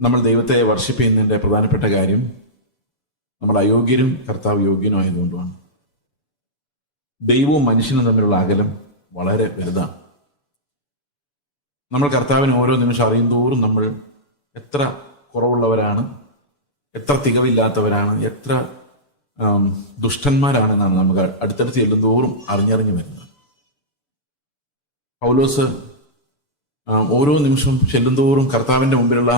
നമ്മൾ ദൈവത്തെ വർഷിപ്പ് ചെയ്യുന്നതിൻ്റെ പ്രധാനപ്പെട്ട കാര്യം നമ്മൾ അയോഗ്യരും കർത്താവ് യോഗ്യനും ആയതുകൊണ്ടുമാണ്. ദൈവവും മനുഷ്യനും തമ്മിലുള്ള അകലം വളരെ വലുതാണ്. നമ്മൾ കർത്താവിനെ ഓരോ നിമിഷം അറിയും തോറും നമ്മൾ എത്ര കുറവുള്ളവരാണ്, എത്ര തികവില്ലാത്തവരാണ്, എത്ര ദുഷ്ടന്മാരാണെന്നാണ് നമുക്ക് അടുത്തടുത്ത് ചെല്ലും തോറും അറിഞ്ഞറിഞ്ഞു വരുന്നത്. പൗലോസ് ഓരോ നിമിഷം ചെല്ലും തോറും കർത്താവിന്റെ മുമ്പിലുള്ള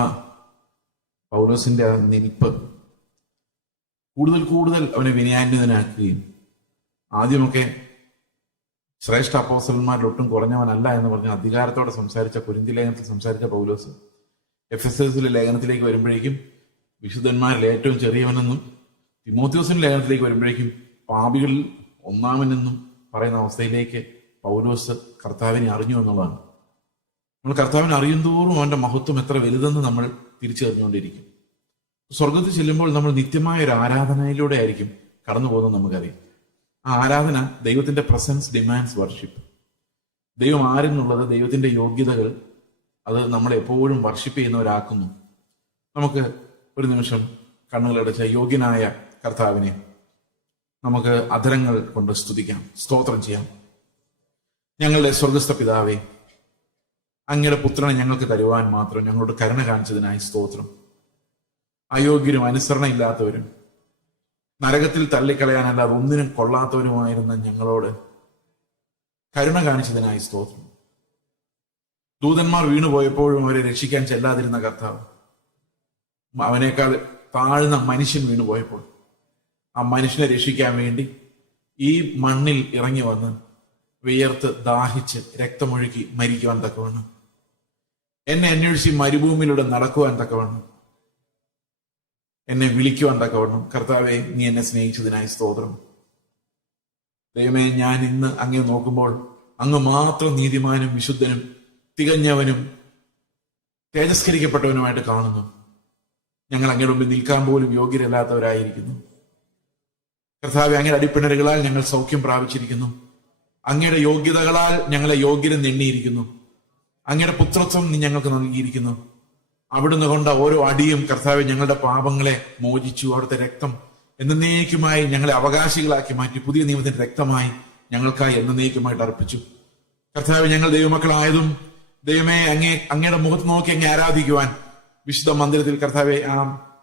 പൗലോസിന്റെ ആ നിൽപ്പ് കൂടുതൽ കൂടുതൽ അവനെ വിനയാന്വിതനാക്കുകയും, ആദ്യമൊക്കെ ശ്രേഷ്ഠ അപ്പോസ്തലന്മാരിൽ ഒട്ടും കുറഞ്ഞവനല്ല എന്ന് പറഞ്ഞ് അധികാരത്തോടെ സംസാരിച്ച കൊരിന്തി ലേഖനത്തിൽ സംസാരിച്ച പൗലോസ് എഫെസസിലെ ലേഖനത്തിലേക്ക് വരുമ്പോഴേക്കും വിശുദ്ധന്മാരിൽ ഏറ്റവും ചെറിയവനെന്നും, തിമോഥെയോസിന്റെ ലേഖനത്തിലേക്ക് വരുമ്പോഴേക്കും പാപികളിൽ ഒന്നാമനെന്നും പറയുന്ന അവസ്ഥയിലേക്ക് പൗലോസ് കർത്താവിനെ അറിഞ്ഞു എന്നുള്ളതാണ്. നമ്മൾ കർത്താവിനെ അറിയുന്തോറും അവന്റെ മഹത്വം എത്ര വലുതെന്ന് നമ്മൾ തിരിച്ചറിഞ്ഞുകൊണ്ടിരിക്കും. സ്വർഗത്തിൽ ചെല്ലുമ്പോൾ നമ്മൾ നിത്യമായ ഒരു ആരാധനയിലൂടെ ആയിരിക്കും കടന്നു പോകുന്നത് നമുക്കറിയാം. ആ ആരാധന ദൈവത്തിന്റെ പ്രസൻസ് ഡിമാൻഡ്സ് വർഷിപ്പ്. ദൈവം ആരെന്നുള്ളത്, ദൈവത്തിന്റെ യോഗ്യതകൾ, അത് നമ്മളെ എപ്പോഴും വർഷിപ്പ് ചെയ്യുന്നവരാക്കുന്നു. നമുക്ക് ഒരു നിമിഷം കണ്ണുകളടച്ച യോഗ്യനായ കർത്താവിനെ നമുക്ക് അധരങ്ങൾ കൊണ്ട് സ്തുതിക്കാം, സ്തോത്രം ചെയ്യാം. ഞങ്ങളുടെ സ്വർഗസ്ഥ പിതാവേ, അങ്ങയുടെ പുത്രനെ ഞങ്ങൾക്ക് തരുവാൻ മാത്രം ഞങ്ങളോട് കരുണ കാണിച്ചതിനായി സ്തോത്രം. അയോഗ്യരും അനുസരണയില്ലാത്തവരും നരകത്തിൽ തള്ളിക്കളയാനല്ലാതെ ഒന്നിനും കൊള്ളാത്തവരുമായിരുന്ന ഞങ്ങളോട് കരുണ കാണിച്ചതിനായി സ്തോത്രം. ദൂതന്മാർ വീണുപോയപ്പോഴും അവരെ രക്ഷിക്കാൻ ചെല്ലാതിരുന്ന കർത്താവ്, അവനേക്കാൾ താഴ്ന്ന മനുഷ്യൻ വീണുപോയപ്പോൾ ആ മനുഷ്യനെ രക്ഷിക്കാൻ വേണ്ടി ഈ മണ്ണിൽ ഇറങ്ങി വന്ന് വിയർത്ത് ദാഹിച്ച് രക്തമൊഴുക്കി മരിക്കുവാൻ തക്കവണ്ണം, എന്നെ അന്വേഷിച്ച് മരുഭൂമിയിലൂടെ നടക്കുവാൻ തക്കവണ്ണം, എന്നെ വിളിക്കുവാൻ തക്കവണ്ണം കർത്താവെ നീ എന്നെ സ്നേഹിച്ചതിനായി സ്തോത്രം. ദൈവമേ, ഞാൻ ഇന്ന് അങ്ങേ നോക്കുമ്പോൾ അങ്ങ് മാത്രം നീതിമാനും വിശുദ്ധനും തികഞ്ഞവനും തേജസ്കരിക്കപ്പെട്ടവനുമായിട്ട് കാണുന്നു. ഞങ്ങൾ അങ്ങയുടെ മുമ്പിൽ നിൽക്കാൻ പോലും യോഗ്യരല്ലാത്തവരായിരിക്കുന്നു. കർത്താവെ, അങ്ങയുടെ അടിപ്പിണരുകളാൽ ഞങ്ങൾ സൗഖ്യം പ്രാപിച്ചിരിക്കുന്നു. അങ്ങയുടെ യോഗ്യതകളാൽ ഞങ്ങളെ യോഗ്യരും എണ്ണിയിരിക്കുന്നു. അങ്ങയുടെ പുത്രത്വം നീ ഞങ്ങൾക്ക് നൽകിയിരിക്കുന്നു. അവിടുന്ന് കൊണ്ട ഓരോ അടിയും കർത്താവെ ഞങ്ങളുടെ പാപങ്ങളെ മോചിച്ചു. അവിടുത്തെ രക്തം എന്നേക്കുമായി ഞങ്ങളെ അവകാശികളാക്കി മാറ്റി. പുതിയ നിയമത്തിന്റെ രക്തമായി ഞങ്ങൾക്കായി എന്നേക്കുമായിട്ട് അർപ്പിച്ചു. കർത്താവെ, ഞങ്ങൾ ദൈവമക്കളായതും ദൈവമേ അങ്ങയുടെ മുഖത്ത് നോക്കി അങ്ങേ ആരാധിക്കുവാൻ വിശുദ്ധ മന്ദിരത്തിൽ, കർത്താവെ, ആ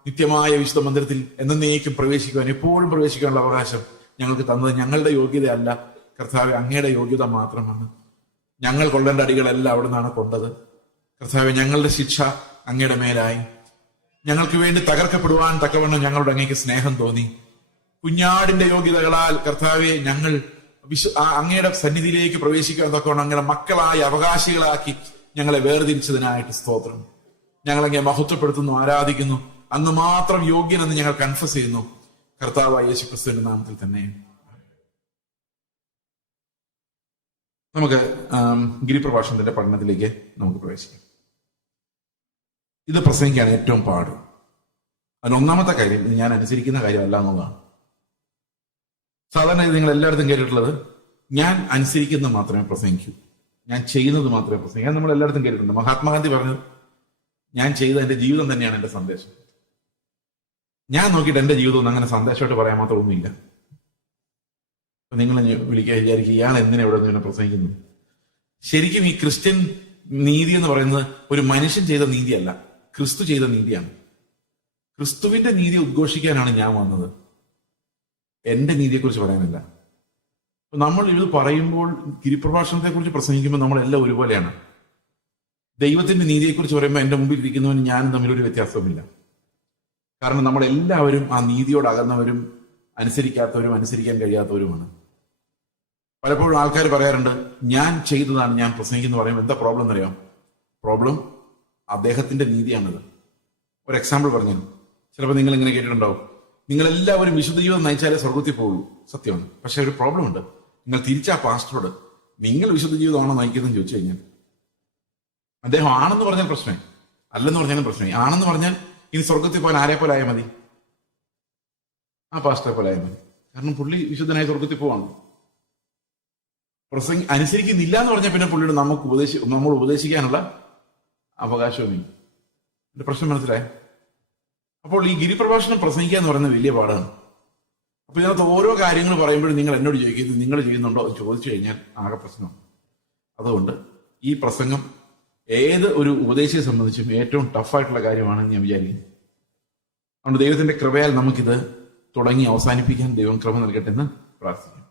നിത്യമായ വിശുദ്ധ മന്ദിരത്തിൽ എന്നേക്കും പ്രവേശിക്കുവാൻ, എപ്പോഴും പ്രവേശിക്കാനുള്ള അവകാശം ഞങ്ങൾക്ക് തന്നത് ഞങ്ങളുടെ യോഗ്യതയല്ല കർത്താവെ, അങ്ങയുടെ യോഗ്യത മാത്രമാണ്. ഞങ്ങൾ കൊള്ളേണ്ട അടികളെല്ലാം അവിടെ നിന്നാണ് കൊണ്ടത്. കർത്താവെ, ഞങ്ങളുടെ ശിക്ഷ അങ്ങയുടെ മേലായി. ഞങ്ങൾക്ക് വേണ്ടി തകർക്കപ്പെടുവാൻ തക്കവണ്ണം ഞങ്ങളുടെ അങ്ങേക്ക് സ്നേഹം തോന്നി. കുഞ്ഞാടിന്റെ യോഗ്യതകളാൽ കർത്താവെ ഞങ്ങൾ അങ്ങയുടെ സന്നിധിയിലേക്ക് പ്രവേശിക്കാൻ തക്കവണ്ണം അങ്ങയുടെ മക്കളായി അവകാശികളാക്കി ഞങ്ങളെ വേർതിരിച്ചതിനായിട്ട് സ്തോത്രം. ഞങ്ങളങ്ങെ മഹത്വപ്പെടുത്തുന്നു, ആരാധിക്കുന്നു. അങ്ങ് മാത്രം യോഗ്യനെന്ന് ഞങ്ങൾ കൺഫസ് ചെയ്യുന്നു. കർത്താവായ യേശുക്രിസ്തുവിന്റെ നാമത്തിൽ തന്നെ. നമുക്ക് ഗിരിപ്രഭാഷണത്തിന്റെ പഠനത്തിലേക്ക് നമുക്ക് പ്രവേശിക്കാം. ഇത് പ്രസംഗിക്കാണ് ഏറ്റവും പാട്. അതിനൊന്നാമത്തെ കാര്യം, ഇത് ഞാൻ അനുസരിക്കുന്ന കാര്യമല്ല എന്നുള്ളതാണ്. സാധാരണ ഇത് നിങ്ങൾ എല്ലായിടത്തും കേട്ടിട്ടുള്ളത്, ഞാൻ അനുസരിക്കുന്നത് മാത്രമേ പ്രസംഗിക്കൂ, ഞാൻ ചെയ്യുന്നത് മാത്രമേ പ്രസംഗിക്കൂ. നമ്മൾ എല്ലായിടത്തും കേട്ടിട്ടുണ്ട്. മഹാത്മാഗാന്ധി പറഞ്ഞത്, ഞാൻ ചെയ്ത എന്റെ ജീവിതം തന്നെയാണ് എന്റെ സന്ദേശം. ഞാൻ നോക്കിയിട്ട് എന്റെ ജീവിതം ഒന്നും അങ്ങനെ സന്ദേശമായിട്ട് പറയാൻ മാത്രമൊന്നുമില്ല. അപ്പൊ നിങ്ങൾ വിളിക്കുക, വിചാരിക്കുക ഇയാൾ എന്തിനാ ഇവിടെ നിന്ന് പ്രസംഗിക്കുന്നത്? ശരിക്കും ഈ ക്രിസ്ത്യൻ നീതി എന്ന് പറയുന്നത് ഒരു മനുഷ്യൻ ചെയ്ത നീതിയല്ല, ക്രിസ്തു ചെയ്ത നീതിയാണ്. ക്രിസ്തുവിന്റെ നീതി ഉദ്ഘോഷിക്കാനാണ് ഞാൻ വന്നത്, എന്റെ നീതിയെക്കുറിച്ച് പറയാനല്ല. നമ്മൾ ഇത് പറയുമ്പോൾ, ഗിരിപ്രഭാഷണത്തെ കുറിച്ച് പ്രസംഗിക്കുമ്പോൾ നമ്മളെല്ലാം ഒരുപോലെയാണ്. ദൈവത്തിന്റെ നീതിയെക്കുറിച്ച് പറയുമ്പോൾ എന്റെ മുമ്പിൽ ഇരിക്കുന്നവനും ഞാനും തമ്മിലൊരു വ്യത്യാസവുമില്ല. കാരണം നമ്മളെല്ലാവരും ആ നീതിയോട് അകന്നവരും അനുസരിക്കാത്തവരും അനുസരിക്കാൻ കഴിയാത്തവരുമാണ്. പലപ്പോഴും ആൾക്കാർ പറയാറുണ്ട്, ഞാൻ ചെയ്തതാണ് ഞാൻ പ്രസംഗിക്കുന്നു പറയുമ്പോൾ എന്താ പ്രോബ്ലം എന്നറിയാം? പ്രോബ്ലം അദ്ദേഹത്തിന്റെ നീതിയാണിത്. ഒരു എക്സാമ്പിൾ പറഞ്ഞു. ചിലപ്പോൾ നിങ്ങൾ ഇങ്ങനെ കേട്ടിട്ടുണ്ടാവും, നിങ്ങളെല്ലാവരും വിശുദ്ധ ജീവിതം നയിച്ചാലേ സ്വർഗത്തിൽ പോകുള്ളൂ. സത്യമാണ്. പക്ഷെ ഒരു പ്രോബ്ലം ഉണ്ട്. നിങ്ങൾ തിരിച്ചാ പാസ്റ്ററോട്, നിങ്ങൾ വിശുദ്ധ ജീവിതമാണോ നയിക്കുന്നതെന്ന് ചോദിച്ചു കഴിഞ്ഞാൽ, അദ്ദേഹം ആണെന്ന് പറഞ്ഞാൽ പ്രശ്നമേ, അല്ലെന്ന് പറഞ്ഞാലും പ്രശ്നമേ. ആണെന്ന് പറഞ്ഞാൽ ഇനി സ്വർഗത്തിൽ പോകാൻ ആരെ പോലെ ആയാൽ മതി? ആ പാസ്റ്ററെ പോലെ ആയാൽ മതി. കാരണം പുള്ളി വിശുദ്ധനായ സ്വർഗത്തിൽ പോവാണ്. അനുസരിക്കുന്നില്ല എന്ന് പറഞ്ഞാൽ പിന്നെ പുള്ളിയുടെ നമ്മൾ ഉപദേശിക്കാനുള്ള അവകാശവുമില്ല. എന്റെ പ്രശ്നം മനസ്സിലായി? അപ്പോൾ ഈ ഗിരിപ്രഭാഷണം പ്രസംഗിക്കുക എന്ന് പറയുന്നത് വലിയ പാടാണ്. അപ്പൊ ഇതിനകത്ത് ഓരോ കാര്യങ്ങൾ പറയുമ്പോഴും നിങ്ങൾ എന്നോട് ചോദിക്കുന്നത് നിങ്ങൾ ചെയ്യുന്നുണ്ടോ എന്ന് ചോദിച്ചു കഴിഞ്ഞാൽ ആകെ പ്രശ്നമാണ്. അതുകൊണ്ട് ഈ പ്രസംഗം ഏത് ഒരു ഉപദേശിയെ സംബന്ധിച്ചും ഏറ്റവും ടഫായിട്ടുള്ള കാര്യമാണെന്ന് ഞാൻ വിചാരിക്കുന്നു. അതുകൊണ്ട് ദൈവത്തിന്റെ കൃപയാൽ നമുക്കിത് തുടങ്ങി അവസാനിപ്പിക്കാൻ ദൈവം കൃപ നൽകട്ടെ എന്ന് പ്രാർത്ഥിക്കാം.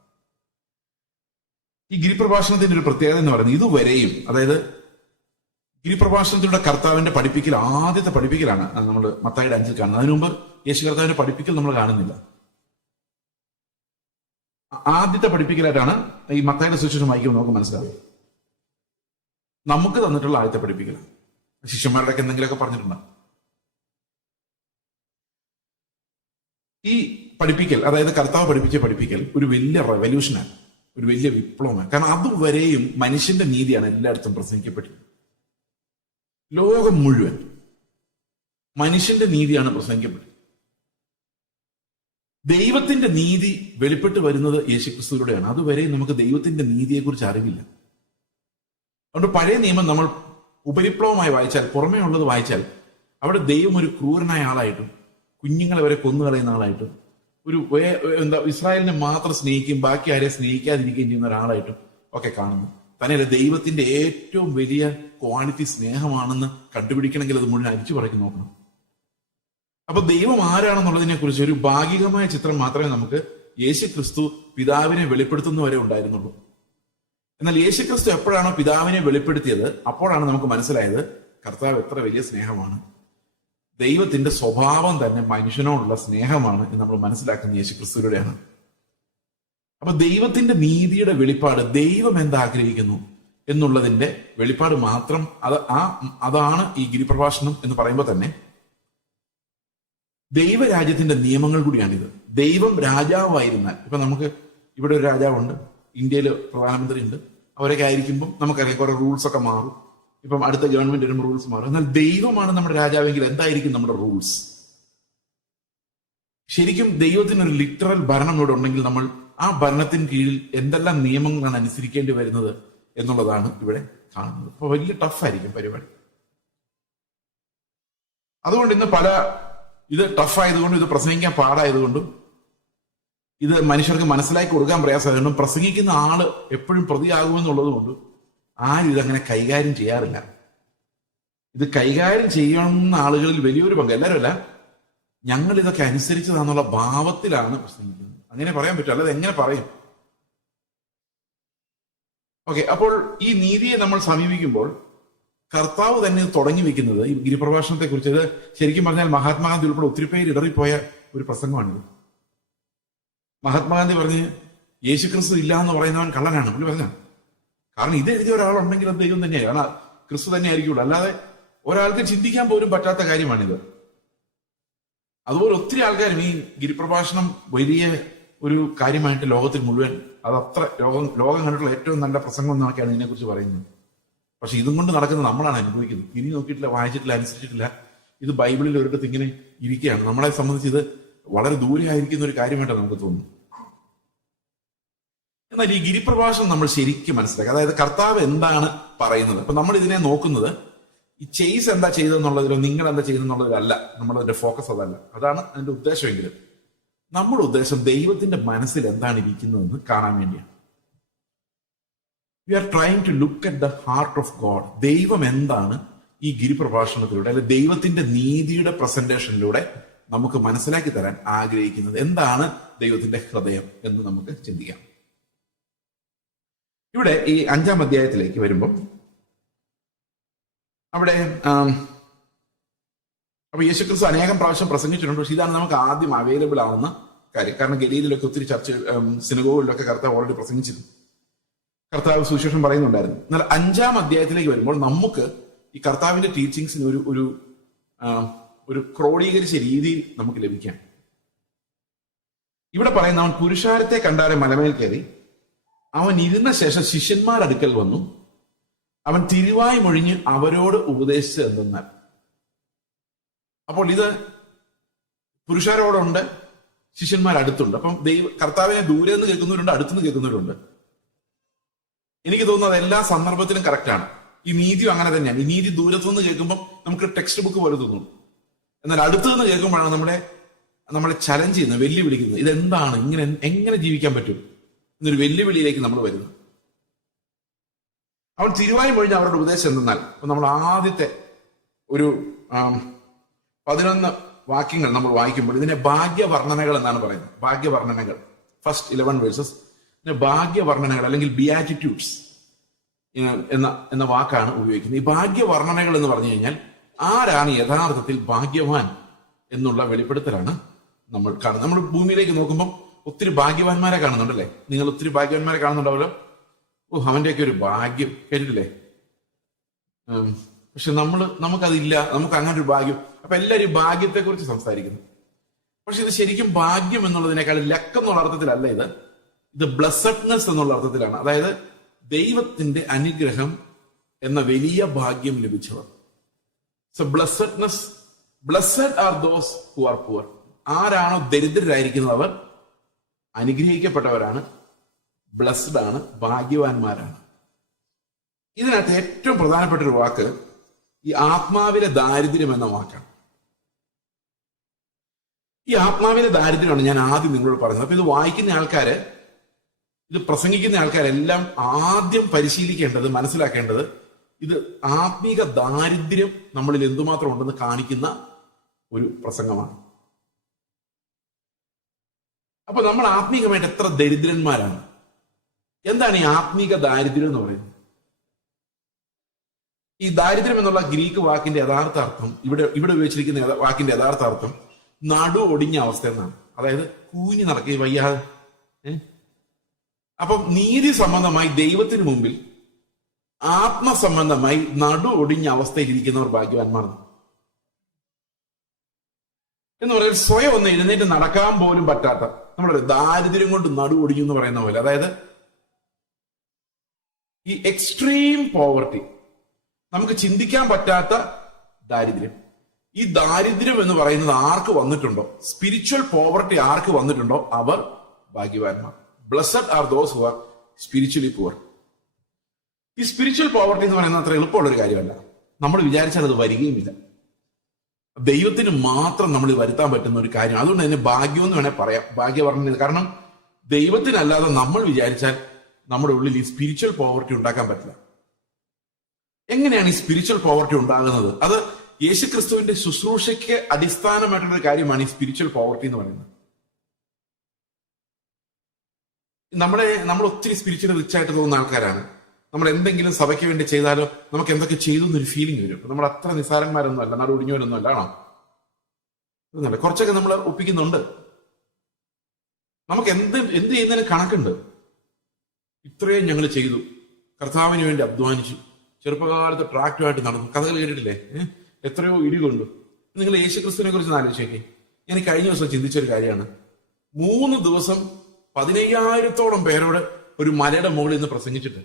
ഈ ഗിരിപ്രഭാഷണത്തിന്റെ ഒരു പ്രത്യേകത എന്ന് പറയുന്നത് ഇതുവരെയും, അതായത് ഗിരിപ്രഭാഷണത്തിലൂടെ കർത്താവിന്റെ പഠിപ്പിക്കൽ ആദ്യത്തെ പഠിപ്പിക്കലാണ് നമ്മൾ മത്തായിയുടെ 5 കാണുന്നത്. അതിനു മുമ്പ് യേശു കർത്താവിന്റെ പഠിപ്പിക്കൽ നമ്മൾ കാണുന്നില്ല. ആദ്യത്തെ പഠിപ്പിക്കലായിട്ടാണ് ഈ മത്തായിയുടെ സുവിശേഷം വായിക്കുമ്പോൾ നമുക്ക് മനസ്സിലാവും. നമുക്ക് തന്നിട്ടുള്ള ആദ്യത്തെ പഠിപ്പിക്കലാണ്. ശിഷ്യന്മാരുടെയൊക്കെ എന്തെങ്കിലുമൊക്കെ പറഞ്ഞിട്ടുണ്ടാവും. ഈ പഠിപ്പിക്കൽ, അതായത് കർത്താവ് പഠിപ്പിച്ച പഠിപ്പിക്കൽ ഒരു വലിയ റെവല്യൂഷനാണ്, ഒരു വലിയ വിപ്ലവമാണ്. കാരണം അതുവരെയും മനുഷ്യന്റെ നീതിയാണ് എല്ലായിടത്തും പ്രസംഗിക്കപ്പെട്ടത്. ലോകം മുഴുവൻ മനുഷ്യന്റെ നീതിയാണ് പ്രസംഗിക്കപ്പെട്ടത്. ദൈവത്തിന്റെ നീതി വെളിപ്പെട്ട് വരുന്നത് യേശുക്രിസ്തുവിലൂടെയാണ്. അതുവരെ നമുക്ക് ദൈവത്തിന്റെ നീതിയെക്കുറിച്ച് അറിവില്ല. അതുകൊണ്ട് പഴയ നിയമം നമ്മൾ ഉപരിപ്ലവമായി വായിച്ചാൽ, പുറമേ ഉള്ളത് വായിച്ചാൽ, അവിടെ ദൈവം ഒരു ക്രൂരനായ ആളായിട്ടും കുഞ്ഞുങ്ങളെ വരെ കൊന്നുകളയുന്ന ആളായിട്ടും ഒരു ഇസ്രായേലിനെ മാത്രം സ്നേഹിക്കുകയും ബാക്കി ആരെ സ്നേഹിക്കാതിരിക്കുകയും ചെയ്യുന്ന ഒരാളായിട്ടും ഒക്കെ കാണുന്നു. തന്നെയല്ല, ദൈവത്തിന്റെ ഏറ്റവും വലിയ ക്വാളിറ്റി സ്നേഹമാണെന്ന് കണ്ടുപിടിക്കണമെങ്കിൽ അത് മുഴുവൻ അരിച്ചു പറയ്ക്ക് നോക്കണം. അപ്പൊ ദൈവം ആരാണെന്നുള്ളതിനെ കുറിച്ച് ഒരു ഭാഗികമായ ചിത്രം മാത്രമേ നമുക്ക് യേശുക്രിസ്തു പിതാവിനെ വെളിപ്പെടുത്തുന്നവരെ ഉണ്ടായിരുന്നുള്ളൂ. എന്നാൽ യേശുക്രിസ്തു എപ്പോഴാണോ പിതാവിനെ വെളിപ്പെടുത്തിയത്, അപ്പോഴാണ് നമുക്ക് മനസ്സിലായത് കർത്താവ് എത്ര വലിയ സ്നേഹമാണ്. ദൈവത്തിന്റെ സ്വഭാവം തന്നെ മനുഷ്യനോടുള്ള സ്നേഹമാണ് എന്ന് നമ്മൾ മനസ്സിലാക്കുന്ന യേശുക്രിസ്തുവിലൂടെയാണ്. അപ്പൊ ദൈവത്തിന്റെ നീതിയുടെ വെളിപ്പാട്, ദൈവം എന്താഗ്രഹിക്കുന്നു എന്നുള്ളതിന്റെ വെളിപ്പാട് മാത്രം, അതാണ് ഈ ഗിരിപ്രഭാഷണം എന്ന് പറയുമ്പോൾ തന്നെ ദൈവരാജ്യത്തിന്റെ നിയമങ്ങൾ കൂടിയാണിത്. ദൈവം രാജാവായിരുന്നാൽ, ഇപ്പൊ നമുക്ക് ഇവിടെ ഒരു രാജാവുണ്ട്, ഇന്ത്യയിൽ പ്രധാനമന്ത്രി ഉണ്ട്, അവരൊക്കെ ആയിരിക്കുമ്പോൾ നമുക്കറിയാം കുറെ റൂൾസ് ഒക്കെ മാറും. ഇപ്പം അടുത്ത ഗവൺമെന്റ് വരുമ്പോൾ റൂൾസ് മാറും. എന്നാൽ ദൈവമാണ് നമ്മുടെ രാജാവെങ്കിൽ എന്തായിരിക്കും നമ്മുടെ റൂൾസ്? ശരിക്കും ദൈവത്തിനൊരു ലിറ്ററൽ ഭരണം ഇവിടെ ഉണ്ടെങ്കിൽ നമ്മൾ ആ ഭരണത്തിന് കീഴിൽ എന്തെല്ലാം നിയമങ്ങളാണ് അനുസരിക്കേണ്ടി വരുന്നത് എന്നുള്ളതാണ് ഇവിടെ കാണുന്നത്. അപ്പൊ വലിയ ടഫായിരിക്കും പരിപാടി. അതുകൊണ്ട് ഇന്ന് ഇത് ടഫായതുകൊണ്ടും ഇത് പ്രസംഗിക്കാൻ പാടായതുകൊണ്ടും ഇത് മനുഷ്യർക്ക് മനസ്സിലാക്കി കൊടുക്കാൻ പ്രയാസമായതുകൊണ്ടും പ്രസംഗിക്കുന്ന ആള് എപ്പോഴും പ്രതിയാകുമെന്നുള്ളത് കൊണ്ടും ആരും ഇതങ്ങനെ കൈകാര്യം ചെയ്യാറില്ല. ഇത് കൈകാര്യം ചെയ്യുന്ന ആളുകളിൽ വലിയൊരു പങ്ക്, എല്ലാവരും അല്ല, ഞങ്ങൾ ഇതൊക്കെ അനുസരിച്ചതാന്നുള്ള ഭാവത്തിലാണ് പ്രസംഗിക്കുന്നത്. അങ്ങനെ പറയാൻ പറ്റും, അല്ലാതെ എങ്ങനെ പറയും? ഓക്കെ, അപ്പോൾ ഈ നീതിയെ നമ്മൾ സമീപിക്കുമ്പോൾ കർത്താവ് തന്നെ തുടങ്ങി വെക്കുന്നത് ഈ ഗിരിപ്രഭാഷണത്തെ കുറിച്ച്, ഇത് ശരിക്കും പറഞ്ഞാൽ മഹാത്മാഗാന്ധി ഉൾപ്പെടെ ഒത്തിരി പേര് ഇടറിപ്പോയ ഒരു പ്രസംഗമാണിത്. മഹാത്മാഗാന്ധി പറഞ്ഞ് യേശുക്രിസ്തു ഇല്ല എന്ന് പറയുന്നവൻ കള്ളനാണ് പുള്ളി പറഞ്ഞ. കാരണം ഇത് എഴുതിയ ഒരാളുണ്ടെങ്കിൽ അത് ദൈവം തന്നെയാണ്, കാരണം ക്രിസ്തു തന്നെ ആയിരിക്കുള്ളൂ. അല്ലാതെ ഒരാൾക്ക് ചിന്തിക്കാൻ പോലും പറ്റാത്ത കാര്യമാണിത്. അതുപോലെ ഒത്തിരി ആൾക്കാരും ഈ ഗിരിപ്രഭാഷണം വലിയ ഒരു കാര്യമായിട്ട് ലോകത്തിൽ മുഴുവൻ, അതത്ര ലോകം കണ്ടിട്ടുള്ള ഏറ്റവും നല്ല പ്രസംഗം എന്നൊക്കെയാണ് ഇതിനെക്കുറിച്ച് പറയുന്നത്. പക്ഷെ ഇതും കൊണ്ട് നടക്കുന്നത് നമ്മളാണ് അനുഭവിക്കുന്നത്. ഇനി നോക്കിയിട്ടില്ല, വായിച്ചിട്ടില്ല, അനുസരിച്ചിട്ടില്ല. ഇത് ബൈബിളിൽ ഒരിടത്ത് ഇങ്ങനെ ഇരിക്കുകയാണ്. നമ്മളെ സംബന്ധിച്ച് ഇത് വളരെ ദൂരെ ആയിരിക്കുന്ന ഒരു കാര്യമായിട്ടാണ് നമുക്ക് തോന്നുന്നു. എന്നാൽ ഈ ഗിരിപ്രഭാഷണം നമ്മൾ ശരിക്കും മനസ്സിലാക്കുക, അതായത് കർത്താവ് എന്താണ് പറയുന്നത്. അപ്പൊ നമ്മൾ ഇതിനെ നോക്കുന്നത് ഈ ചെയ്സ് എന്താ ചെയ്തെന്നുള്ളതിലോ നിങ്ങൾ എന്താ ചെയ്തെന്നുള്ളതിലല്ല നമ്മളതിന്റെ ഫോക്കസ്, അതല്ല, അതാണ് അതിന്റെ ഉദ്ദേശമെങ്കിലും നമ്മുടെ ഉദ്ദേശം ദൈവത്തിന്റെ മനസ്സിൽ എന്താണ് ഇരിക്കുന്നതെന്ന് കാണാൻ വേണ്ടിയാണ്. We are trying to look at the heart of God. ദൈവം എന്താണ് ഈ ഗിരിപ്രഭാഷണത്തിലൂടെ, അല്ലെ ദൈവത്തിന്റെ നീതിയുടെ പ്രസന്റേഷനിലൂടെ നമുക്ക് മനസ്സിലാക്കി തരാൻ ആഗ്രഹിക്കുന്നത്, എന്താണ് ദൈവത്തിന്റെ ഹൃദയം എന്ന് നമുക്ക് ചിന്തിക്കാം. ഇവിടെ ഈ 5-ാം അധ്യായത്തിലേക്ക് വരുമ്പോൾ അവിടെ അപ്പൊ യേശുക്രിസ്തു അനേകം പ്രാവശ്യം പ്രസംഗിച്ചിട്ടുണ്ട്. പക്ഷെ ഇതാണ് നമുക്ക് ആദ്യം അവൈലബിൾ ആവുന്ന കാര്യം. കാരണം ഗലീലിലൊക്കെ ഒത്തിരി ചർച്ച, സിനഗോഗുകളിലൊക്കെ കർത്താവ് ഓൾറെഡി പ്രസംഗിച്ചിരുന്നു, കർത്താവ് സുവിശേഷം പറയുന്നുണ്ടായിരുന്നു. എന്നാൽ 5-ാം അധ്യായത്തിലേക്ക് വരുമ്പോൾ നമുക്ക് ഈ കർത്താവിന്റെ ടീച്ചിങ്സിന് ഒരു ക്രോഡീകരിച്ച രീതിയിൽ നമുക്ക് ലഭിക്കാം. ഇവിടെ പറയുന്ന, അവൻ പുരുഷാരത്തെ കണ്ടാരെ മലമേൽ കയറി, അവൻ ഇരുന്ന ശേഷം ശിഷ്യന്മാരടുക്കൽ വന്നു, അവൻ തിരുവായി മൊഴിഞ്ഞ് അവരോട് ഉപദേശിച്ച് എന്തെന്നാൽ. അപ്പോൾ ഇത് പുരുഷാരോടുണ്ട്, ശിഷ്യന്മാരടുത്തുണ്ട്. അപ്പം കർത്താവിനെ ദൂരെ നിന്ന് കേൾക്കുന്നവരുണ്ട്, അടുത്തുനിന്ന് കേൾക്കുന്നവരുണ്ട്. എനിക്ക് തോന്നുന്നത് എല്ലാ സന്ദർഭത്തിലും കറക്റ്റാണ്. ഈ നീതിയും അങ്ങനെ തന്നെയാണ്. ഈ നീതി ദൂരത്തുനിന്ന് കേൾക്കുമ്പോൾ നമുക്ക് ടെക്സ്റ്റ് ബുക്ക് പോലെ തോന്നും. എന്നാൽ അടുത്തു നിന്ന് കേൾക്കുമ്പോഴാണ് നമ്മളെ ചലഞ്ച് ചെയ്യുന്നത്, വെല്ലുവിളിക്കുന്നത്. ഇതെന്താണ്, ഇങ്ങനെ എങ്ങനെ ജീവിക്കാൻ പറ്റും എന്നൊരു വെല്ലുവിളിയിലേക്ക് നമ്മൾ വരുന്നത്. അവൻ തിരുവായി മൊഴിഞ്ഞ അവരുടെ ഉപദേശം എന്തെന്നാൽ, നമ്മൾ ആദ്യത്തെ ഒരു 11 വാക്യങ്ങൾ നമ്മൾ വായിക്കുമ്പോൾ ഇതിനെ ഭാഗ്യവർണ്ണനകൾ എന്നാണ് പറയുന്നത്. ഭാഗ്യവർണ്ണനകൾ, ഫസ്റ്റ് 11 വേഴ്സസ് ഭാഗ്യവർണ്ണനകൾ അല്ലെങ്കിൽ ബിയാറ്റിറ്റ്യൂഡ്സ് എന്ന വാക്കാണ് ഉപയോഗിക്കുന്നത്. ഈ ഭാഗ്യവർണ്ണനകൾ എന്ന് പറഞ്ഞു കഴിഞ്ഞാൽ ആരാണ് യഥാർത്ഥത്തിൽ ഭാഗ്യവാൻ എന്നുള്ള വെളിപ്പെടുത്തലാണ് നമ്മൾ കാണുന്നത്. നമ്മൾ ഭൂമിയിലേക്ക് നോക്കുമ്പോൾ ഒത്തിരി ഭാഗ്യവാന്മാരെ കാണുന്നുണ്ടല്ലേ? നിങ്ങൾ ഒത്തിരി ഭാഗ്യവാന്മാരെ കാണുന്നുണ്ടാവല്ലോ. അവന്റെയൊക്കെ ഒരു ഭാഗ്യം കേട്ടിട്ടില്ലേ? പക്ഷെ നമുക്കതില്ല, നമുക്ക് അങ്ങനെ ഒരു ഭാഗ്യം. അപ്പൊ എല്ലാവരും ഭാഗ്യത്തെ കുറിച്ച് സംസാരിക്കുന്നു. പക്ഷെ ഇത് ശരിക്കും ഭാഗ്യം എന്നുള്ളതിനേക്കാൾ ലക്ക് എന്നുള്ള അർത്ഥത്തിലല്ല, ഇത് ബ്ലസ്സഡ്നെസ് എന്നുള്ള അർത്ഥത്തിലാണ്. അതായത് ദൈവത്തിന്റെ അനുഗ്രഹം എന്ന വലിയ ഭാഗ്യം ലഭിച്ചവർ. So blessedness, blessed are those who are poor. ആരാണോ ദരിദ്രരായിരിക്കുന്നത് അവർ അനുഗ്രഹിക്കപ്പെട്ടവരാണ്, ബ്ലസ്ഡ് ആണ്, ഭാഗ്യവാന്മാരാണ്. ഇതിനകത്ത് ഏറ്റവും പ്രധാനപ്പെട്ട ഒരു വാക്ക് ഈ ആത്മാവിലെ ദാരിദ്ര്യം എന്ന വാക്കാണ്. ഈ ആത്മാവിലെ ദാരിദ്ര്യമാണ് ഞാൻ ആദ്യം നിങ്ങളോട് പറഞ്ഞത്. അപ്പൊ ഇത് വായിക്കുന്ന ആൾക്കാര്, ഇത് പ്രസംഗിക്കുന്ന ആൾക്കാരെല്ലാം ആദ്യം പരിശീലിക്കേണ്ടത്, മനസ്സിലാക്കേണ്ടത്, ഇത് ആത്മീക ദാരിദ്ര്യം നമ്മളിൽ എന്തുമാത്രം ഉണ്ടെന്ന് കാണിക്കുന്ന ഒരു പ്രസംഗമാണ്. അപ്പൊ നമ്മൾ ആത്മീകമായിട്ട് എത്ര ദരിദ്രന്മാരാണ്. എന്താണ് ഈ ആത്മീക ദാരിദ്ര്യം എന്ന് പറയുന്നത്? ഈ ദാരിദ്ര്യം എന്നുള്ള ഗ്രീക്ക് വാക്കിന്റെ യഥാർത്ഥ അർത്ഥം, ഇവിടെ ഉപയോഗിച്ചിരിക്കുന്ന വാക്കിന്റെ യഥാർത്ഥ അർത്ഥം നടു ഒടിഞ്ഞ അവസ്ഥ എന്നാണ്. അതായത് കൂഞ്ഞു നടക്കുക, വയ്യാതെ. അപ്പം നീതി സംബന്ധമായി ദൈവത്തിന് മുമ്പിൽ ആത്മസംബന്ധമായി നടു ഒടിഞ്ഞ അവസ്ഥയിൽ ഇരിക്കുന്നവർ ഭാഗ്യവാന്മാർ എന്ന് പറയുന്നത്. സ്വയം ഒന്ന് എഴുന്നേറ്റ് നടക്കാൻ പോലും പറ്റാത്ത, നമ്മുടെ ദാരിദ്ര്യം കൊണ്ട് നടു ഒടിഞ്ഞു എന്ന് പറയുന്ന പോലെ. അതായത് ഈ എക്സ്ട്രീം പോവർട്ടി, നമുക്ക് ചിന്തിക്കാൻ പറ്റാത്ത ദാരിദ്ര്യം. ഈ ദാരിദ്ര്യം എന്ന് പറയുന്നത് ആർക്ക് വന്നിട്ടുണ്ടോ, സ്പിരിച്വൽ പോവർട്ടി ആർക്ക് വന്നിട്ടുണ്ടോ അവർ ഭാഗ്യവാന്മാർ. Blessed are those who R spiritually poor. ഈ സ്പിരിച്വൽ പോവർട്ടി എന്ന് പറയുന്നത് അത്ര എളുപ്പമുള്ള ഒരു കാര്യമല്ല. നമ്മൾ വിചാരിച്ചാൽ അത് വരികയുമില്ല. ദൈവത്തിന് മാത്രം നമ്മൾ വരുത്താൻ പറ്റുന്ന ഒരു കാര്യം. അതുകൊണ്ട് തന്നെ ഭാഗ്യം എന്ന് വേണേൽ പറയാം, ഭാഗ്യവർണ്ണന. കാരണം ദൈവത്തിനല്ലാതെ നമ്മൾ വിചാരിച്ചാൽ നമ്മുടെ ഉള്ളിൽ ഈ സ്പിരിച്വൽ പോവർട്ടി ഉണ്ടാക്കാൻ പറ്റില്ല. എങ്ങനെയാണ് ഈ സ്പിരിച്വൽ പോവർട്ടി ഉണ്ടാകുന്നത്? അത് യേശുക്രിസ്തുവിന്റെ ശുശ്രൂഷയ്ക്ക് അടിസ്ഥാനമായിട്ടുള്ള കാര്യമാണ് ഈ സ്പിരിച്വൽ പോവർട്ടി എന്ന് പറയുന്നത്. നമ്മൾ ഒത്തിരി സ്പിരിച്വൽ റിച്ച് ആയിട്ട് തോന്നുന്ന ആൾക്കാരാണ്. നമ്മൾ എന്തെങ്കിലും സഭയ്ക്ക് വേണ്ടി ചെയ്താലോ നമുക്ക് എന്തൊക്കെ ചെയ്തു എന്നൊരു ഫീലിംഗ് വരും. നമ്മൾ അത്ര നിസ്സാരന്മാരൊന്നും അല്ല, നടു ഒടിഞ്ഞവരൊന്നും അല്ല, ആണോ? കുറച്ചൊക്കെ നമ്മൾ ഒപ്പിക്കുന്നുണ്ട്. നമുക്ക് എന്ത് ചെയ്യുന്നതിന് കണക്കുണ്ട്. ഇത്രയും ഞങ്ങൾ ചെയ്തു, കർത്താവിന് വേണ്ടി അധ്വാനിച്ചു, ചെറുപ്പകാലത്ത് ട്രാക്റ്റുമായിട്ട് നടന്നു, കഥകൾ കേട്ടിട്ടില്ലേ? എത്രയോ ഇടികൊണ്ടു. നിങ്ങൾ യേശുക്രിസ്തുവിനെ കുറിച്ച് ആലോചിച്ചേക്കെ. ഞാൻ കഴിഞ്ഞ ദിവസം ചിന്തിച്ചൊരു കാര്യമാണ്. 3 ദിവസം 15,000-ഓളം പേരോട് ഒരു മലയുടെ മുകളിൽ നിന്ന് പ്രസംഗിച്ചിട്ട്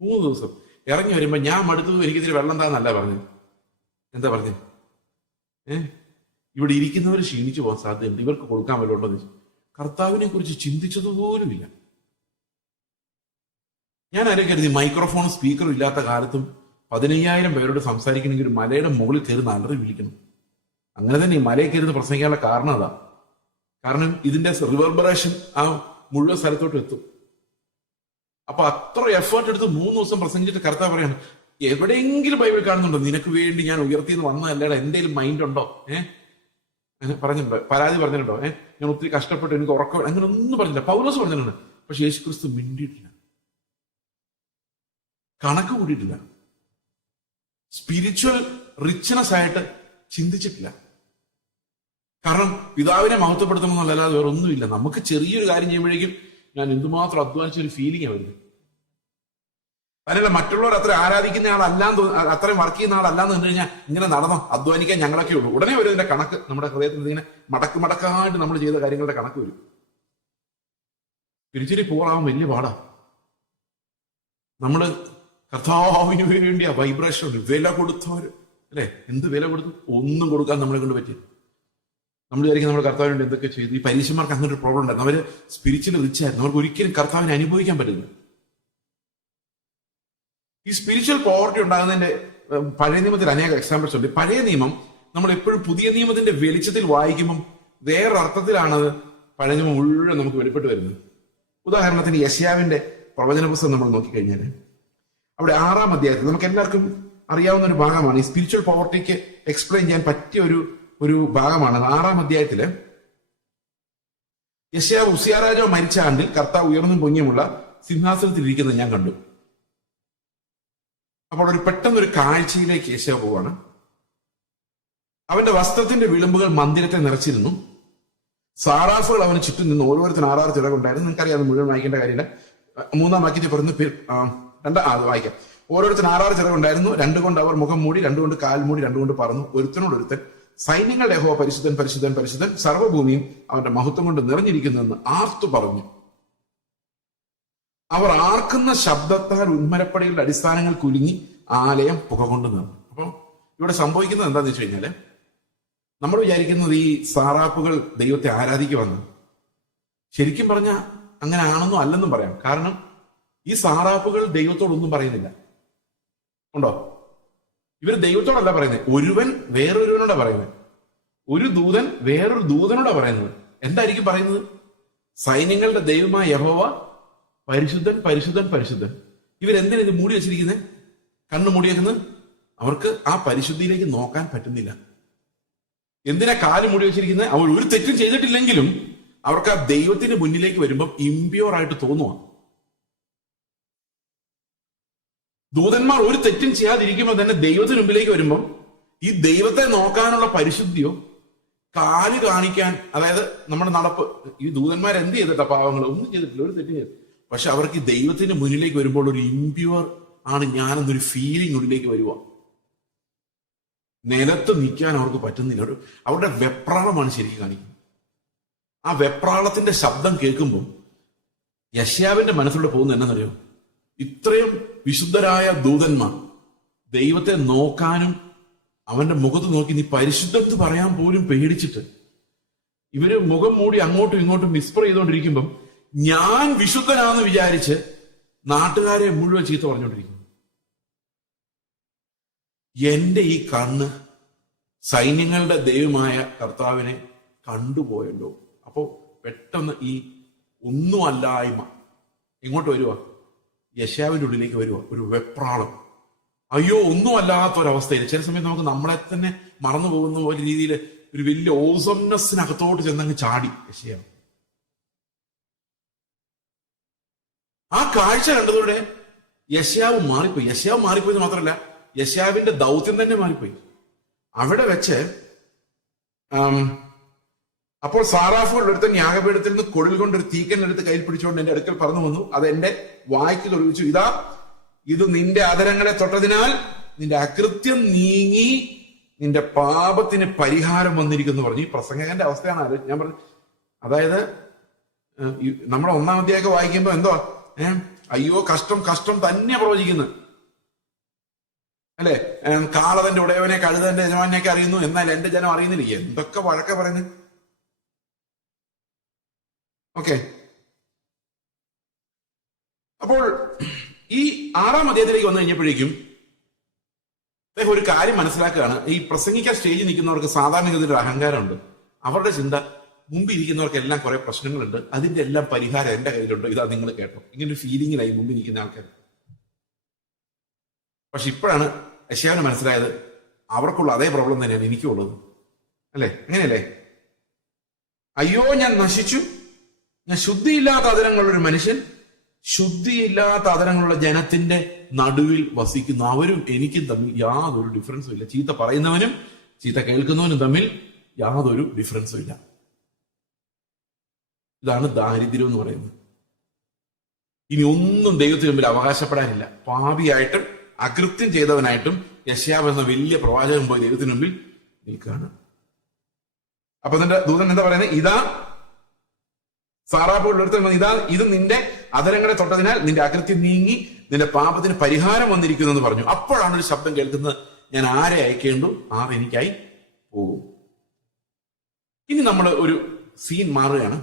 3 ദിവസം ഇറങ്ങി വരുമ്പോ ഞാൻ മടുത്തു, എനിക്കിതിൽ വെള്ളം താന്നല്ല പറഞ്ഞത്. എന്താ പറഞ്ഞത്? ഇവിടെ ഇരിക്കുന്നവർ ക്ഷീണിച്ചു പോകാൻ സാധ്യതയുണ്ട്, ഇവർക്ക് കൊടുക്കാൻ വല്ലതുണ്ടോ? കർത്താവിനെ കുറിച്ച് ചിന്തിച്ചതുപോലുമില്ല. ഞാൻ ആരും കരുതി മൈക്രോഫോണും സ്പീക്കറും ഇല്ലാത്ത കാലത്തും 15,000 പേരോട് സംസാരിക്കണമെങ്കിൽ ഒരു മലയുടെ മുകളിൽ കയറുന്ന അലറി വിളിക്കണം. അങ്ങനെ തന്നെ ഈ മലയിൽ കയറുന്ന പ്രസംഗിക്കാനുള്ള കാരണം അതാ. കാരണം ഇതിന്റെ റിവർബറേഷൻ ആ മുഴുവൻ സ്ഥലത്തോട്ട് എത്തും. അപ്പൊ അത്ര എഫേർട്ട് എടുത്ത് 3 ദിവസം പ്രസംഗിച്ചിട്ട് കർത്താവ് പറയാണ്, എവിടെയെങ്കിലും ബൈബിൾ കാണുന്നുണ്ടോ നിനക്ക് വേണ്ടി ഞാൻ ഉയർത്തിയെന്ന് വന്നതല്ലേടാ, എന്തെങ്കിലും മൈൻഡ് ഉണ്ടോ? പറഞ്ഞിട്ടുണ്ടോ? പരാതി പറഞ്ഞിട്ടുണ്ടോ? ഞാൻ ഒത്തിരി കഷ്ടപ്പെട്ടു, എനിക്ക് ഉറക്കം, അങ്ങനെ ഒന്നും പറഞ്ഞില്ല. പൗലോസ് പറഞ്ഞിട്ടുണ്ട്. പക്ഷെ യേശുക്രിസ്തു മിണ്ടിയിട്ടില്ല, കണക്ക് കൂടിയിട്ടില്ല, സ്പിരിച്വൽ റിച്ച്നെസ് ആയിട്ട് ചിന്തിച്ചിട്ടില്ല. കാരണം പിതാവിനെ മഹത്വപ്പെടുത്തണമെന്നല്ലാതെ വേറെ ഒന്നുമില്ല. നമുക്ക് ചെറിയൊരു കാര്യം ചെയ്യുമ്പോഴേക്കും ഞാൻ എന്തുമാത്രം അധ്വാനിച്ച ഒരു ഫീലിംഗ് വരുന്നത്. അതിനല്ല മറ്റുള്ളവർ അത്ര ആരാധിക്കുന്ന ആളല്ലാന്ന്, അത്രയും വർക്ക് ചെയ്യുന്ന ആളല്ലാന്ന് കണ്ടു കഴിഞ്ഞാൽ ഇങ്ങനെ നടന്നോ, അധ്വാനിക്കാൻ ഞങ്ങളൊക്കെ ഉള്ളൂ. ഉടനെ വരും ഇതിന്റെ കണക്ക്. നമ്മുടെ ഹൃദയത്തിൽ ഇങ്ങനെ മടക്കായിട്ട് നമ്മൾ ചെയ്ത കാര്യങ്ങളുടെ കണക്ക് വരും. തിരിച്ചിരി പോറാവാൻ വലിയ പാടാ. നമ്മള് കർത്താവിന് വേണ്ടി ആ വൈബ്രേഷൻ ഉണ്ട്, വില കൊടുത്തവര് അല്ലെ, എന്ത് വില കൊടുത്തു? ഒന്നും കൊടുക്കാൻ നമ്മളെ കൊണ്ട് പറ്റി. നമ്മൾ വിചാരിക്കും നമ്മൾ കർത്താവിന് വേണ്ടി എന്തൊക്കെ ചെയ്തു. ഈ പരീക്ഷന്മാർക്ക് അങ്ങനെ ഒരു പ്രോബ്ലം ഉണ്ടായിരുന്നു. അവര് സ്പിരിച്വലി റിച്ച് ആയിരുന്നു, അവർക്ക് ഒരിക്കലും കർത്താവിനെ അനുഭവിക്കാൻ പറ്റുന്നു. ഈ സ്പിരിച്വൽ പോവർട്ടി ഉണ്ടാകുന്നതിന്റെ പഴയ നിയമത്തിൽ അനേക എക്സാമ്പിൾസ് ഉണ്ട്. പഴയ നിയമം നമ്മൾ എപ്പോഴും പുതിയ നിയമത്തിന്റെ വെളിച്ചത്തിൽ വായിക്കുമ്പം വേറൊരർത്ഥത്തിലാണ് പഴയ നിയമം മുഴുവൻ നമുക്ക് വെളിപ്പെട്ട് വരുന്നത്. ഉദാഹരണത്തിന് യശയാവിന്റെ പ്രവചന പുസ്തകം നമ്മൾ നോക്കിക്കഴിഞ്ഞാൽ അവിടെ 6-ാം അധ്യായത്തിൽ നമുക്ക് എല്ലാവർക്കും അറിയാവുന്ന ഒരു ഭാഗമാണ്. ഈ സ്പിരിച്വൽ പോവർട്ടിക്ക് എക്സ്പ്ലെയിൻ ചെയ്യാൻ പറ്റിയ ഒരു ഭാഗമാണ്. 6-ാം അധ്യായത്തില് യെശയ്യാവ് ഉസ്സിയാ രാജാവ് മരിച്ച ആണ്ടിൽ കർത്താവ് ഉയർന്നും പൊങ്ങിയുമുള്ള സിംഹാസനത്തിൽ ഇരിക്കുന്നത് ഞാൻ കണ്ടു. അപ്പോൾ പെട്ടെന്നൊരു കാഴ്ചയിലേക്ക് യെശയ്യാവ് പോവാണ്. അവന്റെ വസ്ത്രത്തിന്റെ വിളിമ്പുകൾ മന്ദിരത്തെ നിറച്ചിരുന്നു. സാറാഫുകൾ അവന് ചുറ്റും നിന്ന് ഓരോരുത്തരും 6 ചിറകുണ്ടായിരുന്നു. നിങ്ങൾക്കറിയാം, മുഴുവൻ വായിക്കേണ്ട കാര്യമില്ല. 3-ാം വാക്യത്തിൽ പറഞ്ഞു, അത് വായിക്കാം. ഓരോരുത്തരും 6 ചിറകുണ്ടായിരുന്നു. 2 കൊണ്ട് അവർ മുഖം മൂടി, 2 കൊണ്ട് കാൽ മൂടി, 2 കൊണ്ട് പറന്നു. ഒരുത്തനോടൊരുത്തൻ സൈന്യങ്ങളുടെ യഹോവ പരിശുദ്ധൻ പരിശുദ്ധൻ പരിശുദ്ധൻ, സർവ്വഭൂമിയും അവന്റെ മഹത്വം കൊണ്ട് നിറഞ്ഞിരിക്കുന്നുവെന്ന് ആർത്തു പറഞ്ഞു. അവർ ആർക്കുന്ന ശബ്ദത്താൽ ഉന്മരപ്പടികളുടെ അടിസ്ഥാനങ്ങൾ കുലുങ്ങി ആലയം പുക കൊണ്ട് നിറഞ്ഞു. അപ്പൊ ഇവിടെ സംഭവിക്കുന്നത് എന്താന്ന് വെച്ച് കഴിഞ്ഞാല്, നമ്മൾ വിചാരിക്കുന്നത് ഈ സാറാപ്പുകൾ ദൈവത്തെ ആരാധിക്കുമെന്ന്. ശരിക്കും പറഞ്ഞാൽ അങ്ങനെ ആണെന്നും അല്ലെന്നും പറയാം. കാരണം ഈ സാറാപ്പുകൾ ദൈവത്തോടൊന്നും പറയുന്നില്ല. ഉണ്ടോ? ഇവർ ദൈവത്തോടല്ല പറയുന്നത്, ഒരുവൻ വേറൊരുവനോടാ പറയുന്നത്. ഒരു ദൂതൻ വേറൊരു ദൂതനോടാ പറയുന്നത്. എന്തായിരിക്കും പറയുന്നത്? സൈന്യങ്ങളുടെ ദൈവമായ യഹോവ പരിശുദ്ധൻ പരിശുദ്ധൻ പരിശുദ്ധൻ. ഇവരെന്തിനാ ഇത് മൂടി വെച്ചിരിക്കുന്നത്? കണ്ണു മൂടി വെക്കുന്നത്? അവർക്ക് ആ പരിശുദ്ധിയിലേക്ക് നോക്കാൻ പറ്റുന്നില്ല. എന്തിനാ കാല് മൂടി വെച്ചിരിക്കുന്നത്? അവർ ഒരു തെറ്റും ചെയ്തിട്ടില്ലെങ്കിലും അവർക്ക് ആ ദൈവത്തിന്റെ മുന്നിലേക്ക് വരുമ്പം ഇമ്പ്യൂർ ആയിട്ട് തോന്നുക. ദൂതന്മാർ ഒരു തെറ്റും ചെയ്യാതിരിക്കുമ്പോൾ തന്നെ ദൈവത്തിന് മുമ്പിലേക്ക് വരുമ്പം ഈ ദൈവത്തെ നോക്കാനുള്ള പരിശുദ്ധിയോ കാല് കാണിക്കാൻ, അതായത് നമ്മുടെ നടപ്പ്, ഈ ദൂതന്മാർ എന്ത് ചെയ്തിട്ടാ? പാവങ്ങൾ ഒന്നും ചെയ്തിട്ടില്ല, ഒരു തെറ്റും ചെയ്തിട്ടില്ല. പക്ഷെ അവർക്ക് ഈ ദൈവത്തിന്റെ മുന്നിലേക്ക് വരുമ്പോൾ ഒരു ഇമ്പ്യൂർ ആണ് ഞാനെന്നൊരു ഫീലിംഗ് ഉള്ളിലേക്ക് വരുക. നിലത്ത് നിൽക്കാൻ അവർക്ക് പറ്റുന്നില്ല. അവരുടെ വെപ്രാളമാണ് ശരിക്കും കാണിക്കുന്നത്. ആ വെപ്രാളത്തിന്റെ ശബ്ദം കേൾക്കുമ്പോൾ യെശയ്യാവിന്റെ മനസ്സിലൂടെ പോകുന്നത് എന്നറിയോ? ഇത്രയും വിശുദ്ധരായ ദൂതന്മാർ ദൈവത്തെ നോക്കാനും അവന്റെ മുഖത്ത് നോക്കി നീ പരിശുദ്ധത്ത് പറയാൻ പോലും പേടിച്ചിട്ട് ഇവര് മുഖം മൂടി അങ്ങോട്ടും ഇങ്ങോട്ടും വിസ്പർ ചെയ്തുകൊണ്ടിരിക്കുമ്പം ഞാൻ വിശുദ്ധനാന്ന് വിചാരിച്ച് നാട്ടുകാരെ മുഴുവൻ ചീത്ത പറഞ്ഞുകൊണ്ടിരിക്കുന്നു. എന്റെ ഈ കണ്ണ് സൈന്യങ്ങളുടെ ദൈവമായ കർത്താവിനെ കണ്ടുപോയല്ലോ. അപ്പോ പെട്ടെന്ന് ഈ ഒന്നുമല്ലായ്മ ഇങ്ങോട്ട് വരുക, യെശയ്യാവിന്റെ ഉള്ളിലേക്ക് വരുക. ഒരു വെപ്രാളം, അയ്യോ ഒന്നും അല്ലാത്തൊരവസ്ഥയിൽ. ചില സമയത്ത് നമുക്ക് നമ്മളെ തന്നെ മറന്നു പോകുന്ന പോലെ രീതിയിൽ ഒരു വലിയ ഓസംനെസ്സിനകത്തോട്ട് ചെന്നങ്ങ് ചാടി യെശയ്യാവ്. ആ കാഴ്ച കണ്ടതോടെ യെശയ്യാവ് മാറിപ്പോയി. യെശയ്യാവ് മാറിപ്പോയെന്ന് മാത്രമല്ല, യെശയ്യാവിന്റെ ദൗത്യം തന്നെ മാറിപ്പോയി. അവിടെ വെച്ച് അപ്പോൾ സാറാഫുകൾ ഒരുത്തൻ യാഗപീഠത്തിൽ നിന്ന് കൊടിൽ കൊണ്ടൊരു തീക്കനെടുത്ത് കയ്യിൽ പിടിച്ചുകൊണ്ട് എന്റെ അടുക്കൽ പറഞ്ഞു വന്നു. അത് എന്റെ വായ്ക്ക് തൊടുവിച്ചു. ഇതാ, ഇത് നിന്റെ അധരങ്ങളെ തൊട്ടതിനാൽ നിന്റെ അകൃത്യം നീങ്ങി നിന്റെ പാപത്തിന് പരിഹാരം വന്നിരിക്കുന്നു പറഞ്ഞു. ഈ പ്രസംഗകന്റെ അവസ്ഥയാണ് ഞാൻ പറഞ്ഞു. അതായത് നമ്മുടെ 1-ാം അധ്യായമൊക്കെ വായിക്കുമ്പോ എന്തോ അയ്യോ കഷ്ടം കഷ്ടം തന്നെ പ്രവചിക്കുന്നത് അല്ലെ? കാളതന്റെ ഉടയവനെ കഴുതന്റെ യജമാനെയൊക്കെ അറിയുന്നു, എന്നാൽ എന്റെ ജനം അറിയുന്നില്ല. എന്തൊക്കെ വഴക്ക പറയുന്നത്. ഓക്കെ, അപ്പോൾ ഈ 6-ാം അധ്യായത്തിലേക്ക് വന്നു കഴിഞ്ഞപ്പോഴേക്കും അദ്ദേഹം ഒരു കാര്യം മനസ്സിലാക്കുകയാണ്. ഈ പ്രസംഗിക്കാൻ സ്റ്റേജിൽ നിൽക്കുന്നവർക്ക് സാധാരണഗതിയിൽ ഒരു അഹങ്കാരമുണ്ട്. അവരുടെ ചിന്ത, മുമ്പിൽ ഇരിക്കുന്നവർക്കെല്ലാം കുറെ പ്രശ്നങ്ങളുണ്ട്, അതിന്റെ എല്ലാം പരിഹാരം എന്റെ കയ്യിലുണ്ട്, ഇതാ നിങ്ങൾ കേട്ടോ. ഇങ്ങനൊരു ഫീലിങ്ങിലായി മുമ്പിൽ നിൽക്കുന്ന ആൾക്കാർ. പക്ഷെ ഇപ്പോഴാണ് യെശയ്യാവിന് മനസ്സിലായത് അവർക്കുള്ള അതേ പ്രോബ്ലം തന്നെയാണ് എനിക്കുള്ളത്. അല്ലെ? അങ്ങനെയല്ലേ? അയ്യോ ഞാൻ നശിച്ചു, ഞാൻ ശുദ്ധിയില്ലാത്ത അതരങ്ങളുള്ള ഒരു മനുഷ്യൻ, ശുദ്ധിയില്ലാത്ത അതരങ്ങളുള്ള ജനത്തിന്റെ നടുവിൽ വസിക്കുന്നു. അവരും എനിക്കും തമ്മിൽ യാതൊരു ഡിഫറൻസും ഇല്ല. ചീത്ത പറയുന്നവനും ചീത്ത കേൾക്കുന്നവനും തമ്മിൽ യാതൊരു ഡിഫറൻസും ഇല്ല. ഇതാണ് ദാരിദ്ര്യം എന്ന് പറയുന്നത്. ഇനി ഒന്നും ദൈവത്തിന് മുമ്പിൽ അവകാശപ്പെടാനില്ല. പാപിയായിട്ടും അകൃത്യം ചെയ്തവനായിട്ടും യെശയ്യാവ് എന്ന വലിയ പ്രവാചകൻ പോയി ദൈവത്തിന് മുമ്പിൽ നിൽക്കുകയാണ്. അപ്പൊ നിന്റെ ദൂതൻ എന്താ പറയുന്നത്? ഇതാ സാറാപ്പുള്ളടുത്ത്, ഇതാ ഇത് നിന്റെ അധരങ്ങളെ തൊട്ടതിനാൽ നിന്റെ അകൃത്യം നീങ്ങി നിന്റെ പാപത്തിന് പരിഹാരം വന്നിരിക്കുന്നു എന്ന് പറഞ്ഞു. അപ്പോഴാണ് ഒരു ശബ്ദം കേൾക്കുന്നത്, ഞാൻ ആരെ അയക്കേണ്ടു, ആർ എനിക്കായി പോകും. ഇനി നമ്മൾ ഒരു സീൻ മാറുകയാണ്.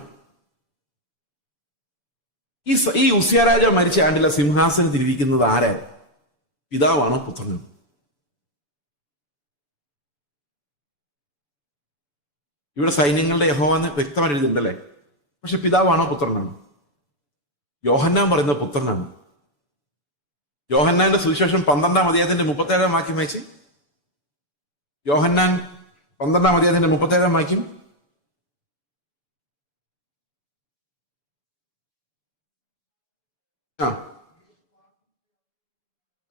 ഈ ഉസ്സിയാ രാജാവ് മരിച്ച ആണ്ടിലെ സിംഹാസനത്തിൽ ഇരിക്കുന്നത് ആരായിരുന്നു? പിതാവാണോ പുത്രനോ? ഇവിടെ സൈന്യങ്ങളുടെ യഹോവ എന്ന് വ്യക്തമായി എഴുതിയിട്ടുണ്ടല്ലേ? പക്ഷെ പിതാവാണോ പുത്രനാണോ? യോഹന്നാൻ പറയുന്നത് പുത്രനാണ്. യോഹന്നാന്റെ സുവിശേഷം 12-ാം അധ്യായത്തിന്റെ 37-ാം വാക്യം വായിച്ച്. യോഹന്നാൻ 12-ാം അധ്യായത്തിന്റെ 37-ാം വാക്യം. ആ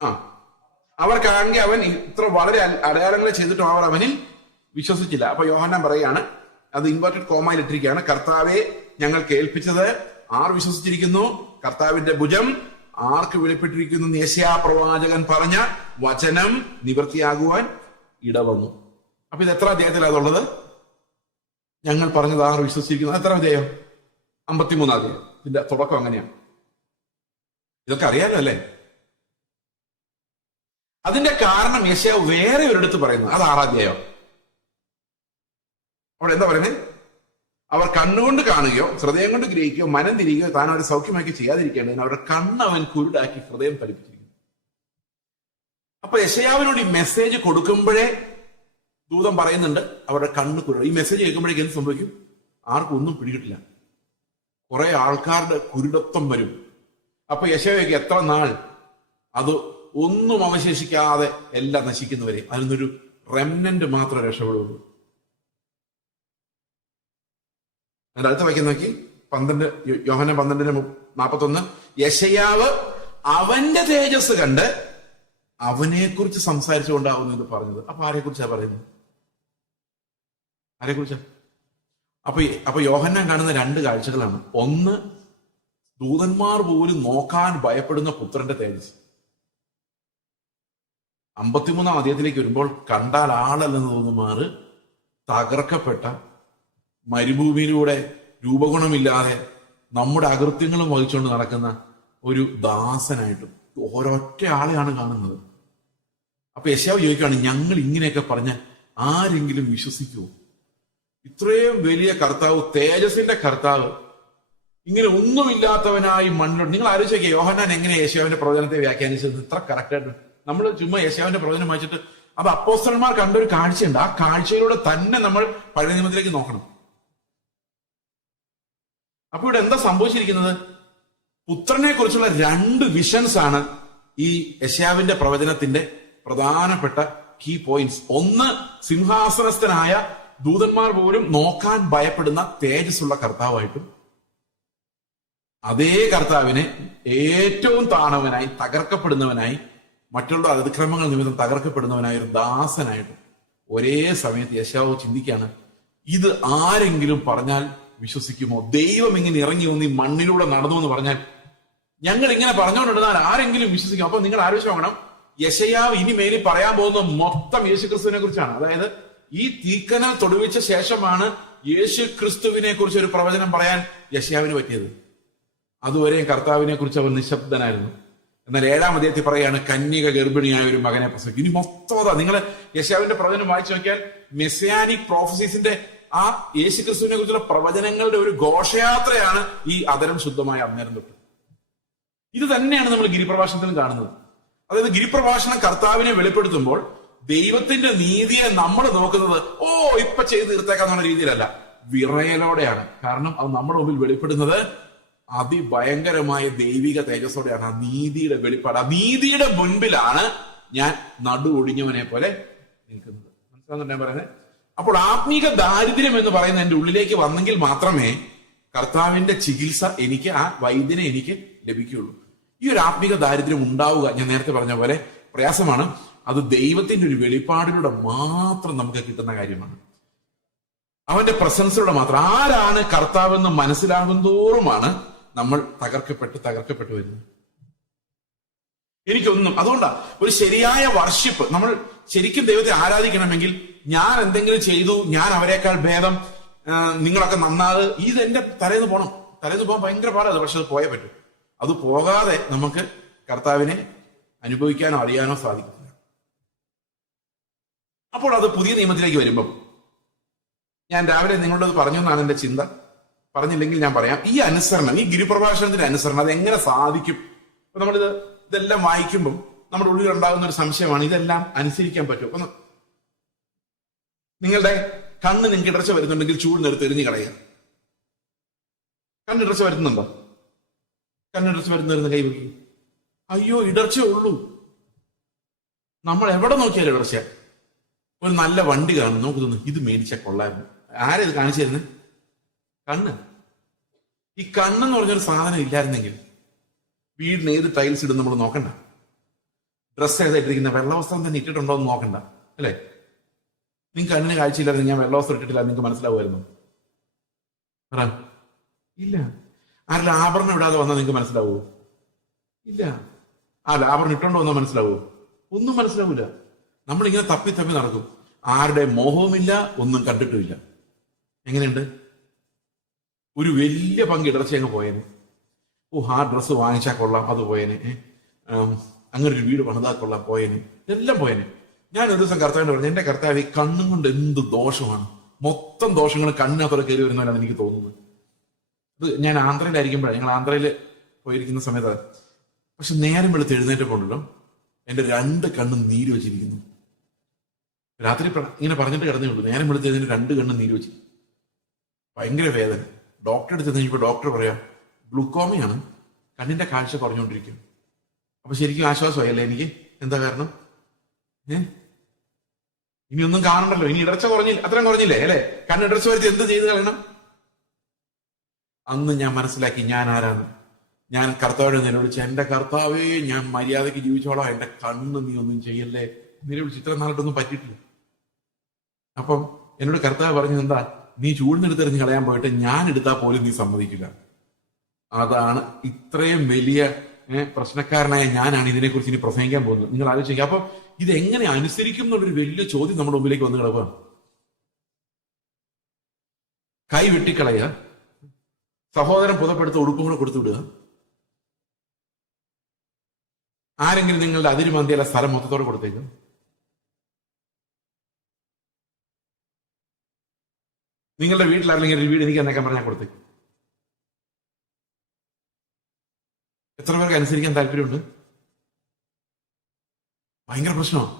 ആ അവർ കാണുക അവൻ ഇത്ര വളരെ അടയാളങ്ങൾ ചെയ്തിട്ടും അവർ അവനിൽ വിശ്വസിച്ചില്ല. അപ്പൊ യോഹന്നാൻ പറയാണ്, അത് ഇൻവേർട്ടഡ് കോമയിൽ ഇട്ടിരിക്കുകയാണ്, കർത്താവെ ഞങ്ങൾ കേൾപ്പിച്ചത് ആർ വിശ്വസിച്ചിരിക്കുന്നു? കർത്താവിന്റെ ഭുജം ആർക്ക് വെളിപ്പെട്ടിരിക്കുന്നു? യെശയ്യാ പ്രവാചകൻ പറഞ്ഞ വചനം നിവൃത്തിയാകുവാൻ ഇടവന്നു. അപ്പൊ ഇത് എത്ര അധ്യായത്തിലാണ് അതുള്ളത്? ഞങ്ങൾ പറഞ്ഞത് ആർ വിശ്വസിച്ചിരിക്കുന്നു. എത്ര അധ്യായം? 53-ാം അധ്യായം. ഇതിന്റെ തുടക്കം അങ്ങനെയാണ്. ഇതൊക്കെ അറിയാലോ അല്ലേ? അതിന്റെ കാരണം യെശയ്യാവ് വേറെ ഒരിടത്ത് പറയുന്നു. അത് 6-ാം അധ്യായം. അവിടെ എന്താ പറയുന്നത്? അവർ കണ്ണുകൊണ്ട് കാണുകയോ ഹൃദയം കൊണ്ട് ഗ്രഹിക്കുകയോ മനം തിരികയോ താൻ അവരെ സൗഖ്യമാക്കി ചെയ്യാതിരിക്കേണ്ടതിന് അവരുടെ കണ്ണ് അവൻ കുരുടാക്കി ഹൃദയം ഫലിപ്പിച്ചിരിക്കുന്നു. അപ്പൊ യെശയ്യാവിനോട് ഈ മെസ്സേജ് കൊടുക്കുമ്പോഴേ ദൂതൻ പറയുന്നുണ്ട് അവരുടെ കണ്ണ് കുരുട. ഈ മെസ്സേജ് കേൾക്കുമ്പോഴേക്ക് എന്ത് സംഭവിക്കും? ആർക്കും ഒന്നും പിടികിട്ടില്ല. കുറെ ആൾക്കാരുടെ കുരുടത്വം വരും. അപ്പൊ യെശയ്യാവയ്ക്ക് എത്ര നാൾ അത് ഒന്നും അവശേഷിക്കാതെ എല്ലാം നശിക്കുന്നവരെ അതിനൊരു റെമനന്റ് മാത്രമേ രക്ഷപ്പെടുള്ളൂ. അതിന്റെ അടുത്ത വാക്യം നോക്കി, 12 യോഹന്നാൻ 12:41. യെശയ്യാവ് അവന്റെ തേജസ് കണ്ട് അവനെക്കുറിച്ച് സംസാരിച്ചുകൊണ്ടാവുന്നു എന്ന് പറഞ്ഞത്. അപ്പൊ ആരെക്കുറിച്ചാ പറയുന്നത്? ആരെക്കുറിച്ചാ? അപ്പൊ യോഹന്നാൻ കാണുന്ന 2 കാഴ്ചകളാണ്. ഒന്ന്, ദൂതന്മാർ പോലും നോക്കാൻ ഭയപ്പെടുന്ന പുത്രന്റെ തേജസ്. 53-ാം അധ്യായത്തിലേക്ക് വരുമ്പോൾ കണ്ടാൽ ആളല്ലെന്ന് തോന്നുമാറ് തകർക്കപ്പെട്ട മരുഭൂമിയിലൂടെ രൂപഗുണമില്ലാതെ നമ്മുടെ അകൃത്യങ്ങളും വഹിച്ചുകൊണ്ട് നടക്കുന്ന ഒരു ദാസനായിട്ടും ഒരൊറ്റ ആളെയാണ് കാണുന്നത്. അപ്പൊ യെശയ്യാവ് ചോദിക്കുകയാണ്, ഞങ്ങൾ ഇങ്ങനെയൊക്കെ പറഞ്ഞ ആരെങ്കിലും വിശ്വസിക്കുമോ? ഇത്രയും വലിയ കർത്താവ്, തേജസിന്റെ കർത്താവ്, ഇങ്ങനെ ഒന്നുമില്ലാത്തവനായി മണ്ണിലോട്ട്. നിങ്ങൾ ആലോചിക്കുക, യോഹന്നാൻ എങ്ങനെ യെശയ്യാവിന്റെ പ്രവചനത്തെ വ്യാഖ്യാനിച്ചത് ഇത്ര കറക്റ്റായിട്ട്? നമ്മൾ ചുമ്മാ യെശയ്യാവിന്റെ പ്രവചനം വായിച്ചിട്ട് അത് അപ്പോസ്തലന്മാർ കണ്ടൊരു കാഴ്ചയുണ്ട്. ആ കാഴ്ചയിലൂടെ തന്നെ നമ്മൾ പഴയ നിയമത്തിലേക്ക് നോക്കണം. അപ്പൊ ഇവിടെ എന്താ സംഭവിച്ചിരിക്കുന്നത്? പുത്രനെ കുറിച്ചുള്ള 2 വിഷൻസ് ആണ് ഈ യെശയ്യാവിന്റെ പ്രവചനത്തിന്റെ പ്രധാനപ്പെട്ട കീ പോയിന്റ്സ്. ഒന്ന്, സിംഹാസനസ്ഥനായ ദൂതന്മാർ പോലും നോക്കാൻ ഭയപ്പെടുന്ന തേജസ്സുള്ള കർത്താവായിട്ടും, അതേ കർത്താവിനെ ഏറ്റവും താണവനായി, തകർക്കപ്പെടുന്നവനായി, മറ്റുള്ള അതിക്രമങ്ങൾ നിമിത്തം തകർക്കപ്പെടുന്നവനായ ഒരു ദാസനായിട്ടും ഒരേ സമയത്ത് യെശയ്യാവ് ചിന്തിക്കുകയാണ്, ഇത് ആരെങ്കിലും പറഞ്ഞാൽ വിശ്വസിക്കുമോ? ദൈവം ഇങ്ങനെ ഇറങ്ങി വന്ന് ഈ മണ്ണിലൂടെ നടന്നു എന്ന് പറഞ്ഞാൽ ഞങ്ങൾ ഇങ്ങനെ പറഞ്ഞുകൊണ്ടിരുന്നാൽ ആരെങ്കിലും വിശ്വസിക്കും? അപ്പൊ നിങ്ങൾ ആലോചിച്ച് നോക്കണം, യെശയ്യാവ് ഇനി മേലിൽ പറയാൻ പോകുന്ന മൊത്തം യേശുക്രിസ്തുവിനെ കുറിച്ചാണ്. അതായത് ഈ തീക്കനൽ തൊടുവിച്ച ശേഷമാണ് യേശുക്രിസ്തുവിനെ കുറിച്ച് ഒരു പ്രവചനം പറയാൻ യെശയ്യാവിന് പറ്റിയത്. അതുവരെയും കർത്താവിനെ കുറിച്ച് അവൻ നിശബ്ദനായിരുന്നു. എന്നാൽ 7-ാം അധ്യായത്തിൽ പറയാണ്, കന്യക ഗർഭിണിയായ ഒരു മകനെ പ്രസവിക്കും. ഇനി മൊത്തം അതാ. നിങ്ങൾ യെശയ്യാവിന്റെ പ്രവചനം വായിച്ചു നോക്കിയാൽ മെസ്സിയാനിക് പ്രോഫസീസിന്റെ ആ യേശുക്രിസ്തുവിനെ കുറിച്ചുള്ള പ്രവചനങ്ങളുടെ ഒരു ഘോഷയാത്രയാണ് ഈ അതരം ശുദ്ധമായ അന്നേരം തൊട്ട്. ഇത് തന്നെയാണ് നമ്മൾ ഗിരിപ്രഭാഷണത്തിലും കാണുന്നത്. അതായത് ഗിരിപ്രഭാഷണം കർത്താവിനെ വെളിപ്പെടുത്തുമ്പോൾ ദൈവത്തിന്റെ നീതിയെ നമ്മൾ നോക്കുന്നത് ഇപ്പൊ ചെയ്ത് തീർത്തേക്കാന്നുള്ള രീതിയിലല്ല, വിറയലോടെയാണ്. കാരണം അത് നമ്മുടെ മുമ്പിൽ വെളിപ്പെടുന്നത് അതിഭയങ്കരമായ ദൈവിക തേജസ്സോടെയാണ്. ആ നീതിയുടെ വെളിപ്പാട്. ആ നീതിയുടെ മുൻപിലാണ് ഞാൻ നടു ഒടിഞ്ഞവനെ പോലെ നിൽക്കുന്നത്. മനസ്സിലാവുന്നുണ്ട് ഞാൻ പറയുന്നത്? അപ്പോൾ ആത്മീക ദാരിദ്ര്യം എന്ന് പറയുന്നത് എന്റെ ഉള്ളിലേക്ക് വന്നെങ്കിൽ മാത്രമേ കർത്താവിന്റെ ചികിത്സ എനിക്ക്, ആ വൈദ്യനെ എനിക്ക് ലഭിക്കുകയുള്ളൂ. ഈ ഒരു ആത്മീക ദാരിദ്ര്യം ഉണ്ടാവുക, ഞാൻ നേരത്തെ പറഞ്ഞ പോലെ പ്രയാസമാണ്. അത് ദൈവത്തിന്റെ ഒരു വെളിപ്പാടിലൂടെ മാത്രം നമുക്ക് കിട്ടുന്ന കാര്യമാണ്. അവന്റെ പ്രസൻസിലൂടെ മാത്രം. ആരാണ് കർത്താവെന്ന് മനസ്സിലാകും തോറുമാണ് നമ്മൾ തകർക്കപ്പെട്ട് വരുന്നത്. എനിക്കൊന്നും അതുകൊണ്ടാ ഒരു ശരിയായ വർഷിപ്പ്, നമ്മൾ ശരിക്കും ദൈവത്തെ ആരാധിക്കണമെങ്കിൽ ഞാൻ എന്തെങ്കിലും ചെയ്തു, ഞാൻ അവരെക്കാൾ ഭേദം, നിങ്ങളൊക്കെ നന്നാത്, ഇത് എന്റെ തലേന്ന് പോകണം. തലേന്ന് പോകാൻ ഭയങ്കര പാടാണ്. പക്ഷെ അത് പോയേ പറ്റും. അത് പോകാതെ നമുക്ക് കർത്താവിനെ അനുഭവിക്കാനോ അറിയാനോ സാധിക്കില്ല. അപ്പോൾ അത് പുതിയ നിയമത്തിലേക്ക് വരുമ്പം, ഞാൻ രാവിലെ നിങ്ങളോട് പറഞ്ഞു എന്നാണ് എന്റെ ചിന്ത, പറഞ്ഞില്ലെങ്കിൽ ഞാൻ പറയാം. ഈ അനുസരണം, ഈ ഗിരിപ്രഭാഷണത്തിന്റെ അനുസരണം അത് എങ്ങനെ സാധിക്കും? അപ്പൊ ഇതെല്ലാം വായിക്കുമ്പം നമ്മുടെ ഉള്ളിൽ ഉണ്ടാകുന്ന ഒരു സംശയമാണ്, ഇതെല്ലാം അനുസരിക്കാൻ പറ്റും? അപ്പൊ നിങ്ങളുടെ കണ്ണ് നിങ്ങൾക്ക് ഇടർച്ച വരുന്നുണ്ടെങ്കിൽ ചൂടിനെടുത്ത് എറിഞ്ഞു കളയുക. കണ്ണിടർച്ച വരുന്നുണ്ടോ? കണ്ണിടർച്ച വരുന്ന കൈ വയ്ക്കും. അയ്യോ, ഇടർച്ചയേ ഉള്ളൂ. നമ്മൾ എവിടെ നോക്കിയാലും ഇടർച്ച. ഒരു നല്ല വണ്ടി കാണും, നമുക്ക് തോന്നുന്നു ഇത് മേടിച്ചാൽ കൊള്ളായിരുന്നു. ആരാ ഇത് കാണിച്ചു തരുന്നത്? കണ്ണ്. ഈ കണ്ണെന്ന് പറഞ്ഞൊരു സാധനം ഇല്ലായിരുന്നെങ്കിൽ വീടിന് ഏത് ടൈൽസ് ഇടും നമ്മൾ നോക്കണ്ട. ഡ്രസ്സ് ഏതായിട്ടിരിക്കുന്ന വെള്ളവസ്ത്രം തന്നെ ഇട്ടിട്ടുണ്ടോ എന്ന് നോക്കണ്ട, അല്ലേ? നിങ്ങൾക്ക് കണ്ണിന് കാഴ്ചയില്ലായിരുന്നു, ഞാൻ വെള്ളവസ്ത്രം ഇട്ടിട്ടില്ല, നിങ്ങൾക്ക് മനസ്സിലാവുമായിരുന്നു? ഇല്ല. ആരെങ്കിലും ആഭരണം ഇടാതെ വന്നാൽ നിങ്ങൾക്ക് മനസ്സിലാവുമോ? ഇല്ല. ആഭരണം ഇട്ടുണ്ടോ വന്നാൽ മനസ്സിലാവുമോ? ഒന്നും മനസ്സിലാവൂല. നമ്മളിങ്ങനെ തപ്പി തപ്പി നടക്കും. ആരുടെ മോഹവുമില്ല, ഒന്നും കണ്ടിട്ടുമില്ല. എങ്ങനെയുണ്ട്? ഒരു വലിയ പങ്ക് ഇടർച്ച അങ്ങ് പോയേനെ. ആ ഡ്രസ്സ് വാങ്ങിച്ചാൽ കൊള്ളാം, അത് പോയേനെ. അങ്ങനെ ഒരു വീട് പണിതാൽ കൊള്ളാം, പോയേനെ. എല്ലാം പോയേനെ. ഞാൻ ഒരു ദിവസം കർത്താവിന്റെ പറഞ്ഞു, എന്റെ കർത്താവ് ഈ കണ്ണും കൊണ്ട് എന്ത് ദോഷമാണ്. മൊത്തം ദോഷങ്ങൾ കണ്ണിനകത്തോടെ കയറി വരുന്നവരാണ് എനിക്ക് തോന്നുന്നത്. ഇത് ഞാൻ ആന്ധ്രയിലായിരിക്കുമ്പോഴാണ്, ഞങ്ങൾ ആന്ധ്രയിൽ പോയിരിക്കുന്ന സമയത്ത്. പക്ഷെ നേരം വെളുത്ത് എഴുന്നേറ്റപ്പോണ്ടല്ലോ എന്റെ 2 കണ്ണും നീര് വെച്ചിരിക്കുന്നു. രാത്രി ഇങ്ങനെ പറഞ്ഞിട്ട് കിടന്നേ ഉള്ളൂ. നേരം വെളുത്ത് എഴുന്നേറ്റ് 2 കണ്ണും നീര് വെച്ചു. ഭയങ്കര വേദന. ഡോക്ടറെ അടുത്ത് കഴിഞ്ഞപ്പോൾ ഡോക്ടർ പറയാം, ഗ്ലൂക്കോമയാണ്, കണ്ണിന്റെ കാഴ്ച കുറഞ്ഞുകൊണ്ടിരിക്കും. അപ്പൊ ശരിക്കും ആശ്വാസമായല്ലേ എനിക്ക്? എന്താ കാരണം? ഇനി ഒന്നും കാണണ്ടല്ലോ, ഇനി ഇടർച്ച കുറഞ്ഞില്ല, അത്രയും കുറഞ്ഞില്ലേ അല്ലെ? കണ്ണിടർച്ച വരുത്തി എന്ത് ചെയ്ത് കളയണം? അന്ന് ഞാൻ മനസ്സിലാക്കി ഞാൻ ആരാണ്. ഞാൻ കർത്താവിനെ നിലവിളിച്ച, എന്റെ കർത്താവേ, ഞാൻ മര്യാദയ്ക്ക് ജീവിച്ചോളാം, എന്റെ കണ്ണ് നീ ഒന്നും ചെയ്യല്ലേ നിലവിളിച്ച്. ഇത്ര നാളിട്ടൊന്നും പറ്റിയിട്ടില്ല. അപ്പം എന്നോട് കർത്താവ് പറഞ്ഞു, എന്താ നീ ചൂടിനെടുത്തെറിഞ്ഞ് കളയാൻ പോയിട്ട് ഞാൻ എടുത്താൽ പോലും നീ സമ്മതിക്കില്ല. അതാണ് ഇത്രയും വലിയ പ്രശ്നക്കാരനായ ഞാനാണ് ഇതിനെക്കുറിച്ച് ഇനി പ്രസംഗിക്കാൻ പോകുന്നത്. നിങ്ങൾ ആലോചിക്കുക. അപ്പൊ ഇതെങ്ങനെ അനുസരിക്കും എന്നുള്ളൊരു വലിയ ചോദ്യം നമ്മുടെ മുമ്പിലേക്ക് വന്നു കിടക്കുക. കൈ വെട്ടിക്കളയുക, സഹോദരൻ പുതപ്പെടുത്ത ഉടുപ്പും കൂടെ കൊടുത്തു വിടുക, ആരെങ്കിലും നിങ്ങളുടെ അതിരുമന്തിയല്ല സ്ഥലം മൊത്തത്തോടെ കൊടുത്തേക്കും. നിങ്ങളുടെ വീട്ടിലാണെങ്കിൽ ഒരു വീട് എനിക്ക് എന്നേക്കാൻ പറഞ്ഞാൽ കൊടുത്തേക്കും. എത്ര പേർക്ക് അനുസരിക്കാൻ താല്പര്യമുണ്ട്? ഭയങ്കര പ്രശ്നമാണ്.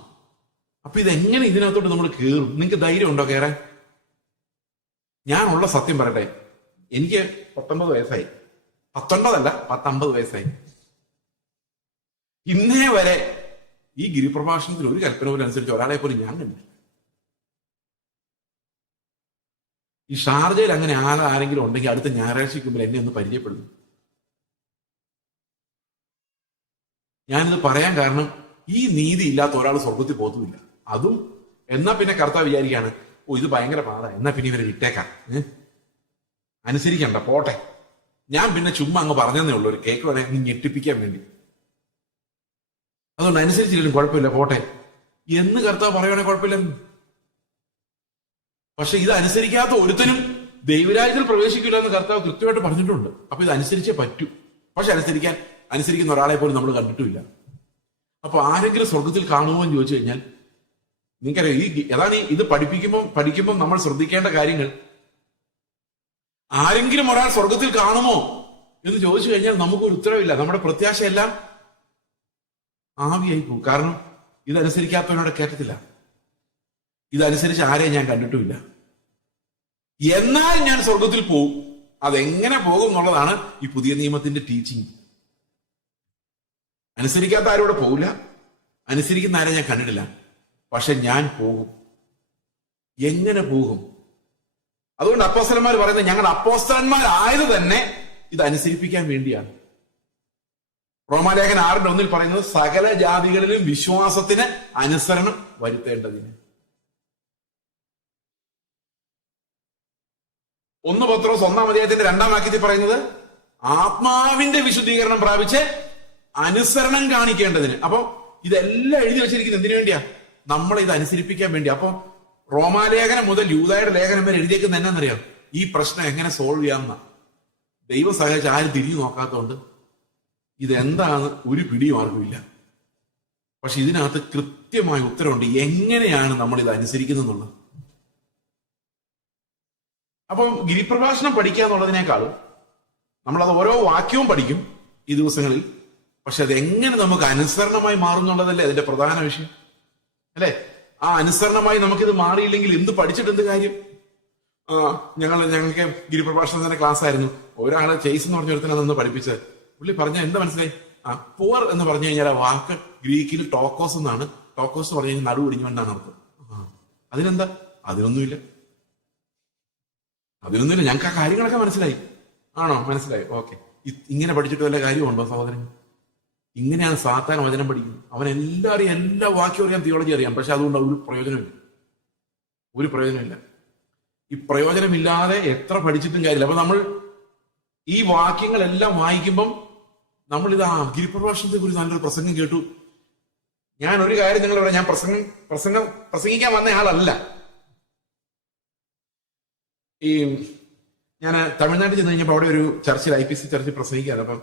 അപ്പൊ ഇതെങ്ങനെ ഇതിനകത്തോട്ട് നമ്മൾ കയറും? നിങ്ങൾക്ക് ധൈര്യം ഉണ്ടോ കയറാൻ? ഞാനുള്ള സത്യം പറയട്ടെ, എനിക്ക് 19 വയസ്സായി. 19 50 വയസ്സായി. ഇന്നേ വരെ ഈ ഗിരിപ്രഭാഷണത്തിൽ ഒരു കൽപ്പന പോലും അനുസരിച്ച് ഒരാളെ പോലും ഞാൻ കണ്ടില്ല. ഈ ഷാർജയിൽ അങ്ങനെ ആരെങ്കിലും ഉണ്ടെങ്കിൽ അടുത്ത ഞായറാഴ്ചയ്ക്ക് മുമ്പിൽ എന്നെ ഒന്ന് പരിചയപ്പെടുന്നു. ഞാനിത് പറയാൻ കാരണം, ഈ നീതി ഇല്ലാത്ത ഒരാൾ സ്വർഗത്തിൽ പോത്തുമില്ല. അതും എന്നാ പിന്നെ കർത്താവ് വിചാരിക്കാണ്, ഇത് ഭയങ്കര പാത, എന്നാ പിന്നെ ഇവരെ ഇട്ടേക്കാം, അനുസരിക്കണ്ട പോട്ടെ. ഞാൻ പിന്നെ ചുമ്മാ അങ്ങ് പറഞ്ഞതേ ഉള്ളൂ, ഒരു കേക്ക് വേണമെങ്കിൽ ഞെട്ടിപ്പിക്കാൻ വേണ്ടി. അതുകൊണ്ട് അനുസരിച്ചില്ലും കുഴപ്പമില്ല, പോട്ടെ എന്ന് കർത്താവ് പറയുവാണെങ്കിൽ കുഴപ്പമില്ലെന്ന്. പക്ഷെ ഇത് അനുസരിക്കാത്ത ഒരുത്തനും ദൈവരാജ്യത്തിൽ പ്രവേശിക്കില്ല എന്ന് കർത്താവ് കൃത്യമായിട്ട് പറഞ്ഞിട്ടുണ്ട്. അപ്പൊ ഇത് അനുസരിച്ചേ പറ്റൂ. പക്ഷെ അനുസരിക്കുന്ന ഒരാളെ പോലും നമ്മൾ കണ്ടിട്ടുമില്ല. അപ്പൊ ആരെങ്കിലും സ്വർഗത്തിൽ കാണുമോ എന്ന് ചോദിച്ചു കഴിഞ്ഞാൽ, നിങ്ങൾക്കറിയാം, അതാണ് ഇത് പഠിക്കുമ്പോൾ നമ്മൾ ശ്രദ്ധിക്കേണ്ട കാര്യങ്ങൾ. ആരെങ്കിലും ഒരാൾ സ്വർഗത്തിൽ കാണുമോ എന്ന് ചോദിച്ചു കഴിഞ്ഞാൽ നമുക്കൊരു ഉത്തരവില്ല. നമ്മുടെ പ്രത്യാശയെല്ലാം ആവിയായി പോകും. കാരണം ഇതനുസരിക്കാത്തവനോട് കേട്ടത്തില്ല. ഇതനുസരിച്ച് ആരെയും ഞാൻ കണ്ടിട്ടുമില്ല. എന്നാൽ ഞാൻ സ്വർഗത്തിൽ പോകും. അതെങ്ങനെ പോകും എന്നുള്ളതാണ് ഈ പുതിയ നിയമത്തിന്റെ ടീച്ചിങ്. അനുസരിക്കാത്ത ആരോടെ പോകില്ല, അനുസരിക്കുന്ന ആരെ ഞാൻ കണ്ടിട്ടില്ല. പക്ഷെ ഞാൻ പോകും. എങ്ങനെ പോകും? അതുകൊണ്ട് അപ്പോസ്തലന്മാർ പറയുന്നത്, ഞങ്ങൾ അപ്പോസ്തലന്മാരായത് തന്നെ ഇത് അനുസരിപ്പിക്കാൻ വേണ്ടിയാണ്. റോമാലേഖനം 6:1 പറയുന്നത്, സകല ജാതികളിലും വിശ്വാസത്തിന് അനുസരണം വരുത്തേണ്ടതിന്. 1 പത്രോസ് 1-ാം അധ്യായത്തിന്റെ 2-ാം വാക്യത്തിൽ പറയുന്നത്, ആത്മാവിന്റെ വിശുദ്ധീകരണം പ്രാപിച്ച് അനുസരണം കാണിക്കേണ്ടതിന്. അപ്പൊ ഇതെല്ലാം എഴുതി വെച്ചിരിക്കുന്നത് എന്തിനു വേണ്ടിയാ? നമ്മളെ ഇത് അനുസരിപ്പിക്കാൻ വേണ്ടി. അപ്പൊ റോമാലേഖനം മുതൽ യൂദായുടെ ലേഖനം വരെ എഴുതിയേക്കുന്നത് എന്നാന്നറിയാം? ഈ പ്രശ്നം എങ്ങനെ സോൾവ് ചെയ്യാമെന്ന. ദൈവം സഹായിച്ച് ആരും തിരിഞ്ഞു നോക്കാത്തതുകൊണ്ട് ഇതെന്താണ് ഒരു പിടിയും ആർക്കുമില്ല. പക്ഷെ ഇതിനകത്ത് കൃത്യമായ ഉത്തരവുണ്ട്, എങ്ങനെയാണ് നമ്മൾ ഇത് അനുസരിക്കുന്നുള്ളത്. അപ്പം ഗിരിപ്രഭാഷണം പഠിക്കുക എന്നുള്ളതിനേക്കാളും നമ്മളത് ഓരോ വാക്യവും പഠിക്കും ഈ ദിവസങ്ങളിൽ. പക്ഷെ അതെങ്ങനെ നമുക്ക് അനുസരണമായി മാറുന്നുള്ളതല്ലേ അതിന്റെ പ്രധാന വിഷയം, അല്ലെ? ആ അനുസരണമായി നമുക്കിത് മാറിയില്ലെങ്കിൽ എന്ത് പഠിച്ചിട്ട് എന്ത് കാര്യം? ഞങ്ങൾക്ക് ഗിരിപ്രഭാഷണത്തിന്റെ ക്ലാസ് ആയിരുന്നു. ഒരാള് ചേസ് എന്ന് പറഞ്ഞ ഒരുത്തനാണ് നിന്ന് പഠിപ്പിച്ചത്. പുള്ളി പറഞ്ഞ എന്താ മനസ്സിലായി? പുവർ എന്ന് പറഞ്ഞു കഴിഞ്ഞാൽ ആ വാക്ക് ഗ്രീക്കിൽ ടോക്കോസ് എന്നാണ്. ടോക്കോസ് എന്ന് പറഞ്ഞു കഴിഞ്ഞാൽ നടു ഒടിഞ്ഞുകൊണ്ടാണ് അർത്ഥം. അതിനെന്താ? അതിനൊന്നുമില്ല. ഞങ്ങൾക്ക് ആ കാര്യങ്ങളൊക്കെ മനസ്സിലായി. ആണോ? മനസ്സിലായി. ഓക്കെ. ഇങ്ങനെ പഠിച്ചിട്ട് വല്ല കാര്യമുണ്ടോ സഹോദരൻ? ഇങ്ങനെയാണ് സാത്താൻ വചനം പഠിക്കുന്നത്. അവൻ എല്ലാവരെയും എല്ലാ വാക്യവും അറിയാം, തിയോളജി അറിയാം. പക്ഷെ അതുകൊണ്ട് ഒരു പ്രയോജനമില്ല. ഈ പ്രയോജനമില്ലാതെ എത്ര പഠിച്ചിട്ടും കാര്യമില്ല. അപ്പൊ നമ്മൾ ഈ വാക്യങ്ങളെല്ലാം വായിക്കുമ്പം നമ്മളിത് ഗിരിപ്രഭാഷണത്തെ കുറിച്ച് നല്ലൊരു പ്രസംഗം കേട്ടു. ഞാൻ ഒരു കാര്യം നിങ്ങൾ പറയാം, ഞാൻ പ്രസംഗിക്കാൻ വന്ന ആളല്ല. ഞാൻ തമിഴ്നാട്ടിൽ ചെന്ന് കഴിഞ്ഞപ്പോൾ അവിടെ ഒരു ചർച്ചിൽ IPC ചർച്ചിൽ പ്രസംഗിക്കാറ്. അപ്പം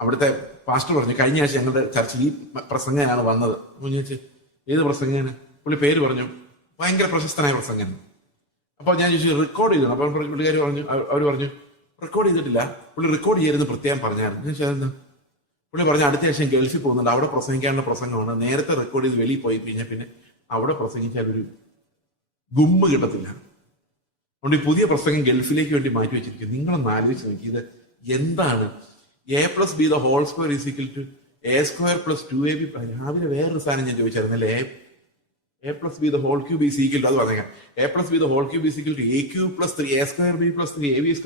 അവിടുത്തെ പാസ്റ്റർ പറഞ്ഞു, കഴിഞ്ഞ ആഴ്ച ഞങ്ങളുടെ ചർച്ചിൽ ഈ പ്രസംഗനാണ് വന്നത്. അപ്പോൾ ഞാൻ ചോദിച്ചു, ഏത് പ്രസംഗനാണ്? പുള്ളി പേര് പറഞ്ഞു, ഭയങ്കര പ്രശസ്തനായ പ്രസംഗൻ. അപ്പോൾ ഞാൻ ചോദിച്ചു, റെക്കോർഡ് ചെയ്തു? അപ്പം പുള്ളിക്കാർ പറഞ്ഞു, അവർ പറഞ്ഞു റെക്കോർഡ് ചെയ്തിട്ടില്ല, പുള്ളി റെക്കോർഡ് ചെയ്തെന്ന് പ്രത്യേകം പറഞ്ഞായിരുന്നു. ഞാൻ ചോദിച്ചാൽ എന്താ? പുള്ളി പറഞ്ഞു, അടുത്ത ആഴ്ച ഗൾഫിൽ പോകുന്നുണ്ട്, അവിടെ പ്രസംഗിക്കാനുള്ള പ്രസംഗമാണ്. നേരത്തെ റെക്കോർഡ് ചെയ്ത് വെളിയിൽ പോയി കഴിഞ്ഞാൽ പിന്നെ അവിടെ പ്രസംഗിച്ചാൽ ഒരു ഗുമ്മ് കിട്ടത്തില്ല. അതുകൊണ്ട് ഈ പുതിയ പ്രസംഗം ഗൾഫിലേക്ക് വേണ്ടി മാറ്റി വെച്ചിരിക്കും. നിങ്ങളൊന്ന് ആലോചിച്ച് നോക്കി, ഇത് എന്താണ്? A+B² = A²+2AB. രാവിലെ വേറൊരു സാധനം ഞാൻ ചോദിച്ചായിരുന്നല്ലേ, A+B³ അത് പറഞ്ഞേക്കാം. A+B³ = A³ + 3A²B +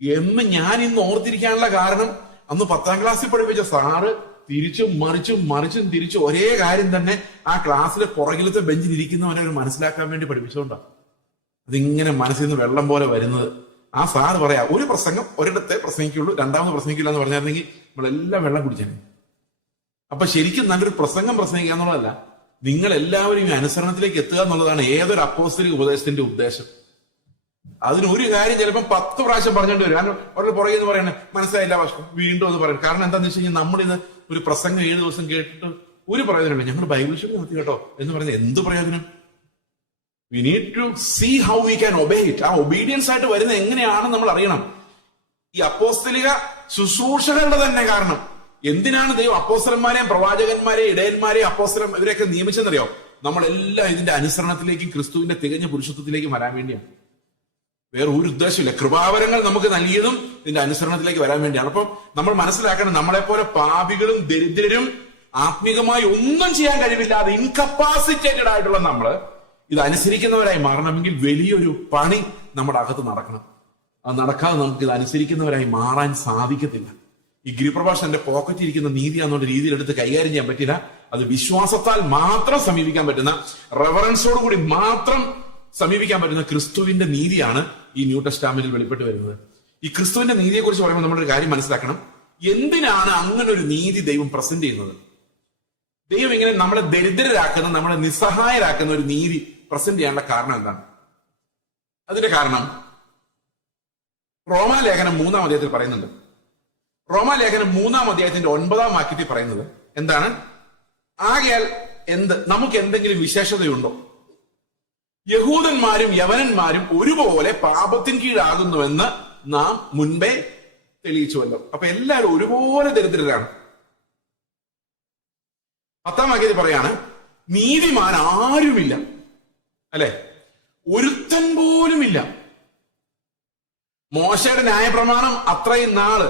3AB² ഞാൻ ഇന്ന് ഓർത്തിരിക്കാനുള്ള കാരണം, അന്ന് 10ാം ക്ലാസ്സിൽ പഠിപ്പിച്ച സാറ് തിരിച്ചും മറിച്ചും തിരിച്ചും ഒരേ കാര്യം തന്നെ ആ ക്ലാസ്സിലെ പുറകിലത്തെ ബെഞ്ചിൽ ഇരിക്കുന്നവരെ മനസ്സിലാക്കാൻ വേണ്ടി പഠിപ്പിച്ചുകൊണ്ടാണ് അതിങ്ങനെ മനസ്സിൽ നിന്ന് വെള്ളം പോലെ വരുന്നത്. ആ സാറ് പറയാ, ഒരു പ്രസംഗം ഒരിടത്തെ പ്രസംഗിക്കുള്ളൂ, രണ്ടാമത് പ്രസംഗിക്കില്ല എന്ന് പറഞ്ഞായിരുന്നെങ്കിൽ നമ്മളെല്ലാം വെള്ളം കുടിച്ചേനെ. അപ്പൊ ശരിക്കും നല്ലൊരു പ്രസംഗം പ്രസംഗിക്കുക എന്നുള്ളതല്ല, നിങ്ങൾ എല്ലാവരും ഈ അനുസരണത്തിലേക്ക് എത്തുക എന്നുള്ളതാണ് ഏതൊരു അപ്പോസ്തലിക ഉപദേശത്തിന്റെ ഉദ്ദേശം. അതിനൊരു കാര്യം ചിലപ്പോൾ 10 പ്രാവശ്യം പറഞ്ഞുകൊണ്ട് വരും. കാരണം അവരുടെ പുറകെ എന്ന് പറയുന്നത് മനസ്സിലായില്ല, പക്ഷെ വീണ്ടും അത് പറയും. കാരണം എന്താണെന്ന് വെച്ച് കഴിഞ്ഞാൽ നമ്മളിന്ന് ഒരു പ്രസംഗം 7 ദിവസം കേട്ടിട്ട് ഒരു പ്രയോജനമില്ല. ഞങ്ങൾ ബൈബിൾ സ്റ്റഡി നടത്തി കേട്ടോ എന്ന് പറയുന്നത് എന്ത് പ്രയോജനം? We need to see how we can obey it. ആ ഒബീഡിയൻസ് ആയിട്ട് വരുന്നത് എങ്ങനെയാണ് നമ്മൾ അറിയണം. ഈ അപ്പോസ്തലിക ശുശ്രൂഷകളുടെ തന്നെ കാരണം എന്തിനാണ് ദൈവം അപ്പോസ്തലന്മാരെയും പ്രവാചകന്മാരെയും ഇടയന്മാരെയും ഇവരെയൊക്കെ നിയമിച്ചെന്നറിയോ? നമ്മളെല്ലാം ഇതിന്റെ അനുസരണത്തിലേക്കും ക്രിസ്തുവിന്റെ തികഞ്ഞ പുരുഷത്വത്തിലേക്കും വരാൻ വേണ്ടിയാണ്. വേറെ ഒരു ഉദ്ദേശമില്ല. കൃപാവരങ്ങൾ നമുക്ക് നൽകിയതും ഇതിന്റെ അനുസരണത്തിലേക്ക് വരാൻ വേണ്ടിയാണ്. അപ്പം നമ്മൾ മനസ്സിലാക്കണം, നമ്മളെപ്പോലെ പാപികളും ദരിദ്രരും ആത്മീകമായി ഒന്നും ചെയ്യാൻ കഴിവില്ലാതെ ഇൻകപ്പാസിറ്റേറ്റഡ് ആയിട്ടുള്ള നമ്മള് ഇത് അനുസരിക്കുന്നവരായി മാറണമെങ്കിൽ വലിയൊരു പണി നമ്മുടെ അകത്ത് നടക്കണം. അത് നടക്കാതെ നമുക്ക് ഇത് അനുസരിക്കുന്നവരായി മാറാൻ സാധിക്കത്തില്ല. ഈ ഗിരിപ്രഭാഷണം എന്റെ പോക്കറ്റിൽ ഇരിക്കുന്ന നീതിയാന്നുള്ള രീതിയിലെടുത്ത് കൈകാര്യം ചെയ്യാൻ പറ്റില്ല. അത് വിശ്വാസത്താൽ മാത്രം സമീപിക്കാൻ പറ്റുന്ന, റെവറൻസോട് കൂടി മാത്രം സമീപിക്കാൻ പറ്റുന്ന ക്രിസ്തുവിന്റെ നീതിയാണ് ഈ ന്യൂ ടെസ്റ്റമെന്റിൽ വെളിപ്പെട്ട് വരുന്നത്. ഈ ക്രിസ്തുവിന്റെ നീതിയെ കുറിച്ച് പറയുമ്പോൾ നമ്മളൊരു കാര്യം മനസ്സിലാക്കണം. എന്തിനാണ് അങ്ങനെ ഒരു നീതി ദൈവം പ്രസന്റ് ചെയ്യുന്നത്? ദൈവം ഇങ്ങനെ നമ്മളെ ദരിദ്രരാക്കുന്ന, നമ്മളെ നിസ്സഹായരാക്കുന്ന ഒരു നീതി പ്രസന്റ് ചെയ്യാനുള്ള കാരണം എന്താണ്? അതിന്റെ കാരണം റോമാലേഖനം 3-ാം അധ്യായത്തിൽ പറയുന്നുണ്ട്. റോമാലേഖനം 3-ാം അധ്യായത്തിന്റെ 9-ാം വാക്യത്തിൽ പറയുന്നത് എന്താണ്? ആകയാൽ നമുക്ക് എന്തെങ്കിലും വിശേഷതയുണ്ടോ? യഹൂദന്മാരും യവനന്മാരും ഒരുപോലെ പാപത്തിന് കീഴാകുന്നുവെന്ന് നാം മുൻപേ തെളിയിച്ചുവല്ലോ. അപ്പൊ എല്ലാവരും ഒരുപോലെ ദരിദ്രരാണ്. 10-ാം വാക്യത്തിൽ പറയാണ്, നീതിമാൻ ആരുമില്ല, അല്ലെ? ഒരുത്തൻ പോലുമില്ല. മോശയുടെ ന്യായപ്രമാണം അത്രയും നാള്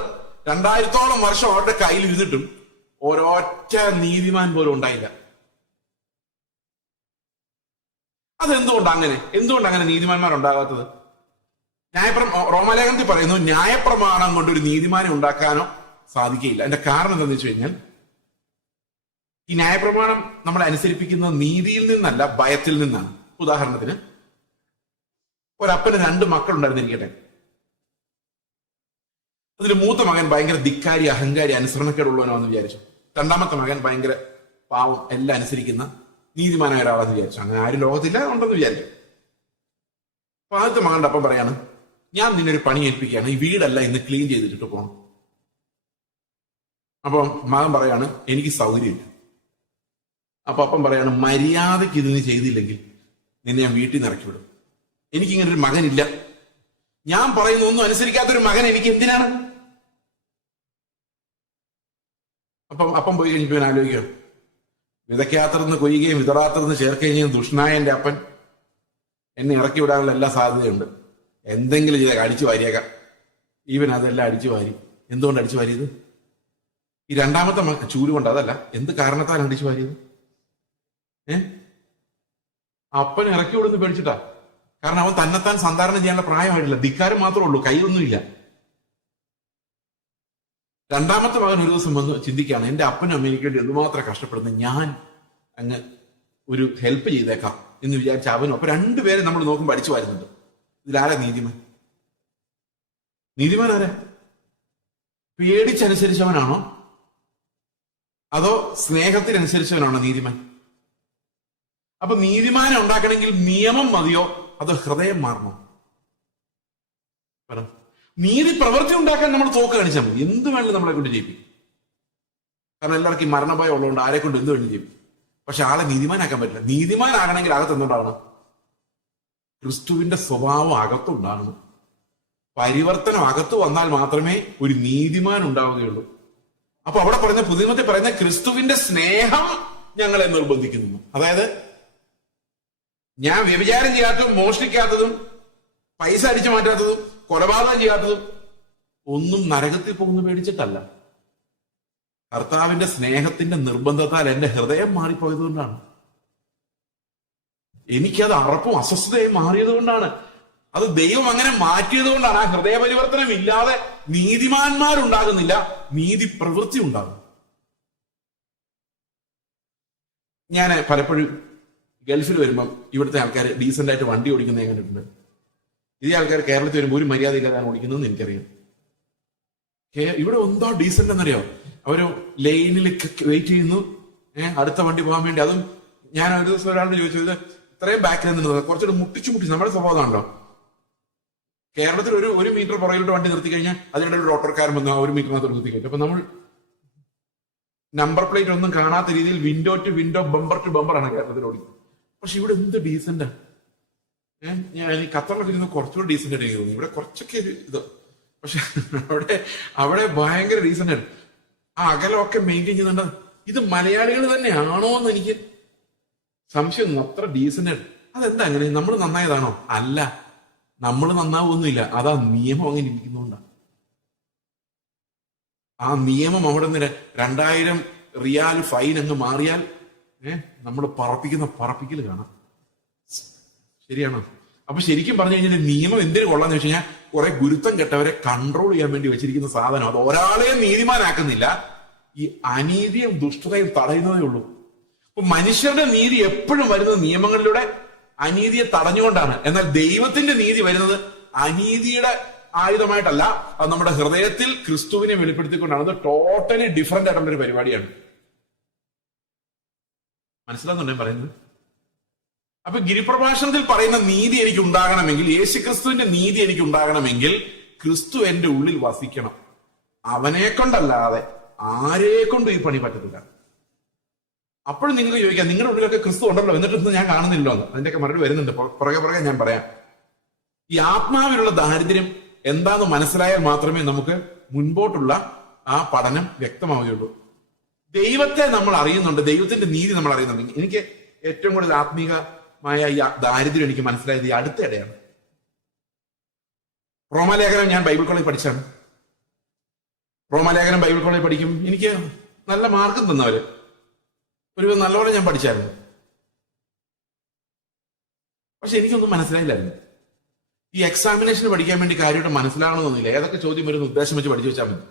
2000ഓളം വർഷം അവരുടെ കയ്യിൽ ഇരുന്നിട്ടും ഒരൊറ്റ നീതിമാൻ പോലും ഉണ്ടായില്ല. എന്തുകൊണ്ടങ്ങനെ നീതിമാന്മാർ ഉണ്ടാകാത്തത്? റോമാലേഖനത്തിൽ പറയുന്നു, ന്യായപ്രമാണം കൊണ്ട് ഒരു നീതിമാനെ ഉണ്ടാക്കാനോ സാധിക്കുകയില്ല. അതിന്റെ കാരണം എന്താണെന്ന് വെച്ച് കഴിഞ്ഞാൽ, ഈ ന്യായപ്രമാണം നമ്മളെ അനുസരിപ്പിക്കുന്നത് നീതിയിൽ നിന്നല്ല, ഭയത്തിൽ നിന്നാണ്. ഉദാഹരണത്തിന്, ഒരപ്പന് 2 മക്കളുണ്ടായിരുന്നിരിക്കട്ടെ. അതിൽ മൂത്ത മകൻ ഭയങ്കര ധിക്കാരി, അഹങ്കാരി, അനുസരണക്കേടുള്ളവനാണെന്ന് വിചാരിച്ചു. 2ാമത്തെ മകൻ ഭയങ്കര പാവം, എല്ലാം അനുസരിക്കുന്ന നീതിമാനായ ഒരാളെന്ന് വിചാരിച്ചു. അങ്ങനെ ആരും ലോകത്തില്ല ഉണ്ടെന്ന് വിചാരിച്ചു. അപ്പൊ ആദ്യത്തെ മകന്റെ അപ്പം പറയാണ്, ഞാൻ നിന്നൊരു പണി ഏൽപ്പിക്കുകയാണ്, ഈ വീടല്ല ഇന്ന് ക്ലീൻ ചെയ്തിട്ട് പോകണം. അപ്പം മകൻ പറയാണ്, എനിക്ക് സൗകര്യമില്ല. അപ്പൊ അപ്പം പറയാണ്, മര്യാദയ്ക്ക് ഇതിന് ചെയ്തില്ലെങ്കിൽ നിന്നെ ഞാൻ വീട്ടിൽ നിന്ന് ഇറക്കി വിടും. എനിക്കിങ്ങനെ ഒരു മകനില്ല. ഞാൻ പറയുന്ന ഒന്നും അനുസരിക്കാത്തൊരു മകൻ എനിക്ക് എന്തിനാണ്? അപ്പം പോയി കഴിഞ്ഞപ്പോ ഞാൻ ആലോചിക്കാം, വിതയ്ക്കാത്തിരുന്ന് കൊയ്യുകയും വിതറാത്തിരുന്ന് ചേർക്കുകയും ചെയ്യുന്ന ദുഷ്ണായ എൻ്റെ അപ്പൻ എന്നെ ഇറക്കി വിടാനുള്ള എല്ലാ സാധ്യതയുണ്ട്. എന്തെങ്കിലും ചെയ്ത അടിച്ചു വാരിയേക്കാം. ഈവൻ അതെല്ലാം അടിച്ചു വാരി. എന്തുകൊണ്ട് അടിച്ചു വാരിയത്? ഈ രണ്ടാമത്തെ ചൂല് കൊണ്ട്. അതല്ല, എന്ത് കാരണത്താലാണ് അടിച്ചു വാരിയത്? അപ്പൻ ഇറക്കി വിടുന്ന് പേടിച്ചിട്ടാ. കാരണം അവൻ തന്നെത്താൻ സന്ധാരണം ചെയ്യാനുള്ള പ്രായമായിട്ടില്ല. ധിക്കാരം മാത്രമേ ഉള്ളൂ, കയ്യൊന്നുമില്ല. രണ്ടാമത്തെ മകൻ ഒരു ദിവസം വന്ന് ചിന്തിക്കുകയാണ്, എന്റെ അപ്പനും അമ്മയ്ക്ക് വേണ്ടി എന്തുമാത്രം കഷ്ടപ്പെടുന്നു, ഞാൻ അങ്ങ് ഒരു ഹെൽപ്പ് ചെയ്തേക്കാം എന്ന് വിചാരിച്ച അവനും. അപ്പൊ രണ്ടുപേരെ നമ്മൾ നോക്കുമ്പോൾ അടിച്ചു വരുന്നുണ്ട്. ഇതിലാരാ നീതിമാൻ? നീതിമാൻ ആരാ? പേടിച്ചനുസരിച്ചവനാണോ അതോ സ്നേഹത്തിനനുസരിച്ചവനാണോ നീതിമാൻ? അപ്പൊ നീതിമാനെ ഉണ്ടാക്കണമെങ്കിൽ നിയമം മതിയോ അതോ ഹൃദയം മാറണോ? നീതി പ്രവൃത്തി ഉണ്ടാക്കാൻ നമ്മൾ തോക്ക് കാണിച്ചാൽ മതി. എന്ത് വേണമെങ്കിലും നമ്മളെ കൊണ്ട് ചെയ്യിപ്പിക്കും. കാരണം എല്ലാവർക്കും മരണഭയം ഉള്ളതുകൊണ്ട് ആരെ കൊണ്ട് എന്ത് വേണ്ടി ചെയ്യിപ്പിക്കും. പക്ഷെ ആളെ നീതിമാനാക്കാൻ പറ്റില്ല. നീതിമാനാകണമെങ്കിൽ അകത്ത് എന്തുണ്ടാവണം? ക്രിസ്തുവിന്റെ സ്വഭാവം അകത്തുണ്ടാകണം. പരിവർത്തനം അകത്ത് വന്നാൽ മാത്രമേ ഒരു നീതിമാൻ ഉണ്ടാവുകയുള്ളൂ. അപ്പൊ അവിടെ പറയുന്ന പുതിയമത്തിൽ പറയുന്ന ക്രിസ്തുവിന്റെ സ്നേഹം ഞങ്ങളെ നിർബന്ധിക്കുന്നു. അതായത് ഞാൻ വ്യഭിചാരം ചെയ്യാത്തതും മോഷ്ടിക്കാത്തതും പൈസ അടിച്ചു മാറ്റാത്തതും കൊലപാതകം ചെയ്യാത്തതും ഒന്നും നരകത്തിൽ പോകുന്നു പേടിച്ചിട്ടല്ല. കർത്താവിന്റെ സ്നേഹത്തിന്റെ നിർബന്ധത്താൽ എന്റെ ഹൃദയം മാറിപ്പോയതുകൊണ്ടാണ്. എനിക്കത് അറപ്പും അസ്വസ്ഥതയും മാറിയത് കൊണ്ടാണ്. അത് ദൈവം അങ്ങനെ മാറ്റിയത് കൊണ്ടാണ്. ആ ഹൃദയ പരിവർത്തനം ഇല്ലാതെ നീതിമാന്മാരുണ്ടാകുന്നില്ല, നീതി പ്രവൃത്തി ഉണ്ടാകും. ഞാൻ പലപ്പോഴും ഗൾഫിൽ വരുമ്പം ഇവിടുത്തെ ആൾക്കാർ ഡീസന്റ് ആയിട്ട് വണ്ടി ഓടിക്കുന്നത് ഞാൻ കണ്ടിട്ടുണ്ട്. ഇതേ ആൾക്കാർ കേരളത്തിൽ വരുമ്പോൾ ഒരു മര്യാദ ഇല്ലാതാണ് ഓടിക്കുന്നതെന്ന് എനിക്കറിയാം. ഇവിടെ എന്തോ ഡീസന്റ് എന്നറിയോ? അവര് ലൈനിൽ വെയിറ്റ് ചെയ്യുന്നു, അടുത്ത വണ്ടി പോകാൻ വേണ്ടി. അതും ഞാൻ ഒരു ദിവസം ഒരാളോട് ചോദിച്ചു, ഇത് ഇത്രയും ബാക്കിൽ നിന്നത് കുറച്ചുകൂടെ മുട്ടിച്ചു നമ്മുടെ സ്വഭാവമാണല്ലോ. കേരളത്തിൽ ഒരു മീറ്റർ പുറകിലോട്ട് വണ്ടി നിർത്തി കഴിഞ്ഞാൽ അതിനിടെ ഒരു ഓട്ടോക്കാരൻ വന്ന് ആ ഒരു മീറ്ററിനകത്ത് നിർത്തി കഴിഞ്ഞു. അപ്പൊ നമ്മൾ നമ്പർ പ്ലേറ്റ് ഒന്നും കാണാത്ത രീതിയിൽ window to window, bumper to bumper ആണ് കേരളത്തിൽ ഓടിക്കുന്നത്. പക്ഷെ ഇവിടെ എന്ത് ഡീസന്റാ! ഞാൻ ഈ ഖത്തറിലൊക്കെ ഇരുന്ന് കുറച്ചുകൂടി ഡീസന്റ് ആയിട്ട് തോന്നി. ഇവിടെ കുറച്ചൊക്കെ ഇത്, പക്ഷെ അവിടെ ഭയങ്കര ഡീസന്റ് ആണ്. ആ അകലമൊക്കെ മെയിൻറ്റെയിൻ ചെയ്യുന്നുണ്ട്. ഇത് മലയാളികൾ തന്നെയാണോ എന്ന് എനിക്ക് സംശയം. അത്ര ഡീസന്റ് ആണ്. അതെന്താ അങ്ങനെ? നമ്മൾ നന്നായതാണോ? അല്ല, നമ്മൾ നന്നാവൊന്നുമില്ല. അതാ നിയമം അങ്ങനെ ഇരിക്കുന്നതുകൊണ്ടാണ്. ആ നിയമം അവിടെ നിന്ന് 2000 റിയാൽ ഫൈൻ അങ്ങ് മാറിയാൽ നമ്മൾ പറപ്പിക്കൽ കാണാം. ശരിയാണോ? അപ്പൊ ശരിക്കും പറഞ്ഞു കഴിഞ്ഞാൽ നിയമം എന്തിനു കൊള്ളാന്ന് വെച്ച് കഴിഞ്ഞാൽ കുറെ ഗുരുത്തം കെട്ടവരെ കൺട്രോൾ ചെയ്യാൻ വേണ്ടി വെച്ചിരിക്കുന്ന സാധനം. അത് ഒരാളെയും നീതിമാനാക്കുന്നില്ല, ഈ അനീതിയും ദുഷ്ടതയും തടയുന്നതേ ഉള്ളൂ. അപ്പൊ മനുഷ്യരുടെ നീതി എപ്പോഴും വരുന്നത് നിയമങ്ങളിലൂടെ അനീതിയെ തടഞ്ഞുകൊണ്ടാണ്. എന്നാൽ ദൈവത്തിന്റെ നീതി വരുന്നത് അനീതിയുടെ ആയുധമായിട്ടല്ല, അത് നമ്മുടെ ഹൃദയത്തിൽ ക്രിസ്തുവിനെ വെളിപ്പെടുത്തിക്കൊണ്ടാണ്. അത് ടോട്ടലി ഡിഫറെന്റ് ആയിട്ടുള്ള ഒരു പരിപാടിയാണ്. മനസ്സിലാവുന്നുണ്ടോ പറയുന്നത്? അപ്പൊ ഗിരിപ്രഭാഷണത്തിൽ പറയുന്ന നീതി എനിക്ക് ഉണ്ടാകണമെങ്കിൽ, യേശുക്രിസ്തുവിന്റെ നീതി എനിക്ക് ഉണ്ടാകണമെങ്കിൽ ക്രിസ്തു എന്റെ ഉള്ളിൽ വസിക്കണം. അവനെ കൊണ്ടല്ലാതെ ആരെ കൊണ്ടും ഈ പണി പറ്റത്തില്ല. അപ്പോഴും നിങ്ങൾക്ക് ചോദിക്കാം, നിങ്ങളുടെ ഉള്ളിലൊക്കെ ക്രിസ്തു ഉണ്ടല്ലോ, എന്നിട്ടൊന്നും ഞാൻ കാണുന്നില്ലോ എന്ന്. അതിന്റെയൊക്കെ മറുപടി വരുന്നുണ്ട്, പുറകെ ഞാൻ പറയാം. ഈ ആത്മാവിലുള്ള ദാരിദ്ര്യം എന്താന്ന് മനസ്സിലായാൽ മാത്രമേ നമുക്ക് മുൻപോട്ടുള്ള ആ പഠനം വ്യക്തമാവുകയുള്ളൂ. ദൈവത്തെ നമ്മൾ അറിയുന്നുണ്ട്, ദൈവത്തിന്റെ നീതി നമ്മൾ അറിയുന്നുണ്ട്. എനിക്ക് ഏറ്റവും കൂടുതൽ ആത്മീകമായ ഈ ദാരിദ്ര്യം എനിക്ക് മനസ്സിലായത് ഈ അടുത്തിടെയാണ്. റോമാലേഖനം ഞാൻ ബൈബിൾ കോളേജ് പഠിച്ചാണ്. റോമാലേഖനം ബൈബിൾ കോളേജ് പഠിക്കും. എനിക്ക് നല്ല മാർക്കും തന്നവര്, ഒരു നല്ലപോലെ ഞാൻ പഠിച്ചായിരുന്നു. പക്ഷെ എനിക്കൊന്നും മനസ്സിലായില്ലായിരുന്നു. ഈ എക്സാമിനേഷന് പഠിക്കാൻ വേണ്ടി കാര്യമായിട്ട് മനസ്സിലാവണമെന്നില്ല. ഏതൊക്കെ ചോദ്യം വരുന്ന ഉദ്ദേശം വെച്ച് പഠിച്ചു വെച്ചാൽ മതി,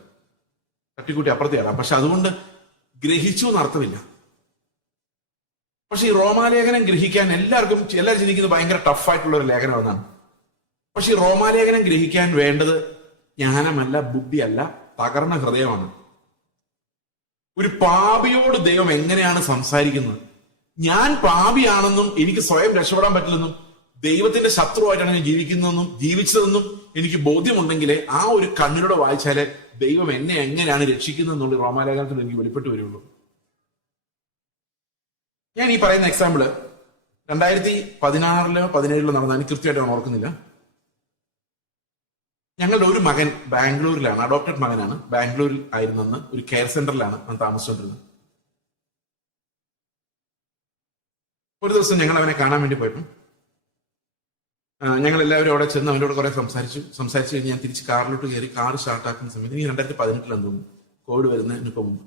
തട്ടിക്കൂട്ടി അപ്പുറത്തെയാണ്. പക്ഷെ അതുകൊണ്ട് ഗ്രഹിച്ചു എന്നർത്ഥമില്ല. പക്ഷെ ഈ റോമാലേഖനം ഗ്രഹിക്കാൻ എല്ലാവരും ചിന്തിക്കുന്നത് ഭയങ്കര ടഫായിട്ടുള്ള ഒരു ലേഖനം എന്നാണ്. പക്ഷെ ഈ റോമാലേഖനം ഗ്രഹിക്കാൻ വേണ്ടത് ജ്ഞാനമല്ല, ബുദ്ധിയല്ല, തകർന്ന ഹൃദയമാണ്. ഒരു പാപിയോട് ദൈവം എങ്ങനെയാണ് സംസാരിക്കുന്നത്? ഞാൻ പാപിയാണെന്നും എനിക്ക് സ്വയം രക്ഷപ്പെടാൻ പറ്റില്ലെന്നും ദൈവത്തിന്റെ ശത്രുവായിട്ടാണ് ഞാൻ ജീവിക്കുന്നതെന്നും ജീവിച്ചതെന്നും എനിക്ക് ബോധ്യമുണ്ടെങ്കിലേ ആ ഒരു കണ്ണിലൂടെ വായിച്ചാലേ ദൈവം എന്നെ എങ്ങനെയാണ് രക്ഷിക്കുന്നതെന്നുള്ള റോമാലേഖനത്തിൽ എനിക്ക് വെളിപ്പെട്ട് വരുള്ളൂ. ഞാൻ ഈ പറയുന്ന എക്സാമ്പിള് 2016 17 നടന്ന, എനിക്ക് കൃത്യമായിട്ട് ഓർക്കുന്നില്ല. ഞങ്ങളുടെ ഒരു മകൻ ബാംഗ്ലൂരിലാണ്, അഡോപ്റ്റഡ് മകനാണ്. ബാംഗ്ലൂരിൽ ആയിരുന്നെന്ന് ഒരു കെയർ സെന്ററിലാണ് താമസിച്ചുകൊണ്ടിരുന്നത്. ഒരു ദിവസം ഞങ്ങൾ അവനെ കാണാൻ വേണ്ടി പോയപ്പോൾ ഞങ്ങൾ എല്ലാവരും അവിടെ ചെന്ന് അവനോട് കുറെ സംസാരിച്ച് കഴിഞ്ഞ് ഞാൻ തിരിച്ച് കാറിലോട്ട് കയറി. കാർ സ്റ്റാർട്ടാക്കുന്ന സമയത്ത് ഈ 2018 തോന്നുന്നു, കോവിഡ് വരുന്നതിനൊക്കെ മുമ്പ്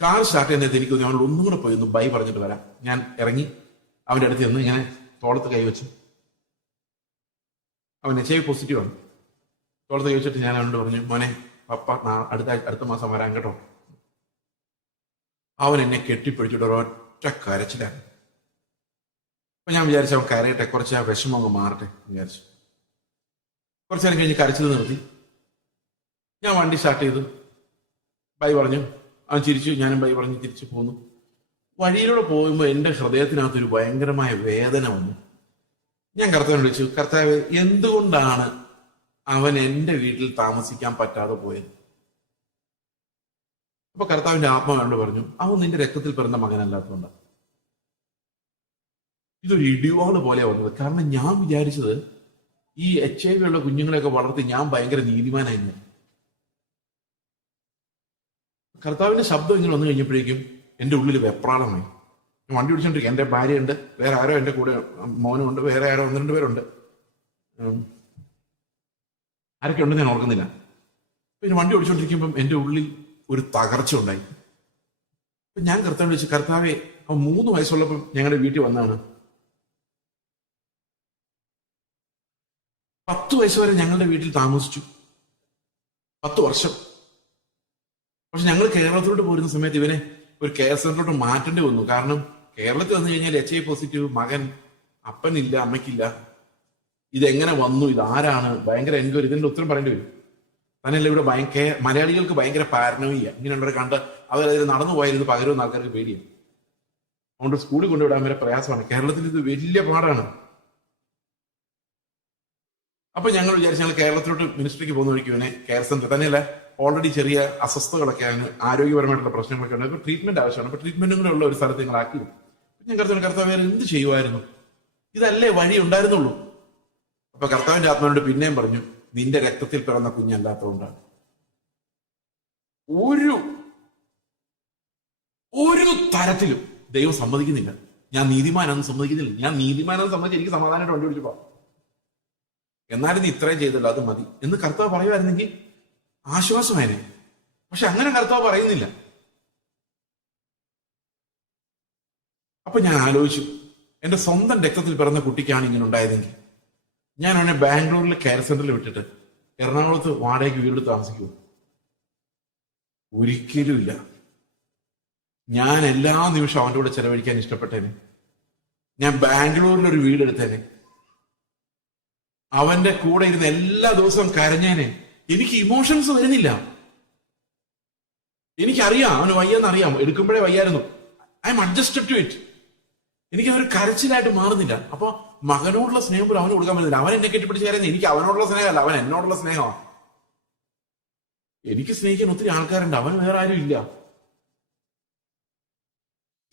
കാർ സ്റ്റാർട്ട് ചെയ്യുന്നത് എനിക്ക് തോന്നി അവനോട് ഒന്നും കൂടെ പോയി ഒന്ന് ബൈ പറഞ്ഞിട്ട് വരാം. ഞാൻ ഇറങ്ങി അവൻ്റെ അടുത്ത് ചെന്ന് ഇങ്ങനെ തോളത്ത് കൈവച്ചു. അവൻ HIV പോസിറ്റീവാണ്. തോളത്ത് കൈവച്ചിട്ട് ഞാൻ അവനോട് പറഞ്ഞു, മോനെ പപ്പ അടുത്ത മാസം വരാൻ കേട്ടോ. അവൻ എന്നെ കെട്ടിപ്പിടിച്ചിട്ട് ഒരൊറ്റ കരച്ചിലാണ്. അപ്പൊ ഞാൻ വിചാരിച്ചു അവൻ കരയട്ടെ, കുറച്ച് ആ വിഷമം അങ്ങ് മാറട്ടെ വിചാരിച്ചു. കുറച്ചു നേരം കഴിഞ്ഞ് കരച്ചിൽ നിർത്തി. ഞാൻ വണ്ടി സ്റ്റാർട്ട് ചെയ്തു, ബൈ പറഞ്ഞു. അവൻ ചിരിച്ചു, ഞാനും ബൈ പറഞ്ഞ് തിരിച്ചു പോന്നു. വഴിയിലൂടെ പോകുമ്പോൾ എൻ്റെ ഹൃദയത്തിനകത്തൊരു ഭയങ്കരമായ വേദന വന്നു. ഞാൻ കർത്താവിനെ വിളിച്ചു, കർത്താവ് എന്തുകൊണ്ടാണ് അവൻ എൻ്റെ വീട്ടിൽ താമസിക്കാൻ പറ്റാതെ പോയത്? അപ്പൊ കർത്താവിന്റെ ആത്മാവോട് പറഞ്ഞു, അവൻ നിന്റെ രക്തത്തിൽ പിറന്ന മകനല്ലാത്തതുകൊണ്ട്. ഇതൊരു ഇടിവാള് പോലെ വന്നത്. കാരണം ഞാൻ വിചാരിച്ചത് ഈ HIV ഉള്ള കുഞ്ഞുങ്ങളെയൊക്കെ വളർത്തി ഞാൻ ഭയങ്കര നീതിമാനായിരുന്നു. കർത്താവിന്റെ ശബ്ദം ഇങ്ങനെ വന്നു കഴിഞ്ഞപ്പോഴേക്കും എൻ്റെ ഉള്ളിൽ വെപ്രാളമായി. വണ്ടി ഓടിച്ചോണ്ടിരിക്കുക. എൻ്റെ ഭാര്യയുണ്ട്, വേറെ ആരോ എൻ്റെ കൂടെ മോനുണ്ട്, വേറെ ആരോ 1-2 പേരുണ്ട്. ആരൊക്കെ ഉണ്ടെന്ന് ഞാൻ ഓർക്കുന്നില്ല. പിന്നെ വണ്ടി ഓടിച്ചോണ്ടിരിക്കുമ്പം എൻ്റെ ഉള്ളിൽ ഒരു തകർച്ച ഉണ്ടായി. അപ്പൊ ഞാൻ കർത്താവിനെ വിളിച്ചു, കർത്താവെ അവൻ 3 വയസ്സുള്ളപ്പം ഞങ്ങളുടെ വീട്ടിൽ വന്നാണ്. 10 വയസ്സ് വരെ ഞങ്ങളുടെ വീട്ടിൽ താമസിച്ചു, 10 വർഷം. പക്ഷെ ഞങ്ങൾ കേരളത്തിലോട്ട് പോരുന്ന സമയത്ത് ഇവനെ ഒരു കെയർ സെന്ററിലോട്ട് മാറ്റേണ്ടി വന്നു. കാരണം കേരളത്തിൽ വന്നു കഴിഞ്ഞാൽ HIV പോസിറ്റീവ് മകൻ, അപ്പനില്ല, അമ്മയ്ക്കില്ല, ഇതെങ്ങനെ വന്നു, ഇതാരാണ്, ഭയങ്കര എൻക്വയറി, ഇതിന്റെ ഉത്തരം പറയേണ്ടി വരും. തന്നെയല്ല ഇവിടെ മലയാളികൾക്ക് ഭയങ്കര പാരനോയിയ. ഇങ്ങനെയുള്ളവരെ കണ്ട് അവരതിൽ നടന്നു പോയത് പകരുമെന്ന് ആൾക്കാർക്ക് പേടിയാണ്. അതുകൊണ്ട് സ്കൂളിൽ കൊണ്ടുവിടാൻ വരെ പ്രയാസമാണ്. കേരളത്തിൽ ഇത് വലിയ പാടാണ്. അപ്പൊ ഞങ്ങൾ വിചാരിച്ചു ഞങ്ങൾ കേരളത്തിലോട്ട് മിനിസ്ട്രിക്ക് പോകുന്ന വഴിക്ക് ഇവനെ കെയർ സെന്റർ, തന്നെയല്ല ഓൾറെഡി ചെറിയ അസ്വസ്ഥതകളൊക്കെയാണ്, ആരോഗ്യപരമായിട്ടുള്ള പ്രശ്നങ്ങളൊക്കെ ഉണ്ട്. ഇപ്പൊ ട്രീറ്റ്മെന്റ് ആവശ്യമാണ്. അപ്പൊ ട്രീറ്റ്മെന്റും കൂടെ ഉള്ള ഒരു സ്ഥലത്ത് ഞങ്ങൾ ആക്കി. ഞാൻ കർത്താവ് എന്ത് ചെയ്യുമായിരുന്നു, ഇതല്ലേ വഴി ഉണ്ടായിരുന്നുള്ളൂ. അപ്പൊ കർത്താവിന്റെ ആത്മാവിനോട് പിന്നെയും പറഞ്ഞു, നിന്റെ രക്തത്തിൽ പിറന്ന കുഞ്ഞല്ലാത്തതുകൊണ്ടാണ്. ഒരു തരത്തിലും ദൈവം സമ്മതിക്കുന്നില്ല. ഞാൻ നീതിമാനാണെന്ന് സമ്മതിക്കുന്നില്ല. ഞാൻ നീതിമാനാണെന്ന് സമ്മതിച്ച് എനിക്ക് സമാധാനമായിട്ട് വണ്ടി പിടിച്ചു പോവാം. എന്നാലും നീ ഇത്രയും ചെയ്തല്ലോ, അത് മതി എന്ന് കർത്താവ് പറയുമായിരുന്നെങ്കിൽ ആശ്വാസമായനെ. പക്ഷെ അങ്ങനെ കർത്താവ് പറയുന്നില്ല. അപ്പൊ ഞാൻ ആലോചിച്ചു, എന്റെ സ്വന്തം രക്തത്തിൽ പിറന്ന കുട്ടിക്കാണ് ഇങ്ങനെ ഉണ്ടായതെങ്കിൽ ഞാൻ അവനെ ബാംഗ്ലൂരിൽ കെയർ സെന്ററിൽ വിട്ടിട്ട് എറണാകുളത്ത് വാടകയ്ക്ക് വീടെടുത്ത് താമസിക്കുമോ? ഒരിക്കലുമില്ല. ഞാൻ എല്ലാ നിമിഷവും അവൻ്റെ കൂടെ ചെലവഴിക്കാൻ ഇഷ്ടപ്പെട്ടേനെ. ഞാൻ ബാംഗ്ലൂരിൽ ഒരു വീടെടുത്തേനെ. അവന്റെ കൂടെ ഇരുന്ന് എല്ലാ ദിവസവും കരഞ്ഞേനെ. എനിക്ക് ഇമോഷൻസ് വരുന്നില്ല. എനിക്കറിയാം അവന് വയ്യെന്നറിയാം, എടുക്കുമ്പോഴേ വയ്യായിരുന്നു. I am adjusted to it. എനിക്ക് അതൊരു കരച്ചിലായിട്ട് മാറുന്നില്ല. അപ്പൊ മകനോടുള്ള സ്നേഹം പോലും അവന് കൊടുക്കാൻ പറ്റുന്നില്ല. അവൻ എന്നെ കെട്ടിപ്പിടിച്ച് കയറുന്നത് എനിക്ക് അവനോടുള്ള സ്നേഹമല്ല, അവൻ എന്നോടുള്ള സ്നേഹമാണ്. എനിക്ക് സ്നേഹിക്കാൻ ഒത്തിരി ആൾക്കാരുണ്ട്, അവൻ വേറെ ആരും ഇല്ല.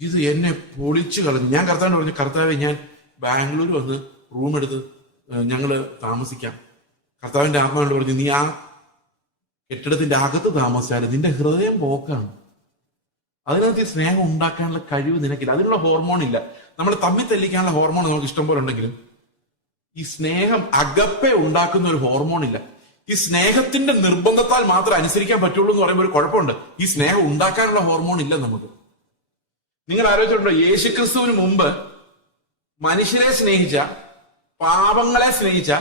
ഇത് എന്നെ പൊളിച്ചു കളഞ്ഞു. ഞാൻ കർത്താവിനോട് പറഞ്ഞു, കർത്താവെ ഞാൻ ബാംഗ്ലൂർ വന്ന് റൂം എടുത്ത് ഞങ്ങള് താമസിക്കാം. കർത്താവിന്റെ ആത്മാവിനോട് പറഞ്ഞു, നീ ആ കെട്ടിടത്തിന്റെ അകത്ത് താമസിച്ചാലും നിന്റെ ഹൃദയം പോക്കാണ്. അതിനകത്ത് ഈ സ്നേഹം ഉണ്ടാക്കാനുള്ള കഴിവ് നിനക്കില്ല. അതിനുള്ള ഹോർമോൺ ഇല്ല. നമ്മൾ തമ്മിൽ തെല്ലിക്കാനുള്ള ഹോർമോൺ നമുക്ക് ഇഷ്ടം പോലെ ഉണ്ടെങ്കിലും ഈ സ്നേഹം അകപ്പെ ഉണ്ടാക്കുന്ന ഒരു ഹോർമോൺ ഇല്ല. ഈ സ്നേഹത്തിന്റെ നിർബന്ധത്താൽ മാത്രം അനുസരിക്കാൻ പറ്റുള്ളൂ എന്ന് പറയുമ്പോൾ ഒരു കുഴപ്പമുണ്ട്. ഈ സ്നേഹം ഉണ്ടാക്കാനുള്ള ഹോർമോൺ ഇല്ല നമുക്ക്. നിങ്ങൾ ആലോചിച്ചിട്ടുണ്ടോ, യേശുക്രിസ്തുവിന് മുമ്പ് മനുഷ്യരെ സ്നേഹിച്ച, പാപങ്ങളെ സ്നേഹിച്ച,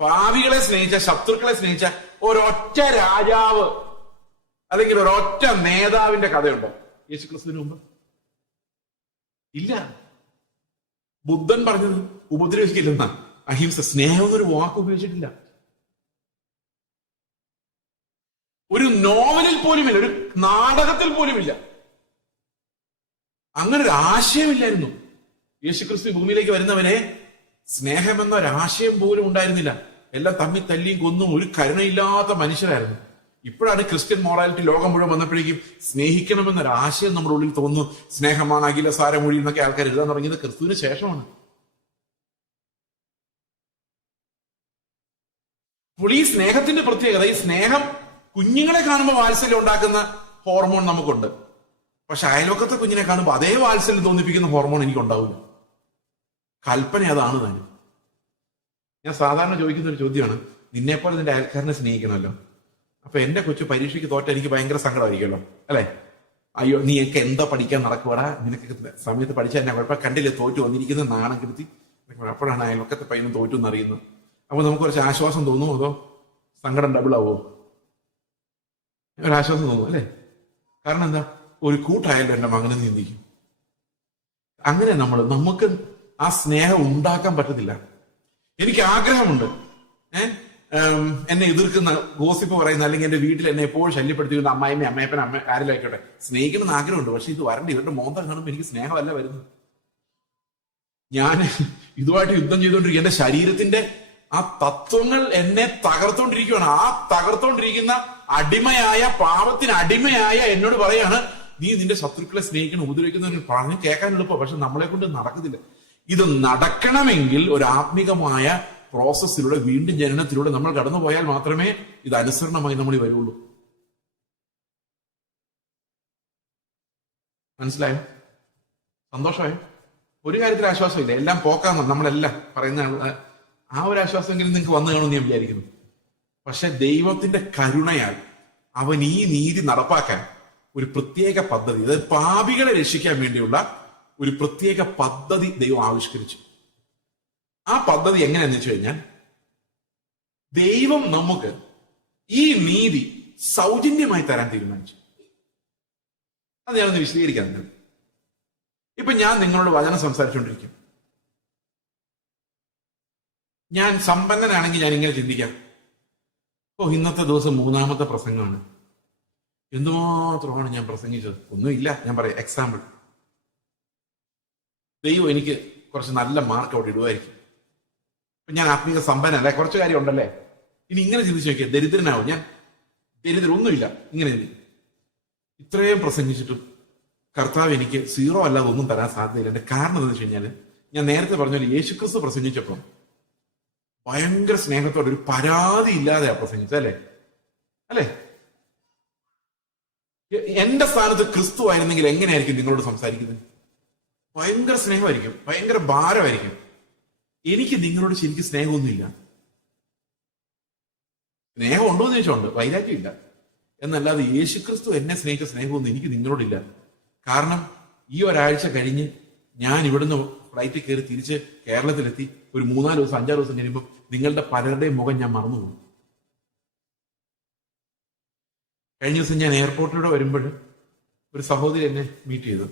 പാവികളെ സ്നേഹിച്ച, ശത്രുക്കളെ സ്നേഹിച്ച ഒരൊറ്റ രാജാവ് അല്ലെങ്കിൽ ഒരൊറ്റ നേതാവിന്റെ കഥയുണ്ടോ യേശുക്രിസ്തുവിന് മുമ്പ്? ഇല്ല. ബുദ്ധൻ പറഞ്ഞത് ഉപദ്രവിക്കില്ലെന്ന അഹിംസ, സ്നേഹം എന്നൊരു വാക്ക് ഉപയോഗിച്ചിട്ടില്ല. ഒരു നോവലിൽ പോലുമില്ല, ഒരു നാടകത്തിൽ പോലുമില്ല. അങ്ങനെ ഒരു ആശയമില്ലായിരുന്നു. യേശുക്രിസ്തു ഭൂമിയിലേക്ക് വരുന്നവനെ സ്നേഹം എന്ന ഒരാശയം പോലും ഉണ്ടായിരുന്നില്ല. എല്ലാം തമ്മിൽ തല്ലിയും കൊന്നും ഒരു കരുണയില്ലാത്ത മനുഷ്യരായിരുന്നു. ഇപ്പോഴാണ് ക്രിസ്ത്യൻ മൊറാലിറ്റി ലോകം മുഴുവൻ വന്നപ്പോഴേക്കും സ്നേഹിക്കണമെന്നൊരാശയം നമ്മുടെ ഉള്ളിൽ തോന്നുന്നു. സ്നേഹമാണ് അഖില സാരമൊഴി എന്നൊക്കെ ആൾക്കാർ എഴുതാൻ തുടങ്ങിയത് ക്രിസ്തുവിന് ശേഷമാണ്. അപ്പോൾ ഈ സ്നേഹത്തിന്റെ പ്രത്യേകത, ഈ സ്നേഹം കുഞ്ഞുങ്ങളെ കാണുമ്പോൾ വാത്സല്യം ഉണ്ടാക്കുന്ന ഹോർമോൺ നമുക്കുണ്ട്. പക്ഷെ അയൽവക്കത്തെ കുഞ്ഞിനെ കാണുമ്പോൾ അതേ വാത്സല്യം തോന്നിപ്പിക്കുന്ന ഹോർമോൺ എനിക്ക് ഉണ്ടാവില്ല. കൽപ്പന അതാണ് തന്നെ. ഞാൻ സാധാരണ ചോദിക്കുന്ന ഒരു ചോദ്യമാണ്, നിന്നെപ്പോലെ നിന്റെ അയൽക്കാരനെ സ്നേഹിക്കണമല്ലോ. അപ്പൊ എന്റെ കൊച്ചു പരീക്ഷയ്ക്ക് തോറ്റ എനിക്ക് ഭയങ്കര സങ്കടമായിരിക്കുമല്ലോ, അല്ലെ? അയ്യോ നീയൊക്കെ എന്താ പഠിക്കാൻ നടക്കുവാടാ, നിനക്ക് സമയത്ത് പഠിച്ചാൽ എന്നെ കുഴപ്പം, കണ്ടില്ലേ തോറ്റു വന്നിരിക്കുന്ന നാണം കെടുത്തി. അപ്പോഴാണ് അയൽവക്കത്തെ പയ്യനും തോറ്റു എന്നറിയുന്നത്. അപ്പൊ നമുക്ക് കുറച്ച് ആശ്വാസം തോന്നുമോ അതോ സങ്കടം ഡബിൾ ആവോ? ഒരാശ്വാസം തോന്നും അല്ലേ? കാരണം എന്താ, ഒരു കൂട്ടായാലും എന്റെ മകനെ നിന്ദിക്കും. അങ്ങനെ നമുക്ക് ആ സ്നേഹം ഉണ്ടാക്കാൻ പറ്റത്തില്ല. എനിക്ക് ആഗ്രഹമുണ്ട് എന്നെ എതിർക്കുന്ന, ഗോസിപ്പ് പറയുന്ന, അല്ലെങ്കിൽ എന്റെ വീട്ടിൽ എന്നെ എപ്പോഴും ശല്യപ്പെടുത്തിക്കുന്ന അമ്മായിമ്മ, അമ്മയപ്പൻ, ആരെങ്കിലും ആയിക്കോട്ടെ, സ്നേഹിക്കണമെന്ന് ആഗ്രഹമുണ്ട്. പക്ഷെ ഇത് വരണ്ട, ഇവരുടെ മോന്തം കാണുമ്പോൾ എനിക്ക് സ്നേഹമല്ല വരുന്നത്. ഞാൻ ഇതുമായിട്ട് യുദ്ധം ചെയ്തുകൊണ്ടിരിക്കുക. എന്റെ ശരീരത്തിന്റെ ആ തത്വങ്ങൾ എന്നെ തകർത്തോണ്ടിരിക്കുകയാണ്. ആ തകർത്തോണ്ടിരിക്കുന്ന അടിമയായ, പാപത്തിന് അടിമയായ എന്നോട് പറയാണ്, നീ നിന്റെ ശത്രുക്കളെ സ്നേഹിക്കണം, ഉപദ്രവിക്കുന്നവർ പറഞ്ഞ് കേൾക്കാൻ എളുപ്പം, പക്ഷെ നമ്മളെ കൊണ്ട് നടക്കത്തില്ല. ഇത് നടക്കണമെങ്കിൽ ഒരു ആത്മികമായ പ്രോസസ്സിലൂടെ, വീണ്ടും ജനനത്തിലൂടെ നമ്മൾ കടന്നു പോയാൽ മാത്രമേ ഇത് അനുസരണമായി നമ്മൾ വരുള്ളൂ. മനസ്സിലായോ? സന്തോഷമായോ? ഒരു കാര്യത്തിൽ ആശ്വാസമില്ല, എല്ലാം പോക്കാന്ന് നമ്മളെല്ലാം പറയുന്ന ആ ഒരു ആശ്വാസമെങ്കിലും നിങ്ങൾക്ക് വന്നു കാണുമെന്ന് ഞാൻ വിചാരിക്കുന്നു. പക്ഷെ ദൈവത്തിന്റെ കരുണയാൽ അവൻ ഈ നീതി നടപ്പാക്കാൻ ഒരു പ്രത്യേക പദ്ധതി, അതായത് പാപികളെ രക്ഷിക്കാൻ വേണ്ടിയുള്ള ഒരു പ്രത്യേക പദ്ധതി ദൈവം ആവിഷ്കരിച്ചു. ആ പദ്ധതി എങ്ങനെയാന്ന് വെച്ച് കഴിഞ്ഞാൽ, ദൈവം നമുക്ക് ഈ നീതി സൗജന്യമായി തരാൻ തീരുമാനിച്ചു. അത് ഞാനൊന്ന് വിശദീകരിക്കാൻ. ഇപ്പൊ ഞാൻ നിങ്ങളോട് വചനം സംസാരിച്ചുകൊണ്ടിരിക്കും. ഞാൻ സമ്പന്നനാണെങ്കിൽ ഞാൻ ഇങ്ങനെ ചിന്തിക്കാം, ഇന്നത്തെ ദിവസം 3-ാമത്തെ പ്രസംഗമാണ്, എന്തുമാത്രമാണ് ഞാൻ പ്രസംഗിച്ചത്. ഒന്നുമില്ല, ഞാൻ പറയാം എക്സാമ്പിൾ. ദൈവം എനിക്ക് കുറച്ച് നല്ല മാർക്ക് അവിടെ ഇടുമായിരിക്കും. അപ്പൊ ഞാൻ ആത്മീയ സമ്പന്നല്ലേ, കുറച്ച് കാര്യം ഉണ്ടല്ലേ. ഇനി ഇങ്ങനെ ചിന്തിച്ചു നോക്കിയാൽ ദരിദ്രനാവും ഞാൻ. ഒന്നുമില്ല, ഇങ്ങനെ ഇത്രയും പ്രസംഗിച്ചിട്ടും കർത്താവ് എനിക്ക് 0 അല്ലാതെ ഒന്നും തരാൻ സാധ്യതയില്ല. എന്റെ കാരണം എന്താണെന്ന് വെച്ച് കഴിഞ്ഞാൽ, ഞാൻ നേരത്തെ പറഞ്ഞ പോലെ യേശുക്രിസ്തു പ്രസംഗിച്ചപ്പം ഭയങ്കര സ്നേഹത്തോടെ, ഒരു പരാതി ഇല്ലാതെയാ പ്രസംഗിച്ചല്ലേ, അല്ലേ? എന്റെ സ്ഥാനത്ത് ക്രിസ്തു ആയിരുന്നെങ്കിൽ എങ്ങനെയായിരിക്കും നിങ്ങളോട് സംസാരിക്കുന്നത്? ഭയങ്കര സ്നേഹമായിരിക്കും, ഭയങ്കര ഭാരമായിരിക്കും. എനിക്ക് നിങ്ങളോട് ശരിക്കും സ്നേഹമൊന്നുമില്ല. സ്നേഹം ഉണ്ടോ എന്ന് ചോദിച്ചോണ്ട്, വൈരാഗ്യമില്ല എന്നല്ലാതെ യേശുക്രിസ്തു എന്നെ സ്നേഹിച്ച സ്നേഹമൊന്നും എനിക്ക് നിങ്ങളോടില്ല. കാരണം ഈ ഒരാഴ്ച കഴിഞ്ഞ് ഞാൻ ഇവിടുന്ന് ഫ്ലൈറ്റിൽ കയറി തിരിച്ച് കേരളത്തിലെത്തി ഒരു 3-4 ദിവസം 5-6 ദിവസം കഴിയുമ്പോൾ നിങ്ങളുടെ പലരുടെയും മുഖം ഞാൻ മറന്നുപോകും. കഴിഞ്ഞ ദിവസം ഞാൻ എയർപോർട്ടിലൂടെ വരുമ്പോൾ ഒരു സഹോദരി എന്നെ മീറ്റ് ചെയ്തു.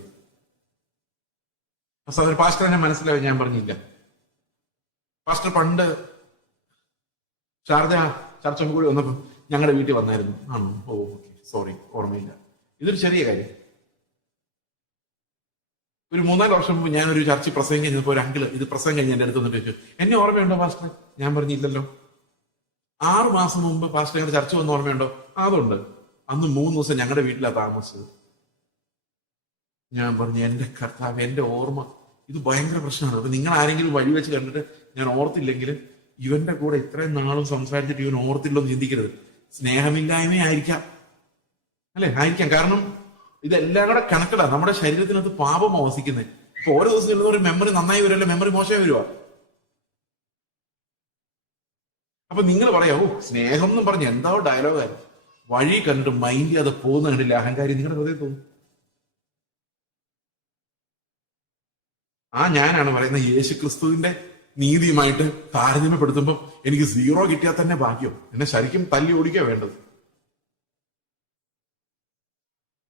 ആ സഹോദരി പാസ്റ്റർ എന്നെ മനസ്സിലായി. ഞാൻ പറഞ്ഞില്ല, പാസ്റ്റർ പണ്ട് ശാരദ ചർച്ച കൂടി വന്നപ്പോ ഞങ്ങളുടെ വീട്ടിൽ വന്നായിരുന്നു. ആണോ? ഓക്കെ, സോറി, ഓർമ്മയില്ല. ഇതൊരു ചെറിയ കാര്യം. ഒരു 3-4 വർഷം മുമ്പ് ഞാനൊരു ചർച്ച പ്രസംഗം കഴിഞ്ഞപ്പോൾ ഒരു അങ്കിള് ഇത് പ്രസംഗം കഴിഞ്ഞ് എന്റെ അടുത്ത് വന്നിട്ട് ചോദിച്ചു, എന്നെ ഓർമ്മയുണ്ടോ പാസ്റ്റർ? ഞാൻ പറഞ്ഞില്ലല്ലോ. 6 മാസം മുമ്പ് പാസ്റ്റർ ഞങ്ങളുടെ ചർച്ച വന്ന് ഓർമ്മയുണ്ടോ? അതുണ്ട്. അന്ന് 3 ദിവസം ഞങ്ങളുടെ വീട്ടിലാണ് താമസിച്ചത്. ഞാൻ പറഞ്ഞു, എന്റെ കർത്താവ്, എന്റെ ഓർമ്മ ഇത് ഭയങ്കര പ്രശ്നമാണ്. അപ്പൊ നിങ്ങൾ ആരെങ്കിലും വഴി വെച്ച് കണ്ടിട്ട് ഞാൻ ഓർത്തില്ലെങ്കിൽ, ഇവന്റെ കൂടെ ഇത്രയും നാളും സംസാരിച്ചിട്ട് ഇവൻ ഓർത്തില്ലെന്ന് ചിന്തിക്കരുത്. സ്നേഹമില്ലായ്മ ആയിരിക്കാം, അല്ലെ? ആയിരിക്കാം. കാരണം ഇതെല്ലാം കൂടെ കണക്കടാ. നമ്മുടെ ശരീരത്തിനകത്ത് പാപം വസിക്കുന്നത്. ഇപ്പൊ ഓരോ ദിവസം ചെല്ലുന്ന ഒരു മെമ്മറി നന്നായി വരുമല്ലോ, മെമ്മറി മോശമായി വരുവാ. അപ്പൊ നിങ്ങൾ പറയാ, സ്നേഹം എന്നും പറഞ്ഞ് എന്താ ഡയലോഗായിരുന്നു. വഴി കണ്ടിട്ട് മൈൻഡ് ചെയ്യാതെ പോകുന്ന കണ്ടില്ല അഹങ്കാരി നിങ്ങളുടെ ഹൃദയം തോന്നും. ഞാനാണ് പറയുന്നത്, യേശുക്രിസ്തുവിന്റെ നീതിയുമായിട്ട് താരതമ്യപ്പെടുത്തുമ്പോൾ എനിക്ക് 0 കിട്ടിയാൽ തന്നെ ഭാഗ്യം. എന്നെ ശരിക്കും തല്ലി ഓടിക്കുക വേണ്ടത്.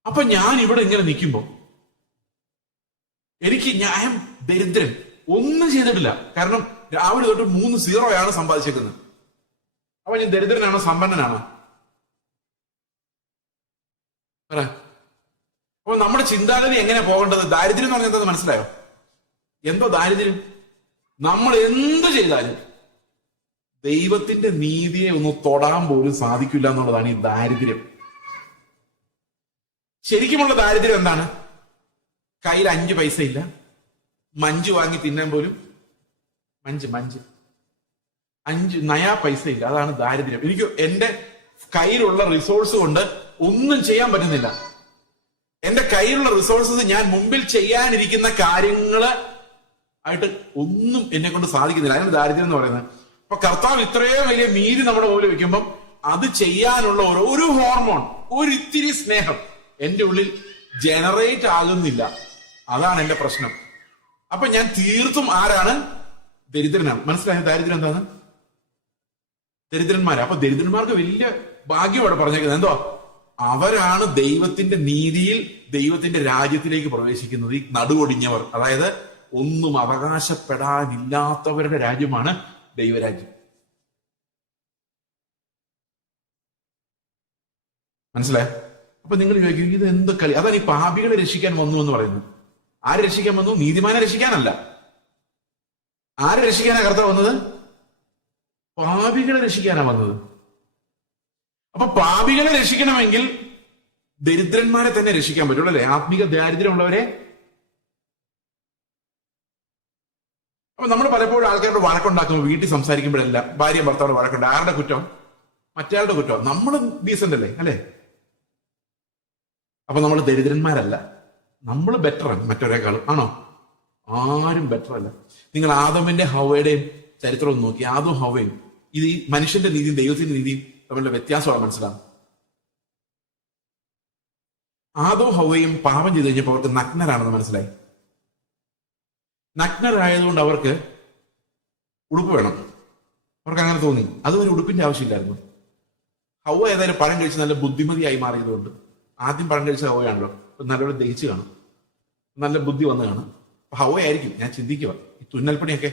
അപ്പൊ ഞാൻ ഇവിടെ ഇങ്ങനെ നിൽക്കുമ്പോ ഞാൻ ദരിദ്രൻ, ഒന്നും ചെയ്തിട്ടില്ല. കാരണം രാവിലെ തൊട്ട് 3 0 സമ്പാദിച്ചേക്കുന്നത്. അപ്പൊ ഞാൻ ദരിദ്രനാണോ സമ്പന്നനാണോ? അപ്പൊ നമ്മുടെ ചിന്താഗതി എങ്ങനെ പോകേണ്ടത്? ദാരിദ്ര്യം എന്ന് പറഞ്ഞാൽ എന്താ മനസ്സിലായോ? എന്തോ ദാരിദ്ര്യം? നമ്മൾ എന്ത് ചെയ്താലും ദൈവത്തിന്റെ നീതിയെ ഒന്ന് തൊടാൻ പോലും സാധിക്കില്ല എന്നുള്ളതാണ് ഈ ദാരിദ്ര്യം. ശരിക്കുമുള്ള ദാരിദ്ര്യം എന്താണ്? കയ്യിൽ 5 പൈസ ഇല്ല, മഞ്ച് വാങ്ങി തിന്നാൻ പോലും മഞ്ച് 5 നയാ പൈസ ഇല്ല. അതാണ് ദാരിദ്ര്യം. എനിക്ക് എന്റെ കയ്യിലുള്ള റിസോഴ്സ് കൊണ്ട് ഒന്നും ചെയ്യാൻ പറ്റുന്നില്ല. എന്റെ കയ്യിലുള്ള റിസോഴ്സസ് ഞാൻ മുമ്പിൽ ചെയ്യാനിരിക്കുന്ന കാര്യങ്ങള് ആയിട്ട് ഒന്നും എന്നെ കൊണ്ട് സാധിക്കുന്നില്ല. അതിന് ദാരിദ്ര്യം എന്ന് പറയുന്നത്. അപ്പൊ കർത്താവ് ഇത്രയും വലിയ നീതി നമ്മുടെ മുമ്പിൽ വെക്കുമ്പം അത് ചെയ്യാനുള്ള ഒരു ഹോർമോൺ, ഒരു ഇത്തിരി സ്നേഹം എന്റെ ഉള്ളിൽ ജനറേറ്റ് ആകുന്നില്ല. അതാണ് എന്റെ പ്രശ്നം. അപ്പൊ ഞാൻ തീർത്തും ആരാണ്? ദരിദ്രനാണ്. മനസ്സിലായ ദാരിദ്ര്യം എന്താണ്? ദരിദ്രന്മാര്. അപ്പൊ ദരിദ്രന്മാർക്ക് വലിയ ഭാഗ്യമാണ് പറഞ്ഞേക്കുന്നത്. എന്തോ അവരാണ് ദൈവത്തിന്റെ നീതിയിൽ, ദൈവത്തിന്റെ രാജ്യത്തിലേക്ക് പ്രവേശിക്കുന്നത്. ഈ നടുവൊടിഞ്ഞവർ, അതായത് ഒന്നും അവകാശപ്പെടാനില്ലാത്തവരുടെ രാജ്യമാണ് ദൈവരാജ്യം. മനസ്സിലായ? അപ്പൊ നിങ്ങൾ ചോദിക്കും, ഇത് എന്ത് കളി? അതാണ് ഈ പാപികളെ രക്ഷിക്കാൻ വന്നു എന്ന് പറയുന്നത്. ആരെ രക്ഷിക്കാൻ വന്നു? നീതിമാനെ രക്ഷിക്കാനല്ല. ആരെ രക്ഷിക്കാനാ കർത്താവ് വന്നത്? പാപികളെ രക്ഷിക്കാനാ വന്നത്. അപ്പൊ പാപികളെ രക്ഷിക്കണമെങ്കിൽ ദരിദ്രന്മാരെ തന്നെ രക്ഷിക്കാൻ പറ്റുള്ളൂ, അല്ലെ? ആത്മീക ദാരിദ്ര്യമുള്ളവരെ. അപ്പൊ നമ്മൾ പലപ്പോഴും ആൾക്കാരോട് വഴക്കുണ്ടാക്കുമ്പോൾ, വീട്ടിൽ സംസാരിക്കുമ്പോഴെല്ലാം ഭാര്യ ഭർത്താവോട് വഴക്കുണ്ട്. ആരുടെ കുറ്റം? മറ്റേയാളുടെ കുറ്റം. നമ്മൾ ഡീസന്റ് അല്ലേ? അപ്പൊ നമ്മൾ ദരിദ്രന്മാരല്ല, നമ്മൾ ബെറ്ററാണ് മറ്റൊരേക്കാളും. ആണോ? ആരും ബെറ്റർ അല്ല. നിങ്ങൾ ആദമിന്റെ ഹവയുടെയും ചരിത്രം ഒന്ന് നോക്കി. ആദവും ഹവയും, ഇത് ഈ മനുഷ്യന്റെ നീതിയും ദൈവത്തിന്റെ നീതിയും തമ്മിലുള്ള വ്യത്യാസമാണ് മനസ്സിലാകും. ആദവും ഹവയും പാപം ചെയ്ത് കഴിഞ്ഞപ്പോൾ അവർക്ക് നഗ്നരാണെന്ന് മനസ്സിലായി. നഗ്നരായതുകൊണ്ട് അവർക്ക് ഉടുപ്പ് വേണം. അവർക്ക് അങ്ങനെ തോന്നി. അതുവരെ ഉടുപ്പിന്റെ ആവശ്യമില്ലായിരുന്നു. ഹവ ഏതായാലും പഴം കഴിച്ച് നല്ല ബുദ്ധിമതിയായി മാറിയതുകൊണ്ട്, ആദ്യം പഴം കഴിച്ച ഹവയാണല്ലോ, നല്ലപോലെ ദഹിച്ചു കാണും, നല്ല ബുദ്ധി വന്ന് കാണും. അപ്പൊ ഹവയായിരിക്കും. ഞാൻ ചിന്തിക്കുക, ഈ തുന്നൽപ്പണിയൊക്കെ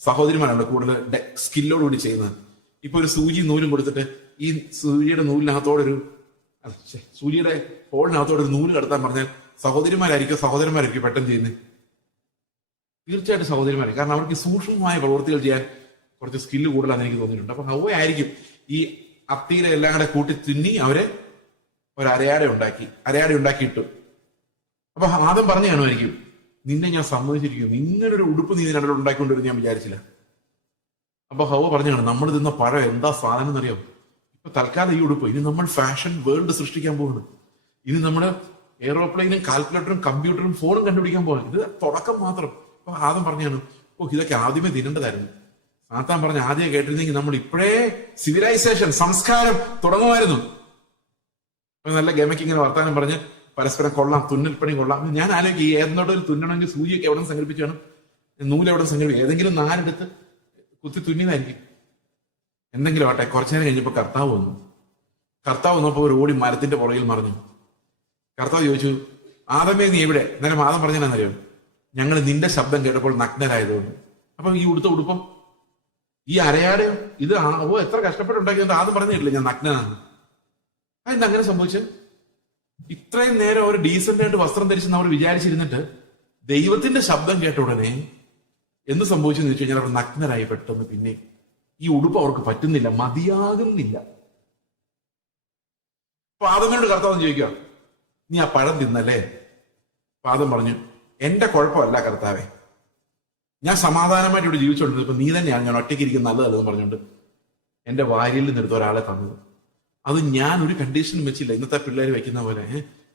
സഹോദരിമാരാണ് കൂടുതൽ സ്കില്ലോടുകൂടി ചെയ്യുന്നത്. ഇപ്പൊ ഒരു സൂചി നൂലും കൊടുത്തിട്ട് ഈ സൂചിയുടെ നൂലിനകത്തോടൊരു സൂചിയുടെ ഹോളിനകത്തോടൊരു നൂല് കടത്താൻ പറഞ്ഞാൽ സഹോദരന്മാരായിരിക്കും പെട്ടെന്ന് ചെയ്യുന്നത്. തീർച്ചയായിട്ടും സഹോദരിമാരെ. കാരണം അവർക്ക് സൂക്ഷ്മമായ പ്രവൃത്തികൾ ചെയ്യാൻ കുറച്ച് സ്കില്ല് കൂടുതലാണെന്ന് എനിക്ക് തോന്നിയിട്ടുണ്ട്. അപ്പൊ ഹവയായിരിക്കും ഈ അത്തിയിലെ എല്ലാം കൂടെ കൂട്ടി തുന്നി അവരെ ഒരു അരയാടെ ഉണ്ടാക്കിയിട്ടു. അപ്പൊ ആദം പറഞ്ഞു കാണുമായിരിക്കും, നിന്നെ ഞാൻ സമ്മതിച്ചിരിക്കും, ഇങ്ങനൊരു ഉടുപ്പ് നീ ഇതിനകത്ത് ഉണ്ടാക്കിക്കൊണ്ടിരുന്ന് ഞാൻ വിചാരിച്ചില്ല. അപ്പൊ ഹവ പറഞ്ഞു കാണും, നമ്മൾ തിന്ന പഴം എന്താ സാധനം എന്നറിയാം. ഇപ്പൊ തൽക്കാലം ഈ ഉടുപ്പ്, ഇനി നമ്മൾ ഫാഷൻ വേൾഡ് സൃഷ്ടിക്കാൻ പോകുന്നു. ഇനി നമ്മുടെ എയ്റോപ്ലെയിനും കാൽക്കുലേറ്ററും കമ്പ്യൂട്ടറും ഫോണും കണ്ടുപിടിക്കാൻ പോകുന്നു. ഇത് തുടക്കം മാത്രം. അപ്പൊ ആദം പറഞ്ഞു, ഇതൊക്കെ ആദ്യമേ തിന്നേണ്ടതായിരുന്നു. സാത്താൻ പറഞ്ഞ ആദ്യം കേട്ടിരുന്നെങ്കിൽ നമ്മൾ ഇപ്പോഴേ സിവിലൈസേഷൻ, സംസ്കാരം തുടങ്ങുമായിരുന്നു. നല്ല ഗമയ്ക്ക് ഇങ്ങനെ വർത്താനം പറഞ്ഞ് പരസ്പരം കൊള്ളാം, തുന്നൽപ്പണി കൊള്ളാം. ഞാൻ ആലോചിക്കും, ഈ ഏതെന്നോട്ടൊരു തുന്നണമെങ്കിൽ സൂചിയൊക്കെ എവിടെ സംഘടിപ്പിച്ചു വേണം, നൂലെവിടെ സംഘടിപ്പിക്കും, ഏതെങ്കിലും നാലെടുത്ത് കുത്തി തുന്നിയതായിരിക്കും. എന്തെങ്കിലും ആട്ടെ. കുറച്ചു നേരം കഴിഞ്ഞപ്പോ കർത്താവ് വന്നപ്പോ ഒരു ഓടി മരത്തിന്റെ പുറകിൽ മറിഞ്ഞു. കർത്താവ് ചോദിച്ചു, ആദമേ നീ എവിടെ? നേരം ആദം പറഞ്ഞാന്നറിയോ, ഞങ്ങൾ നിന്റെ ശബ്ദം കേട്ടപ്പോൾ നഗ്നരായതുകൊണ്ട്. അപ്പൊ ഈ ഉടുപ്പം ഈ അരയാടെയോ ഇത് എത്ര കഷ്ടപ്പെട്ടുണ്ടാക്കിയത് ആദ്യം പറഞ്ഞിട്ടില്ല ഞാൻ നഗ്നനാണ്. അതെന്താ അങ്ങനെ സംഭവിച്ചത്? ഇത്രയും നേരം അവർ ഡീസന്റ് ആയിട്ട് വസ്ത്രം ധരിച്ചെന്ന് അവർ വിചാരിച്ചിരുന്നിട്ട് ദൈവത്തിന്റെ ശബ്ദം കേട്ട ഉടനെ എന്ത് സംഭവിച്ചെന്ന് വെച്ച് കഴിഞ്ഞാൽ അവർ നഗ്നരായി പെട്ടെന്ന്. പിന്നെ ഈ ഉടുപ്പ് അവർക്ക് പറ്റുന്നില്ല, മതിയാകുന്നില്ല. പാദമനോട് കർത്താവ് ചോദിക്കുക, നീ ആ പഴം തിന്നല്ലേ? പാദം പറഞ്ഞു, എന്റെ കുഴപ്പമല്ല കർത്താവേ, ഞാൻ സമാധാനമായിട്ട് ഇവിടെ ജീവിച്ചോണ്ടിരുന്നത്. ഇപ്പൊ നീ തന്നെയാണ് ഞാൻ ഒറ്റയ്ക്ക് ഇരിക്കുന്ന നല്ലതല്ലെന്ന് പറഞ്ഞുകൊണ്ട് എന്റെ വാരിയിൽ നിന്നെടുത്ത ഒരാളെ തന്നത്. അത് ഞാൻ ഒരു കണ്ടീഷനും വെച്ചില്ല. ഇന്നത്തെ പിള്ളേർ വെക്കുന്ന പോലെ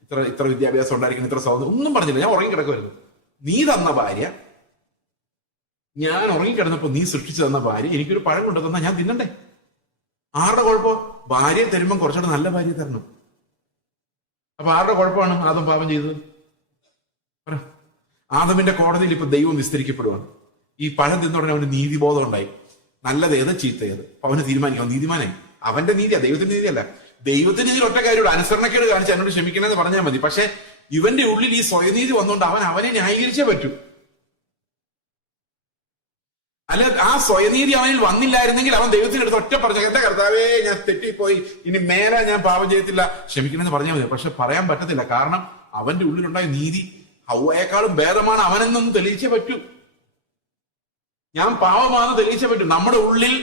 ഇത്ര വിദ്യാഭ്യാസം ഉണ്ടായിരിക്കണം, ഇത്ര സൗന്ദര്യം ഒന്നും പറഞ്ഞില്ല. ഞാൻ ഉറങ്ങിക്കിടക്കുമായിരുന്നു. നീ തന്ന ഭാര്യ, ഞാൻ ഉറങ്ങിക്കിടന്നപ്പോ നീ സൃഷ്ടിച്ചു തന്ന ഭാര്യ എനിക്കൊരു പഴം കൊണ്ടു തന്നാ ഞാൻ തിന്നണ്ടേ? ആരുടെ കുഴപ്പം? ഭാര്യയെ തരുമ്പം കുറച്ചുകൂടെ നല്ല ഭാര്യയെ തരണം. അപ്പൊ ആരുടെ കുഴപ്പമാണ് ആദം പാപം ചെയ്തത്? ആദമിന്റെ കോടതിയിൽ ഇപ്പൊ ദൈവം വിസ്തരിക്കപ്പെടുവാണ്. ഈ പഴം തിന്നുടനെ അവന് നീതിബോധം ഉണ്ടായി. നല്ലതേത് ചീത്തയത് അവന് തീരുമാനിക്കാം. നീതിമാനായി. അവന്റെ നീതിയാ, ദൈവത്തിന്റെ നീതിയല്ല. ദൈവത്തിന്റെ നീതി ഒറ്റ കാര്യമുള്ള അനുസരണക്കേട് കാണിച്ച് എന്നോട് ക്ഷമിക്കണമെന്ന് പറഞ്ഞാൽ മതി. പക്ഷെ ഇവന്റെ ഉള്ളിൽ ഈ സ്വയനീതി വന്നുകൊണ്ട് അവനെ ന്യായീകരിച്ചേ പറ്റൂ. അല്ല, ആ സ്വയനീതി അവനിൽ വന്നില്ലായിരുന്നെങ്കിൽ അവൻ ദൈവത്തിനടുത്ത് ഒറ്റ പറഞ്ഞ, എന്റെ കർത്താവേ ഞാൻ തെറ്റിപ്പോയി, ഇനി മേലെ ഞാൻ പാപം ചെയ്യത്തില്ല, ക്ഷമിക്കണമെന്ന് പറഞ്ഞാൽ മതി. പക്ഷെ പറയാൻ പറ്റത്തില്ല. കാരണം അവന്റെ ഉള്ളിലുണ്ടായ നീതി ഹവ്വയേക്കാളും ഭേദമാണ്. അവനെന്നൊന്നും തെളിയിച്ചേ പറ്റൂ. ഞാൻ പാപമാണെന്ന് തെളിയിച്ചേ പറ്റൂ. നമ്മുടെ ഉള്ളിൽ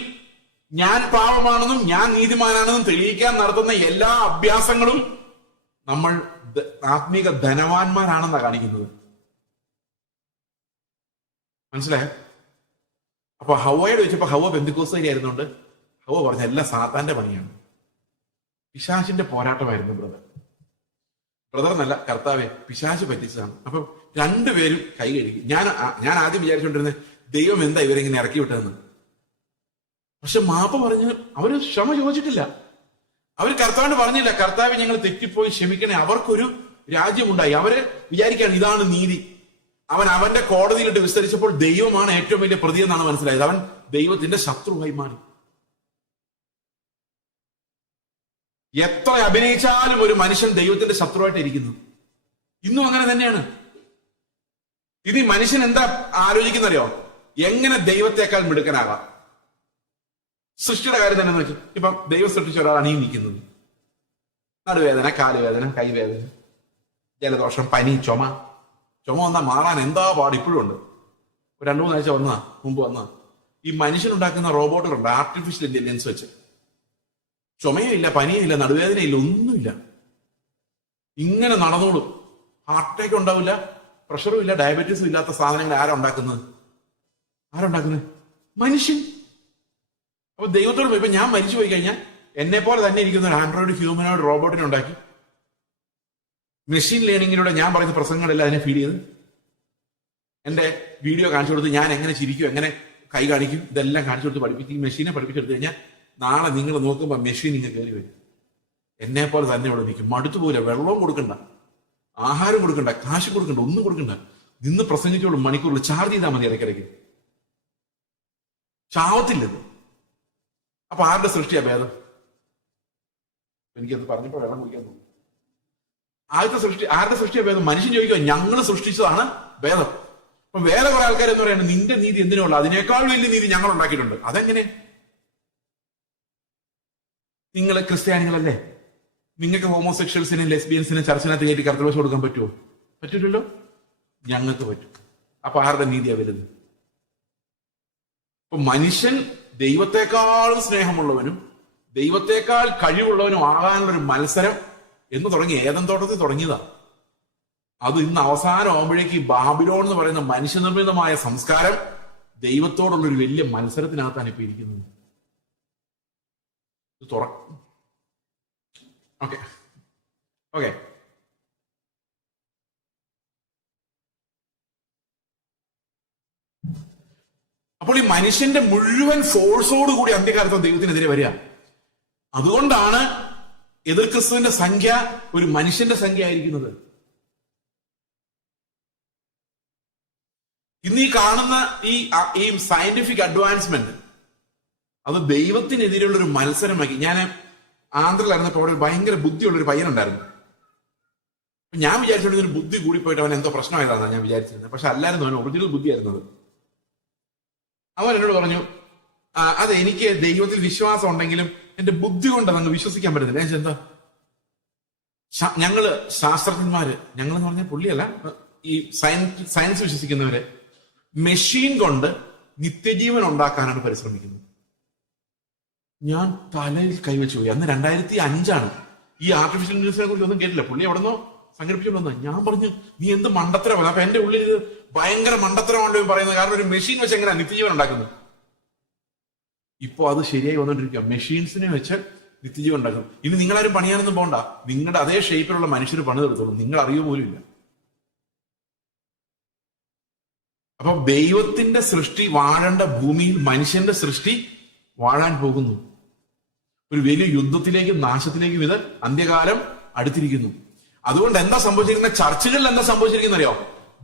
ഞാൻ പാപമാണെന്നും ഞാൻ നീതിമാനാണെന്നും തെളിയിക്കാൻ നടത്തുന്ന എല്ലാ അഭ്യാസങ്ങളും നമ്മൾ ആത്മീക ധനവാന്മാരാണെന്നാണ് കാണിക്കുന്നത്. മനസ്സിലായോ? അപ്പൊ ഹവ്വയോട് വെച്ചപ്പോ ഹവ്വ പെന്തിക്കോസ്തുകാരി ആയിരുന്നുകൊണ്ട് ഹവ്വ പറഞ്ഞ എല്ലാം സാത്താന്റെ പണിയാണ്, പിശാചിന്റെ പോരാട്ടമായിരുന്നു ബ്രദർ. ബ്രദർ എന്നല്ല, കർത്താവെ പിശാച് പറ്റിച്ചതാണ്. അപ്പൊ രണ്ടുപേരും കൈ കഴുകി. ഞാൻ ആദ്യം വിചാരിച്ചുകൊണ്ടിരുന്നത് ദൈവം എന്താ ഇവരെങ്ങനെ ഇറക്കി വിട്ടതെന്ന്. പക്ഷെ മാപ്പ് പറഞ്ഞ് അവര് ക്ഷമ ചോദിച്ചിട്ടില്ല. അവർ കർത്താവിന് പറഞ്ഞില്ല, കർത്താവ് ഞങ്ങൾ തെറ്റിപ്പോയി ക്ഷമിക്കണേ. അവർക്കൊരു രാജ്യമുണ്ടായി. അവര് വിചാരിക്കുകയാണ് ഇതാണ് നീതി. അവന്റെ കോടതിയിലിട്ട് വിസ്തരിച്ചപ്പോൾ ദൈവമാണ് ഏറ്റവും വലിയ പ്രതി എന്നാണ് മനസ്സിലായത്. അവൻ ദൈവത്തിന്റെ ശത്രുവായി മാറി. എത്ര അഭിനയിച്ചാലും ഒരു മനുഷ്യൻ ദൈവത്തിന്റെ ശത്രുവായിട്ട് ഇരിക്കുന്നു. ഇന്നും അങ്ങനെ തന്നെയാണ്. ഇനി മനുഷ്യൻ എന്താ ആലോചിക്കുന്നറിയോ? എങ്ങനെ ദൈവത്തെക്കാൾ മിടുക്കനാകാം. സൃഷ്ടിയുടെ കാര്യം തന്നെ വെച്ചു. ഇപ്പം ദൈവം സൃഷ്ടിച്ച ഒരാളാണ് ഈ നിൽക്കുന്നത്. നടുവേദന, കാലുവേദന, കൈവേദന, ജലദോഷം, പനി, ചുമ വന്നാൽ മാറാൻ എന്താ പാട് ഇപ്പോഴും ഉണ്ട്. ഒരു 2-3 ആഴ്ച മുമ്പ് വന്ന ഈ മനുഷ്യനുണ്ടാക്കുന്ന റോബോട്ടുകളുണ്ട്, ആർട്ടിഫിഷ്യൽ ഇന്റലിജൻസ് വെച്ച്. ചുമയും ഇല്ല, പനിയും ഇല്ല, നടുവേദനയില്ല, ഒന്നുമില്ല. ഇങ്ങനെ നടന്നോളും. ഹാർട്ട് അറ്റാക്ക് ഉണ്ടാവില്ല, പ്രഷറും ഇല്ല, ഡയബറ്റീസും ഇല്ലാത്ത സാധനങ്ങൾ ആരുണ്ടാക്കുന്നത്? മനുഷ്യൻ. അപ്പൊ ദൈവത്തോട് ഇപ്പൊ ഞാൻ മരിച്ചു പോയി കഴിഞ്ഞാൽ എന്നെ പോലെ തന്നെ ഇരിക്കുന്ന ഒരു ആൻഡ്രോയിഡ് ഹ്യൂമനോയിഡ് റോബോട്ടിനെ ഉണ്ടാക്കി മെഷീൻ ലേണിങ്ങിലൂടെ ഞാൻ പറയുന്ന പ്രസംഗങ്ങളെല്ലാം അതിനെ ഫീഡ് ചെയ്ത് എന്റെ വീഡിയോ കാണിച്ചു കൊടുത്ത് ഞാൻ എങ്ങനെ ചിരിക്കും, എങ്ങനെ കൈ കാണിക്കും, ഇതെല്ലാം കാണിച്ചു കൊടുത്ത് പഠിപ്പിക്കും. ഈ മെഷീനെ പഠിപ്പിച്ചെടുത്തു കഴിഞ്ഞാൽ നാളെ നിങ്ങൾ നോക്കുമ്പോൾ മെഷീൻ ഇങ്ങനെ കയറി വരും. എന്നെ പോലെ തന്നെ ഇവിടെ നിൽക്കും. മടുത്തു പോലെ. വെള്ളവും കൊടുക്കണ്ട, ആഹാരം കൊടുക്കണ്ട, കാശ് കൊടുക്കണ്ട, ഒന്നും കൊടുക്കണ്ട. നിന്ന് പ്രസംഗിച്ചോളും. മണിക്കൂറിൽ ചാർജ് ചെയ്താൽ മതി. ഇടയ്ക്കിടയ്ക്ക് ചാവത്തില്ലത്. അപ്പൊ ആരുടെ സൃഷ്ടിയാ ഭേദം? എനിക്കത് പറഞ്ഞപ്പോ വെള്ളം കുടിക്കാൻ തോന്നുന്നു. ആരുടെ സൃഷ്ടിയാ ഭേദം? മനുഷ്യൻ ചോദിക്കുക, ഞങ്ങൾ സൃഷ്ടിച്ചതാണ് ഭേദം. അപ്പൊ വേറെ കുറെ ആൾക്കാരെന്ന് പറയുന്നത് നിന്റെ നീതി എന്തിനുള്ള, അതിനേക്കാൾ വലിയ നീതി ഞങ്ങൾ ഉണ്ടാക്കിയിട്ടുണ്ട്. അതെങ്ങനെ? നിങ്ങൾ ക്രിസ്ത്യാനികളല്ലേ, നിങ്ങൾക്ക് ഹോമോസെക്ഷൽസിനും ലെസ്ബിയൻസിനും ചർച്ചിനകത്ത് കയറ്റി കർത്തവ്യം കൊടുക്കാൻ പറ്റുമോ? പറ്റില്ലല്ലോ. ഞങ്ങൾക്ക് പറ്റും. അപ്പൊ ആരുടെ നീതിയാ വലുത്? അപ്പൊ മനുഷ്യൻ ദൈവത്തെക്കാളും സ്നേഹമുള്ളവനും ദൈവത്തെക്കാൾ കഴിവുള്ളവനും ആകാനുള്ളൊരു മത്സരം എന്ന് തുടങ്ങി ഏദൻ തോട്ടത്തിൽ തുടങ്ങിയതാ. അത് ഇന്ന് അവസാനം ആകുമ്പോഴേക്ക് ബാബിലോൺ എന്ന് പറയുന്ന മനുഷ്യനിർമ്മിതമായ സംസ്കാരം ദൈവത്തോടുള്ളൊരു വലിയ മത്സരത്തിനകത്താണ് ഇപ്പൊ ഇരിക്കുന്നത്. ഓക്കെ. അപ്പോൾ ഈ മനുഷ്യന്റെ മുഴുവൻ ഫോഴ്സോട് കൂടി അന്ത്യകാലത്ത് ദൈവത്തിനെതിരെ വരിക. അതുകൊണ്ടാണ് എതിർ ക്രിസ്തുവിന്റെ സംഖ്യ ഒരു മനുഷ്യന്റെ സംഖ്യ ആയിരിക്കുന്നത്. ഇന്ന് ഈ കാണുന്ന ഈ സയന്റിഫിക് അഡ്വാൻസ്മെന്റ് അത് ദൈവത്തിനെതിരെയുള്ള ഒരു മത്സരമാക്കി. ഞാൻ ആന്ധ്രയിലായിരുന്നപ്പോൾ അവിടെ ഭയങ്കര ബുദ്ധിയുള്ള ഒരു പയ്യനുണ്ടായിരുന്നു. ഞാൻ വിചാരിച്ചോണ്ടിരുന്ന ബുദ്ധി കൂടിപ്പോയിട്ട് അവൻ എന്തോ പ്രശ്നമായതാണ് ഞാൻ വിചാരിച്ചിരുന്നത്. പക്ഷെ അല്ലായിരുന്നു, അവൻ ഒറിജിനൽ ബുദ്ധിയായിരുന്നത്. അവൻ എന്നോട് പറഞ്ഞു, അതെ, എനിക്ക് ദൈവത്തിൽ വിശ്വാസം ഉണ്ടെങ്കിലും എന്റെ ബുദ്ധി കൊണ്ട് അതങ്ങ് വിശ്വസിക്കാൻ പറ്റുന്നില്ല. ഞാൻ എന്താ, ഞങ്ങള് ശാസ്ത്രജ്ഞന്മാര്, ഞങ്ങളെന്ന് പറഞ്ഞ പുള്ളിയല്ല, ഈ സയൻസ് വിശ്വസിക്കുന്നവര് മെഷീൻ കൊണ്ട് നിത്യജീവൻ ഉണ്ടാക്കാനാണ് പരിശ്രമിക്കുന്നത്. ഞാൻ തലയിൽ കൈവച്ചു പോയി. അന്ന് 2005 ഈ ആർട്ടിഫിഷ്യൽ ഇന്റലിജൻസിനെ കുറിച്ച് ഒന്നും കേട്ടില്ല. പുള്ളി എവിടെന്നോ സംഘടിപ്പിച്ചുകൊണ്ടുവന്ന. ഞാൻ പറഞ്ഞു, നീ എന്ത് മണ്ടത്തരമാണ്. അപ്പൊ എന്റെ ഉള്ളിൽ ഇത് ഭയങ്കര മണ്ടത്തരമാണല്ലോ പറയുന്നത്. കാരണം ഒരു മെഷീൻ വെച്ച് എങ്ങനെയാ നിത്യജീവൻ ഉണ്ടാക്കുന്നത്? ഇപ്പൊ അത് ശരിയായി വന്നോണ്ടിരിക്കുക. മെഷീൻസിനെ വെച്ച് നിത്യജീവൻ ഉണ്ടാക്കും. ഇനി നിങ്ങളാരും പണിയാനൊന്നും പോകണ്ട. നിങ്ങളുടെ അതേ ഷേപ്പിലുള്ള മനുഷ്യർ പണിതെടുത്തോളും. നിങ്ങൾ അറിയുക പോലും ഇല്ല. അപ്പൊ ദൈവത്തിന്റെ സൃഷ്ടി വാഴേണ്ട ഭൂമിയിൽ മനുഷ്യന്റെ സൃഷ്ടി വാഴാൻ പോകുന്നു. ഒരു വലിയ യുദ്ധത്തിലേക്കും നാശത്തിലേക്കും ഇത് അന്ത്യകാലം അടുത്തിരിക്കുന്നു. അതുകൊണ്ട് എന്താ സംഭവിച്ചിരിക്കുന്ന, ചർച്ചുകളിൽ എന്താ സംഭവിച്ചിരിക്കുന്ന അറിയോ?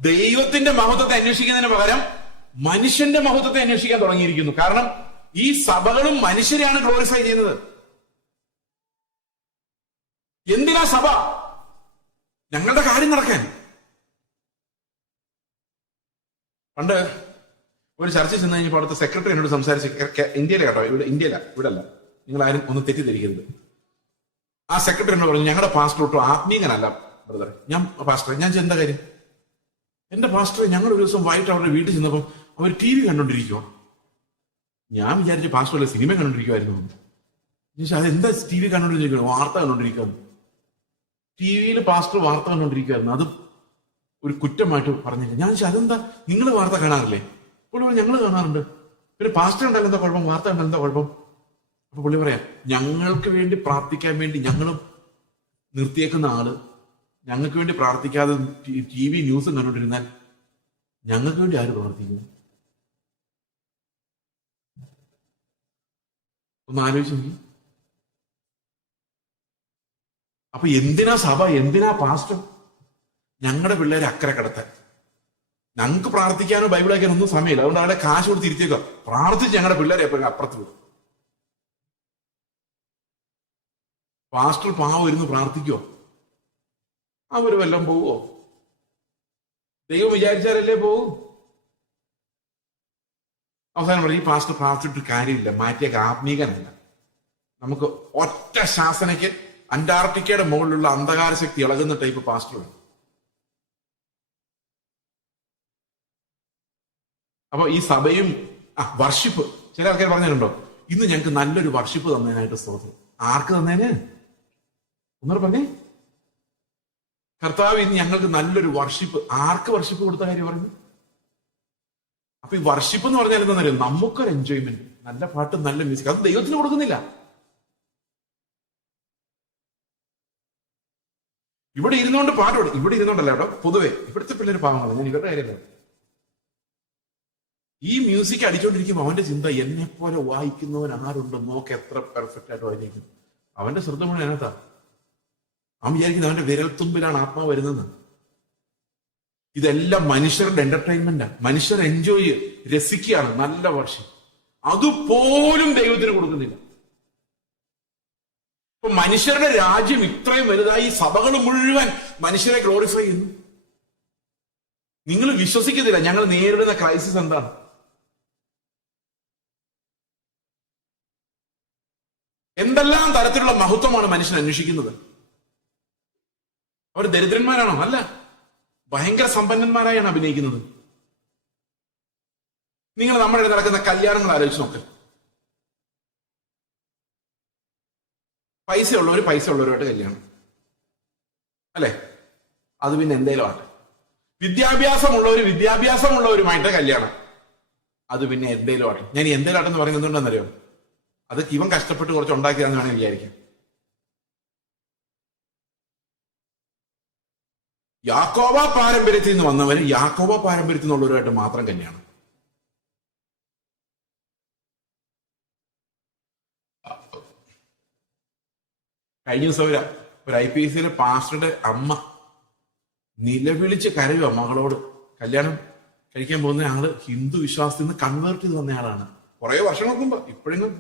ദൈവത്തിന്റെ മഹത്വത്തെ അന്വേഷിക്കുന്നതിന് പകരം മനുഷ്യന്റെ മഹത്വത്തെ അന്വേഷിക്കാൻ തുടങ്ങിയിരിക്കുന്നു. കാരണം ഈ സഭകളും മനുഷ്യരെയാണ് ഗ്ലോറിഫൈ ചെയ്യുന്നത്. എന്തിനാ സഭ? ഞങ്ങളുടെ കാര്യം നടക്കാൻ. പണ്ട് ഒരു ചർച്ച ചെന്ന് കഴിഞ്ഞപ്പോൾ അവിടുത്തെ സെക്രട്ടറി എന്നോട് സംസാരിച്ച്, ഇന്ത്യയിലെ കേട്ടോ, ഇവിടെ അല്ല, നിങ്ങൾ ആരും ഒന്ന് തെറ്റിദ്ധരിക്കരുത്. ആ സെക്രട്ടറി എന്നോട് പറഞ്ഞു, ഞങ്ങളുടെ പാസ്റ്റർ ഒട്ടും ആത്മീയനല്ല ബ്രദറെ. ഞാൻ എന്താ കാര്യം? എന്റെ പാസ്റ്റർ ഞങ്ങൾ ഒരു ദിവസം വൈകിട്ട് അവരുടെ വീട്ടിൽ ചെന്നപ്പോൾ അവർ TV കണ്ടോണ്ടിരിക്കുവോ. ഞാൻ വിചാരിച്ചു പാസ്റ്റർ അല്ലെ സിനിമ കണ്ടോണ്ടിരിക്കുവായിരുന്നു. അതെന്താ TV കണ്ടോണ്ടിരിക്കുന്നു? വാർത്ത കണ്ടോണ്ടിരിക്കുന്നു. TV പാസ്റ്റർ വാർത്ത കണ്ടോണ്ടിരിക്കുവായിരുന്നു. അത് ഒരു കുറ്റമായിട്ട് പറഞ്ഞില്ല. ഞാൻ അതെന്താ, നിങ്ങൾ വാർത്ത കാണാറില്ലേ? പുള്ളി ഞങ്ങൾ കാണാറുണ്ട്. പിന്നെ പാസ്റ്റർ ഉണ്ടല്ലോ എന്താ കുഴപ്പം, വാർത്ത ഉണ്ടല്ലോ എന്താ കുഴപ്പം? അപ്പൊ പുള്ളി പറയാം, ഞങ്ങൾക്ക് വേണ്ടി പ്രാർത്ഥിക്കാൻ വേണ്ടി ഞങ്ങളും നിർത്തിയേക്കുന്ന ആള് ഞങ്ങൾക്ക് വേണ്ടി പ്രാർത്ഥിക്കാതെ TV ന്യൂസും കണ്ടുകൊണ്ടിരുന്നാൽ ഞങ്ങൾക്ക് വേണ്ടി ആര് പ്രാർത്ഥിക്കുന്നു? ഒന്ന് ആലോചിച്ച് നോക്കി. അപ്പൊ എന്തിനാ സഭ, എന്തിനാ പാസ്റ്റർ? ഞങ്ങളുടെ പിള്ളേരെ അക്കരെ കിടത്താൻ. ഞങ്ങൾക്ക് പ്രാർത്ഥിക്കാനോ ബൈബിൾ വായിക്കാനോ ഒന്നും സമയമില്ല. അതുകൊണ്ട് അവിടെ കാശ് കൊടുത്ത് തിരിച്ചേക്കുക. പ്രാർത്ഥിച്ച് ഞങ്ങളുടെ പിള്ളേരെ എപ്പോഴും അപ്പുറത്ത് വിടും. പാസ്റ്റർ പാവം ഇരുന്ന് പ്രാർത്ഥിക്കുവോ? അവര് വല്ലതും പോവോ? ദൈവം വിചാരിച്ചാലല്ലേ പോവും. അവസാനം പറയും, ഈ പാസ്റ്റർ പ്രാർത്ഥിച്ചിട്ട് കാര്യമില്ല, മാറ്റിയ ആത്മീകനല്ല. നമുക്ക് ഒറ്റ ശാസനയ്ക്ക് അന്റാർട്ടിക്കയുടെ മുകളിലുള്ള അന്ധകാര ശക്തി ഇളകുന്ന ടൈപ്പ് പാസ്റ്റർ. അപ്പൊ ഈ സഭയും വർഷിപ്പ്, ചില ആൾക്കാർ പറഞ്ഞിട്ടുണ്ടോ, ഇന്ന് ഞങ്ങൾക്ക് നല്ലൊരു വർഷിപ്പ് തന്നതിനായിട്ട് സ്തോത്രം. ആർക്ക് തന്നേന്? ഒന്നൂടെ പറഞ്ഞേ. കർത്താവ് ഇന്ന് ഞങ്ങൾക്ക് നല്ലൊരു വർഷിപ്പ്. ആർക്ക് വർഷിപ്പ് കൊടുത്ത കാര്യം പറഞ്ഞു? അപ്പൊ ഈ വർഷിപ്പ് എന്ന് പറഞ്ഞാൽ എന്താണെന്നറിയോ? നമുക്കൊരു എൻജോയ്മെന്റ്, നല്ല പാട്ട്, നല്ല മ്യൂസിക്. അത് ദൈവത്തിന് കൊടുക്കുന്നില്ല. ഇവിടെ ഇരുന്നുകൊണ്ട് പാട്ടോട്, ഇവിടെ ഇരുന്നോണ്ടല്ല കേട്ടോ, പൊതുവെ ഇവിടുത്തെ പിള്ളേർ പാവങ്ങളാണ്. ഞാൻ ഇവരുടെ കാര്യമല്ല. ഈ മ്യൂസിക് അടിച്ചോണ്ടിരിക്കുമ്പോൾ അവന്റെ ചിന്ത, എന്നെ പോലെ വായിക്കുന്നവൻ ആരുണ്ട്, നോക്ക് എത്ര പെർഫെക്റ്റ് ആയിട്ട് വായിക്കും. അവന്റെ ശ്രദ്ധ മുഴുവൻ അതിനകത്താ. അവൻ വിചാരിക്കുന്നത് അവന്റെ വിരൽത്തുമ്പിലാണ് ആത്മാവ് വരുന്നത്. ഇതെല്ലാം മനുഷ്യരുടെ എന്റർടൈൻമെന്റാ. മനുഷ്യർ എൻജോയ് രസിക്കുകയാണ്. നല്ല വർഷം അതുപോലും ദൈവത്തിന് കൊടുക്കുന്നില്ല. ഇപ്പൊ മനുഷ്യരുടെ രാജ്യം ഇത്രയും വലുതായി, സഭകൾ മുഴുവൻ മനുഷ്യരെ ഗ്ലോറിഫൈ ചെയ്യുന്നു. നിങ്ങൾ വിശ്വസിക്കുന്നില്ല ഞങ്ങൾ നേരിടുന്ന ക്രൈസിസ് എന്താണ്. എന്തെല്ലാം തരത്തിലുള്ള മഹത്വമാണ് മനുഷ്യൻ അന്വേഷിക്കുന്നത്. അവർ ദരിദ്രന്മാരാണോ? അല്ല, ഭയങ്കര സമ്പന്നന്മാരായാണ് അഭിനയിക്കുന്നത്. നിങ്ങൾ നമ്മുടെ നടക്കുന്ന കല്യാണങ്ങൾ ആലോചിച്ച് നോക്ക്. പൈസ ഉള്ളവരുമായിട്ട് കല്യാണം അല്ലെ? അത് പിന്നെ എന്തേലും ആട്ടെ. വിദ്യാഭ്യാസമുള്ളവരുമായിട്ട് കല്യാണം, അത് പിന്നെ എന്തേലും ആട്ടെ. ഞാൻ എന്തേലും ആട്ടെന്ന് പറയുന്നത് എന്തുകൊണ്ടാണെന്നറിയോ? അത് ഇവൻ കഷ്ടപ്പെട്ട് കുറച്ച് ഉണ്ടാക്കിയതാന്ന് വേണമെങ്കിൽ വിചാരിക്കാം. യാക്കോബ പാരമ്പര്യത്തിൽ നിന്ന് വന്നവന് യാക്കോബ പാരമ്പര്യത്തിൽ നിന്നുള്ളവരുമായിട്ട് മാത്രം കല്യാണം. കഴിഞ്ഞ ദിവസം ഒരു IPSലെ പാസ്റ്ററുടെ അമ്മ നിലവിളിച്ച് കരയുക മകളോട്. കല്യാണം കഴിക്കാൻ പോകുന്ന ആള് ഹിന്ദു വിശ്വാസത്തിൽ നിന്ന് കൺവേർട്ട് ചെയ്ത് വന്നയാളാണ് കുറെ വർഷങ്ങൾക്ക് മുമ്പ്. ഇപ്പോഴെങ്കിലും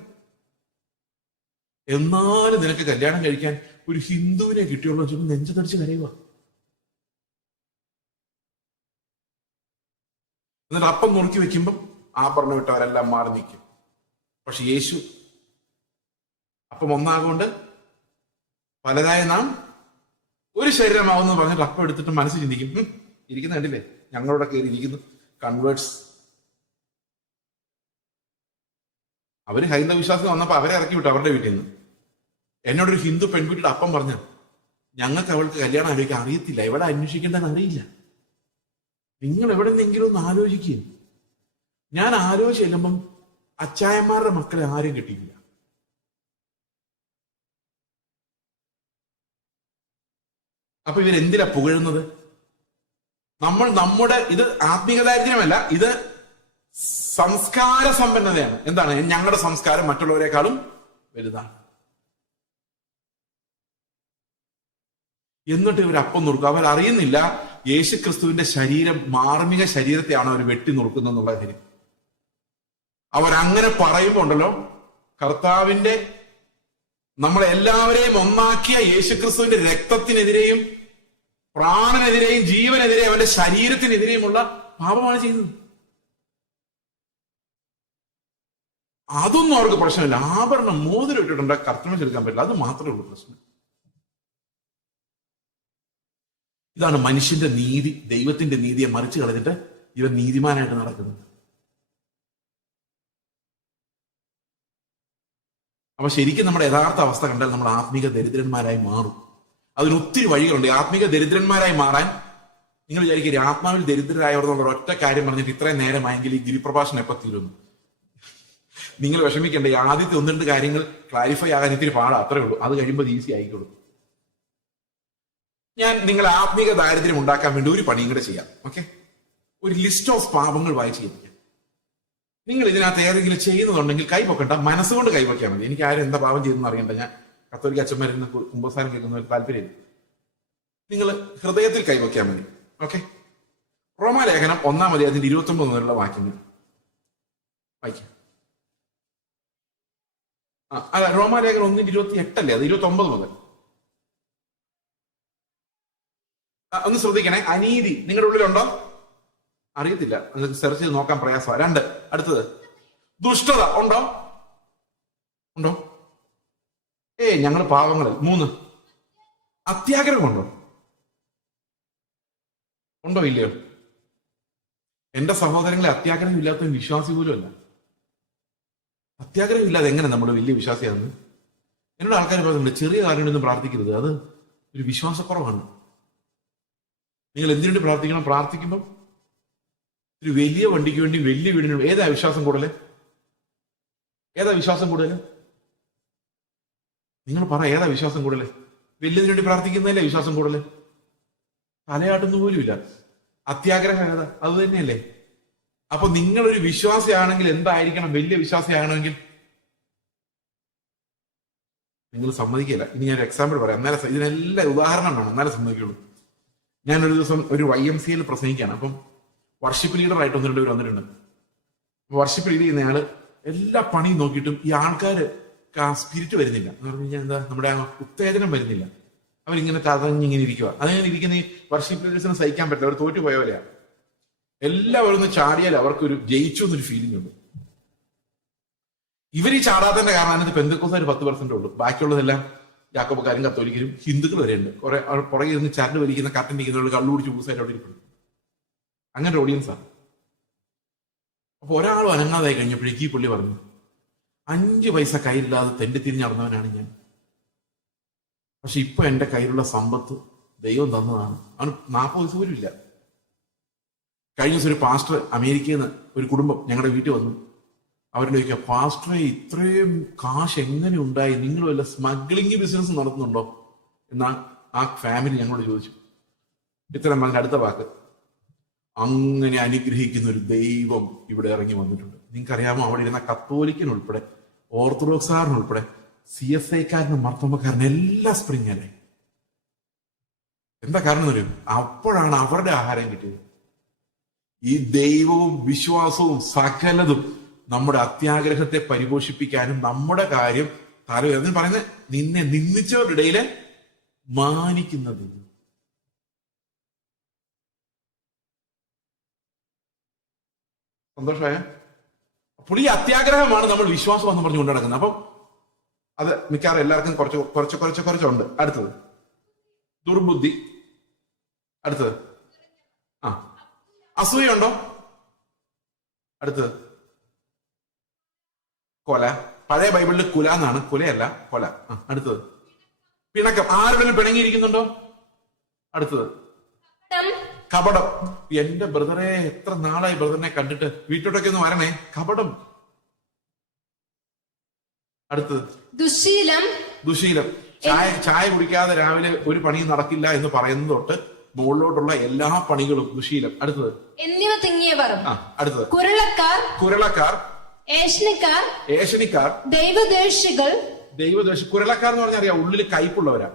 എന്നാലും നിനക്ക് കല്യാണം കഴിക്കാൻ ഒരു ഹിന്ദുവിനെ കിട്ടിയുള്ളൂ വെച്ചപ്പോൾ നെഞ്ചു തടിച്ച് കരയുക. എന്നിട്ട് അപ്പം നുറുക്കി വെക്കുമ്പം പറഞ്ഞു വിട്ടവരെല്ലാം മാറി നിൽക്കും. പക്ഷെ യേശു അപ്പം ഒന്നാകൊണ്ട് പലരായ നാം ഒരു ശരീരമാവുമെന്ന് പറഞ്ഞിട്ട് അപ്പം എടുത്തിട്ട് മനസ്സിൽ ചിന്തിക്കും, ഇരിക്കുന്ന കണ്ടില്ലേ ഞങ്ങളോട് കയറി ഇരിക്കുന്നു കൺവേർട്സ്. അവര് ഹൈന്ദവ വിശ്വാസം വന്നപ്പോ അവരെ ഇറക്കി വിട്ടു അവരുടെ വീട്ടിൽ നിന്ന്. എന്നോടൊരു ഹിന്ദു പെൺകുട്ടിയുടെ അപ്പം പറഞ്ഞു, ഞങ്ങൾക്ക് അവൾക്ക് കല്യാണം ആലോചിക്കാൻ അറിയത്തില്ല, എവിടെ അന്വേഷിക്കേണ്ടെന്ന് അറിയില്ല. നിങ്ങൾ എവിടെ നിന്നെങ്കിലും ഒന്ന് ആലോചിക്കുക. ഞാൻ ആലോചിച്ച് ചെല്ലുമ്പം അച്ചായന്മാരുടെ മക്കളെ ആരും കിട്ടിയില്ല. അപ്പൊ ഇവരെന്തിനാ പുകഴുന്നത്? നമ്മുടെ ഇത് ആത്മീക ദാരിദ്ര്യമല്ല, ഇത് സംസ്കാര സമ്പന്നതയാണ്. എന്താണ്? ഞങ്ങളുടെ സംസ്കാരം മറ്റുള്ളവരെക്കാളും വലുതാണ്. എന്നിട്ട് ഇവർ അപ്പം നുറുക്കും. അവർ അറിയുന്നില്ല യേശു ക്രിസ്തുവിന്റെ ശരീരം, മാർമിക ശരീരത്തെയാണ് അവർ വെട്ടി നുറുക്കുന്നത് എന്നുള്ള കാര്യം. അവരങ്ങനെ പറയുമ്പോ ഉണ്ടല്ലോ, കർത്താവിന്റെ നമ്മളെല്ലാവരെയും ഒന്നാക്കിയ യേശുക്രിസ്തുവിന്റെ രക്തത്തിനെതിരെയും പ്രാണനെതിരെയും ജീവനെതിരെയും അവന്റെ ശരീരത്തിനെതിരെയുമുള്ള പാപമാണ് ചെയ്യുന്നത്. അതൊന്നും അവർക്ക് പ്രശ്നമില്ല. ആഭരണം മോതിരം ഇട്ടിട്ടുണ്ട്, കർത്തവ്യം ചെലുത്താൻ പറ്റില്ല, അത് മാത്രമേ ഉള്ളൂ പ്രശ്നം. ഇതാണ് മനുഷ്യന്റെ നീതി, ദൈവത്തിന്റെ നീതിയെ മറിച്ച് കളഞ്ഞിട്ട് ഇവൻ നീതിമാനായിട്ട് നടക്കുന്നത്. അപ്പൊ ശരിക്കും നമ്മുടെ യഥാർത്ഥ അവസ്ഥ കണ്ടാൽ നമ്മൾ ആത്മീക ദരിദ്രന്മാരായി മാറും. അതിന് ഒത്തിരി വഴികളുണ്ട്. ആത്മീക ദരിദ്രന്മാരായി മാറാൻ നിങ്ങൾ വിചാരിക്കുക ആത്മാവിൽ ദരിദ്രരായവർ എന്നുള്ള ഒറ്റ കാര്യം പറഞ്ഞിട്ട് ഇത്രയും നേരമായെങ്കിൽ ഈ ഗിരിപ്രഭാഷണം എപ്പോൾ തീരുന്നു? നിങ്ങൾ വിഷമിക്കേണ്ട. ഈ ആദ്യത്തെ 1-2 കാര്യങ്ങൾ ക്ലാരിഫൈ ആകാൻ ഇത്തിരി പാടാ, അത്രേ ഉള്ളൂ. അത് കഴിയുമ്പോൾ ഈസി ആയിക്കോളും. ഞാൻ നിങ്ങളെ ആത്മീക ദാരിദ്ര്യം ഉണ്ടാക്കാൻ വേണ്ടി ഒരു പണിയും കൂടെ ചെയ്യാം. ഓക്കെ, ഒരു ലിസ്റ്റ് ഓഫ് പാപങ്ങൾ വായിച്ച് കേൾപ്പിക്കാം. നിങ്ങൾ ഇതിനകത്ത് ഏതെങ്കിലും ചെയ്യുന്നതുണ്ടെങ്കിൽ കൈപൊക്കണ്ട, മനസ്സുകൊണ്ട് കൈവയ്ക്കാൻ മതി. എനിക്ക് ആരും എന്താ പാപം ചെയ്തെന്ന് അറിയണ്ട. ഞാൻ കത്തോലിക്ക അച്ഛന്മാരിൽ കുമ്പസാരം കേൾക്കുന്ന ഒരു താല്പര്യം. നിങ്ങൾ ഹൃദയത്തിൽ കൈവയ്ക്കാൻ മതി. ഓക്കെ, റോമാലേഖനം 1-ാം അധ്യായത്തിന്റെ 29 മുതലുള്ള വാക്യങ്ങൾ വായിക്കാം. അല്ല, റോമാലേഖനം 1:28 അല്ലേ, അത് 29 മുതൽ. ഒന്ന് ശ്രദ്ധിക്കണേ. അനീതി നിങ്ങളുടെ ഉള്ളിലുണ്ടോ? അറിയത്തില്ല, നിങ്ങൾക്ക് സെർച്ച് ചെയ്ത് നോക്കാൻ പ്രയാസമാണ്. 2, അടുത്തത് ദുഷ്ടത ഉണ്ടോ? ഉണ്ടോ? ഞങ്ങൾ പാവങ്ങളിൽ. 3, അത്യാഗ്രഹമുണ്ടോ? ഉണ്ടോ ഇല്ലയോ? എന്റെ സഹോദരങ്ങളെ, അത്യാഗ്രഹം ഇല്ലാത്ത വിശ്വാസി പോലും അല്ല. അത്യാഗ്രഹം ഇല്ലാതെ എങ്ങനെ നമ്മൾ വലിയ വിശ്വാസിയാണെന്ന് എന്നോട് ആൾക്കാർ പറയുന്നുണ്ട്. ചെറിയ കാര്യങ്ങളൊന്നും പ്രാർത്ഥിക്കരുത്, അത് ഒരു വിശ്വാസക്കുറവാണ്. നിങ്ങൾ എന്തിനു വേണ്ടി പ്രാർത്ഥിക്കണം? പ്രാർത്ഥിക്കുമ്പോൾ ഒരു വലിയ വണ്ടിക്ക് വേണ്ടി, വലിയ വീടിന് വേണ്ടി. ഏതാ വിശ്വാസം കൂടുതൽ? ഏതാ വിശ്വാസം കൂടുതൽ? നിങ്ങൾ പറ, ഏതാ വിശ്വാസം കൂടുതൽ? വലിയതിനു വേണ്ടി പ്രാർത്ഥിക്കുന്നതല്ലേ വിശ്വാസം കൂടുതൽ? തലയാട്ടുന്ന പോലും ഇല്ല. അത്യാഗ്രഹം ഏതാ? അത് തന്നെയല്ലേ. അപ്പൊ നിങ്ങളൊരു വിശ്വാസിയാണെങ്കിൽ എന്തായിരിക്കണം? വലിയ വിശ്വാസിയാണെങ്കിൽ നിങ്ങൾ സമ്മതിക്കില്ല. ഇനി ഞാൻ എക്സാമ്പിൾ പറയാം, എന്നാലും ഇതിനെല്ലാം ഉദാഹരണം വേണം, എന്നാലും സമ്മതിക്കുള്ളൂ. ഞാനൊരു ദിവസം ഒരു YMCA പ്രസംഗിക്കുകയാണ്. അപ്പം വർഷിപ്പ് ലീഡറായിട്ട് 1-2 പേര് വന്നിട്ടുണ്ട്. വർഷിപ്പ് ലീഡ് ചെയ്യുന്നയാള് എല്ലാ പണിയും നോക്കിയിട്ടും ഈ ആൾക്കാര് സ്പിരിറ്റ് വരുന്നില്ല. എന്ന് പറഞ്ഞു കഴിഞ്ഞാൽ എന്താ, നമ്മുടെ ആ ഉത്തേജനം വരുന്നില്ല. അവരിങ്ങനെ തതഞ്ഞിങ്ങനെ ഇരിക്കുക. അതിങ്ങനെ ഇരിക്കുന്ന ഈ വർഷിപ്പ് ലീഡേഴ്സിന് സഹിക്കാൻ പറ്റില്ല. അവർ തോറ്റുപോയ പോലെയാണ്. എല്ലാവരും ഒന്ന് ചാടിയാൽ അവർക്കൊരു ജയിച്ചു എന്നൊരു ഫീലിംഗ് ഉണ്ട്. ഇവർ ഈ ചാടാത്തതിന്റെ കാരണം അതിനകത്ത് പെന്തക്കോസ്തുകാർ 10% ഉള്ളൂ. ബാക്കിയുള്ളതെല്ലാം യാക്കോബക്കാരും കത്തോലിക്കരും ഹിന്ദുക്കൾ വരെയുണ്ട്. കുറെ പുറകെ ഇരുന്ന് ചരട് വലിക്കുന്ന കട്ടൻ ഇരിക്കുന്നവർ കള്ളുപിടിച്ച് പൂസായിട്ട് അവിടെ ഇരിക്കുന്നു. അങ്ങനെ ഓഡിയൻസാണ്. അപ്പൊ ഒരാളും അനങ്ങാതായി കഴിഞ്ഞപ്പോഴേക്ക് ഈ പുള്ളി പറഞ്ഞു, 5 പൈസ കയ്യിലില്ലാതെ തെണ്ടി തിരിഞ്ഞ് നടന്നവനാണ് ഞാൻ. പക്ഷെ ഇപ്പൊ എന്റെ കയ്യിലുള്ള സമ്പത്ത് ദൈവം തന്നതാണ്. അവന് 40 പൈസ പോലും ഇല്ല. കഴിഞ്ഞ ദിവസം ഒരു പാസ്റ്റർ അമേരിക്കയിൽ നിന്ന് ഒരു കുടുംബം ഞങ്ങളുടെ വീട്ടിൽ വന്നു. അവരുടെ ചോദിക്കുക, പാസ്റ്ററെ ഇത്രയും കാശ് എങ്ങനെ ഉണ്ടായി? നിങ്ങൾ വല്ല സ്മഗ്ലിംഗ് ബിസിനസ് നടത്തുന്നുണ്ടോ എന്നാ ആ ഫാമിലി ഞങ്ങളോട് ചോദിച്ചു. ഇത്തരം പറഞ്ഞ അടുത്ത വാക്ക്, അങ്ങനെ അനുഗ്രഹിക്കുന്ന ഒരു ദൈവം ഇവിടെ ഇറങ്ങി വന്നിട്ടുണ്ട്. നിങ്ങൾക്കറിയാമോ, അവിടെ ഇരുന്ന കത്തോലിക്കനുൾപ്പെടെ ഓർത്തഡോക്സുകാരനുൾപ്പെടെ CSIക്കാരനും മർത്തോമക്കാരനും എല്ലാം സ്പ്രിങ് അല്ലേ. എന്താ കാരണം എന്ന് പറയും? അപ്പോഴാണ് അവരുടെ ആഹാരം കിട്ടിയത്. ഈ ദൈവവും വിശ്വാസവും സകലതും നമ്മുടെ അത്യാഗ്രഹത്തെ പരിപോഷിപ്പിക്കാനും നമ്മുടെ കാര്യം അതിന് പറയുന്നത് നിന്നെ നിന്ദിച്ചവരുടെ ഇടയിലെ മാനിക്കുന്നത്. സന്തോഷമായ അപ്പോൾ ഈ അത്യാഗ്രഹമാണ് നമ്മൾ വിശ്വാസം എന്ന് പറഞ്ഞു കൊണ്ടു നടക്കുന്നത്. അപ്പം അത് മിക്കവാറും എല്ലാവർക്കും കുറച്ചുണ്ട്. അടുത്തത് ദുർബുദ്ധി. അടുത്തത് അസൂയുണ്ടോ? അടുത്തത് കൊല. പഴയ ബൈബിളിൽ കുല എന്നാണ്, കുലയല്ല കൊല. അടുത്തത് പിണക്കം. ആരുടെ പിണങ്ങിയിരിക്കുന്നുണ്ടോ? അടുത്തത് കപടം. എന്റെ ബ്രദറെ, എത്ര നാളായി ബ്രദറിനെ കണ്ടിട്ട്, വീട്ടോട്ടൊക്കെ ഒന്ന് വരണേ. കപടം. അടുത്തത് ദുശീലം. ചായ കുടിക്കാതെ രാവിലെ ഒരു പണിയും നടക്കില്ല എന്ന് പറയുന്നത് തൊട്ട് മുകളിലോട്ടുള്ള എല്ലാ പണികളും ദുശീലം. അടുത്തത് എന്നിവ തിങ്ങിയവർ. അടുത്തത് കുരളക്കാർ, ഏഷണിക്കാർ, ദൈവദ്വേഷികൾ. കുരളക്കാർ എന്ന് പറഞ്ഞാൽ അറിയാം, ഉള്ളിൽ കയ്പുള്ളവരാ.